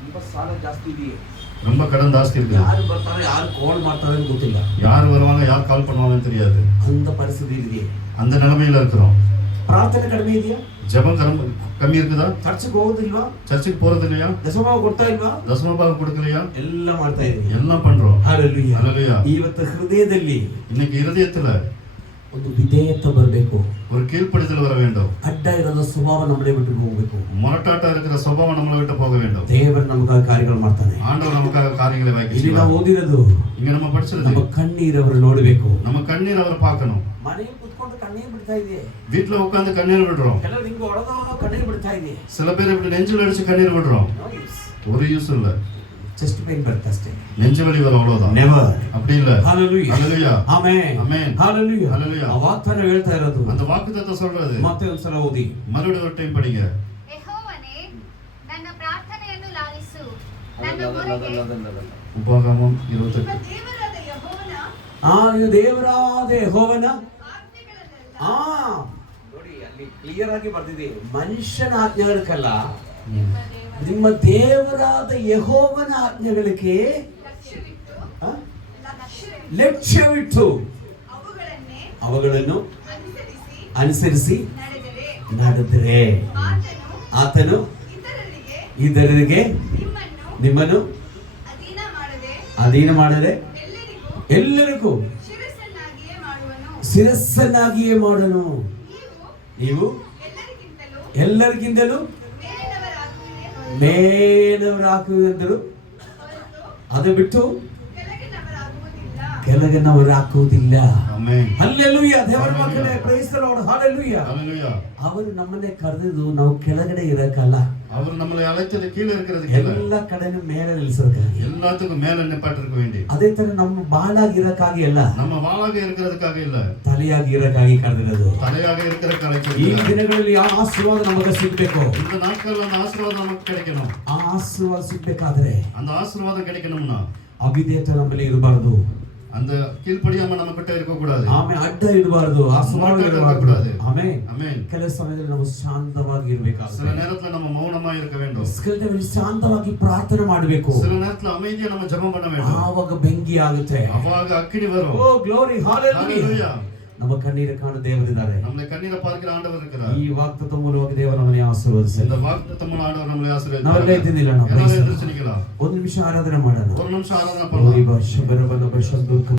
ரொம்ப ಸಾಲ ಜಾಸ್ತಿ ಇದೆ. ரொம்ப கடன் ஜாஸ்தி இருக்கு. ಯಾರು ಬರ್ತಾರೆ ಯಾರು ಕಾಲ್ ಮಾಡ್ತಾರೆ ಅಂತ ಗೊತ್ತಿಲ್ಲ. யார் வருவாங்க யார் கால் பண்ணுவாங்கன்னு தெரியாது. அந்த ಪರಿಸ್ಥಿತಿ ಇದೆ. அந்த நிலைமையில இருக்கிறோம். ಪ್ರಾರ್ಥನೆ ಕಡಿಮೆ ಇದೆಯಾ? ஜெபம் கம்மி இருக்குதா? ಚರ್ಚ್ಗೆ ಹೋಗೋದಿಲ್ವಾ? சர்ச்சுக்கு போறது இல்லையா? ದಶಮಭಾಗ ಕೊಡ್ತಾ ಇಲ್ವಾ? தசமபாகம் கொடுக்கலையா? ಎಲ್ಲ ಮಾಡ್ತಾ ಇದೀವಿ. எல்லாம் பண்றோம். ಹalleluya. ஹalleluya. ಇವತ್ತು ಹೃದಯದಲ್ಲಿ இன்னைக்கு இருதயத்துல ಒಂದು ವಿಧೇಯತೆ ಬರಬೇಕು. ஒரு கீழ்ப்படிதல் வர வேண்டும். ಅಡ್ಡ ಇರೋದ ಸ್ವಭಾವ ನಮ್ಮನೆ ಬಿಟ್ಟು ಹೋಗಬೇಕು. முரட்டாட்டா இருக்கிற சுபாவம் நம்மளை விட்டு போக வேண்டும். ದೇವರು ನಮಗಾಗಿ ಕಾರ್ಯಗಳು ಮಾಡ್ತಾನೆ. ஆண்டவர் நமக்காக காரியங்களை வாங்கி ಇಲ್ಲಿ ನಾವು ಓದಿರೋದು இங்க நம்ம படிச்சது ನಮ್ಮ ಕಣ್ಣೀರು ಅವರು ನೋಡಬೇಕು. நம்ம கண்ணீர் அவர் பார்க்கணும். ಮನೆಯಲ್ಲಿ ಕುತ್ಕೊಂಡು ಕಣ್ಣೀರು ಬಿಡ್ತಾ ಇದೆ. வீட்டுல உட்கார்ந்து கண்ணீர் விடுறோம். ಕೆಲವರು ಹಿಂಗೆ ಹೊಡೆದ ಕಣ್ಣೀರು ಬಿಡ್ತಾ ಇದೆ. சில பேர் இப்படி நெஞ்சில் அடிச்சு கண்ணீர் விடுறோம். ஒரு யூஸ் இல்ல. ಚೆಸ್ಟ್ ಪೇನ್ ಬರುತ್ತೆ ಅಷ್ಟೇ. நெஞ்சு வலி வரும் அவ்வளவுதான். ನೆವರ್. அப்படி இல்ல. ಹalleluya. ஹalleluya. ಆಮೆನ್. ஆமென். ಹalleluya. ஹalleluya. ಆ ವಾಕ್ಯನ ಹೇಳ್ತಾ ಇರೋದು. அந்த வாக்குத்தத்தம் சொல்றது. ಮತ್ತೆ ಒಂದ್ಸಲ ಓದಿ. மறுபடியும் ஒரு டைம் படிங்க. ಯೆಹೋವನೇ, ನನ್ನ ಪ್ರಾರ್ಥನೆಯನ್ನು ಲಾಲಿಸು, ನನ್ನ ಮೊರೆಗೆ ಉಪಗಮಂ 28. ನಿಮ್ಮ ದೇವರಾದ ಯೆಹೋವನ ಇದು ದೇವರಾದ ಯೆಹೋವನ ಆಜ್ಞೆಗಳನ್ನೆಲ್ಲ ನೋಡಿ ಅಲ್ಲಿ ಕ್ಲಿಯರ್ ಆಗಿ ಬರ್ತಿದೆ. ಮನುಷ್ಯನ ಆಜ್ಞೆಗಳಕ್ಕಲ್ಲ, ನಿಮ್ಮ ದೇವರ ನಿಮ್ಮ ದೇವರಾದ ಯೆಹೋವನ ಆಜ್ಞೆಗಳಿಗೆ ಲಕ್ಷ್ಯವಿಟ್ಟು ಆ? ಲಕ್ಷ್ಯವಿಟ್ಟು ಲಕ್ಷ್ಯವಿಟ್ಟು ಅವುಗಳನ್ನೇ ಅವುಗಳನ್ನು ಅನುಸರಿಸಿ ಅನುಸರಿಸಿ ನಡೆದರೆ ನಡೆದರೆ ಆತನು ಆತನು ಇತರರಿಗೆ ನಿಮ್ಮನ್ನು ನಿಮ್ಮನ್ನು ಅಧೀನ ಮಾಡದೆ ಎಲ್ಲರಿಗೂ ಎಲ್ಲರಿಗೂ ಶಿರಸ್ಸನ್ನಾಗಿಯೇ ಮಾಡುವನು. ಶಿರಸ್ಸನ್ನಾಗಿಯೇ ಮಾಡನು. ನೀವು ನೀವು ಎಲ್ಲರಿಗಿಂತಲೂ ಎಲ್ಲರಿಗಿಂತಲೂ ಮೇಲಿನವರಾಗುವಿರೇ ಹೊರತು ಮೇಲವರಾಗುವುದೆಂದರು ಹೊರತು ಅದು ಬಿಟ್ಟು ಕೆಳಗಿನವರಾಗುವುದಿಲ್ಲ. ಕೆಳಗಿನವರು ಹಾಕುವುದಿಲ್ಲ. ಆಮೆನ್. ಹಲ್ಲೆಲೂಯ. ದೇವರ ಮಕ್ಕಳೇ, ಪ್ರೈಸ್ ದಿ ಲಾರ್ಡ್. ಹಲ್ಲೆಲೂಯ. ஹalleluya. ಅವರು ನಮ್ಮನ್ನೇ ಕರೆದಿದ್ದು ನಾವು ಕೆಳಗಡೆ ಇರಕ್ಕಲ್ಲ, அவர் நம்மளை அழைத்தது கீழே இருக்கிறதுக்கு இல்ல, ಎಲ್ಲ ಕಡೆನೂ ಮೇಲೆ ನಿಲ್ಲಿಸೋದಕ್ಕಾಗಿ. எல்லாத்துக்கும் மேல நிப்பாட்டிருக்க வேண்டி. ಅದೇ ತರ ನಮ್ಮ ಬಾಲಾಗಿ ಇರಕ್ಕಾಗಿ ಅಲ್ಲ, நம்ம வாளாக இருக்கிறதுக்காக இல்ல, ತಲೆಯಾಗಿ ಇರಕ್ಕಾಗಿ ಕರೆದಿರೋದು. தலையாக இருக்கிறதுக்கு ಈ அழைச்சிருக்கிறார். ದಿನಗಳಲ್ಲಿ ಆ ಆಶೀರ್ವಾದ ನಮಗೆ ಸಿಗ್ಬೇಕು. இந்த நாட்கள்ல அந்த ஆசீர்வாதம் நமக்கு கிடைக்கணும். ಆ ಆಶೀರ್ವಾದ ಸಿಗ್ಬೇಕಾದ್ರೆ அந்த ஆசீர்வாதம் கிடைக்கணும்னா ಅವಿಧೇಯತೆ ನಮ್ಮಲ್ಲಿ ಇರಬಾರದು. அந்த கீழ்ப்படியாம நம்ம கிட்ட இருக்க கூடாது. ಆಮೇಲೆ ಅಡ್ಡ ಇಡಬಾರದು, ಆಸಮಾನ ಇರಬಾರದು. ಆಮೇಲೆ ஆமென். ಕೆಲವು ಸಮಯದಲ್ಲಿ ನಾವು ಶಾಂತವಾಗಿ சில ಇರಬೇಕಾಗುತ್ತೆ. நேரத்துல நம்ம மௌனமா இருக்க வேண்டும். ಕೆಲವು ಶಾಂತವಾಗಿ ಪ್ರಾರ್ಥನೆ ಮಾಡಬೇಕು. சில நேரத்துல அமைதியா நம்ம ஜெபம் பண்ண வேண்டும். ಆವಾಗ ಬೆಂಕಿ ಆಗುತ್ತೆ. அವಾಗ அக்கினி வரும். ಓ ಗ್ಲೋರಿ, ಹalleluya. ஹalleluya. ನಮ್ಮ ಕಣ್ಣೀರು ಕಾಣು ದೇವರಿದ್ದಾರೆ. நம்மளை கண்ணீரை பார்க்கிற ஆண்டவர் இருக்கிறார். ಈ ವಾಗ್ದಾನದ ಮೂಲಕ ದೇವರು ನಮ್ಮನ್ನು ಆಶೀರ್ವದಿಸಲಿ. இந்த வாக்குத்தத்தமான ஆண்டவர் நம்மளை ನಾವೆಲ್ಲ ஆசீர்வதிப்பார். ಇದ್ದಿದ್ದಿಲ್ಲ ನಾವು. எல்லாரும் எந்திரிச்சு நிக்கலாம். ಒಂದು ನಿಮಿಷ ಆರಾಧನೆ ಮಾಡೋಣ. ஒரு நிமிஷம் ஆராதனை ಓ ಈ பண்ணலாம். ವರ್ಷ ಬರಬನ ವರ್ಷ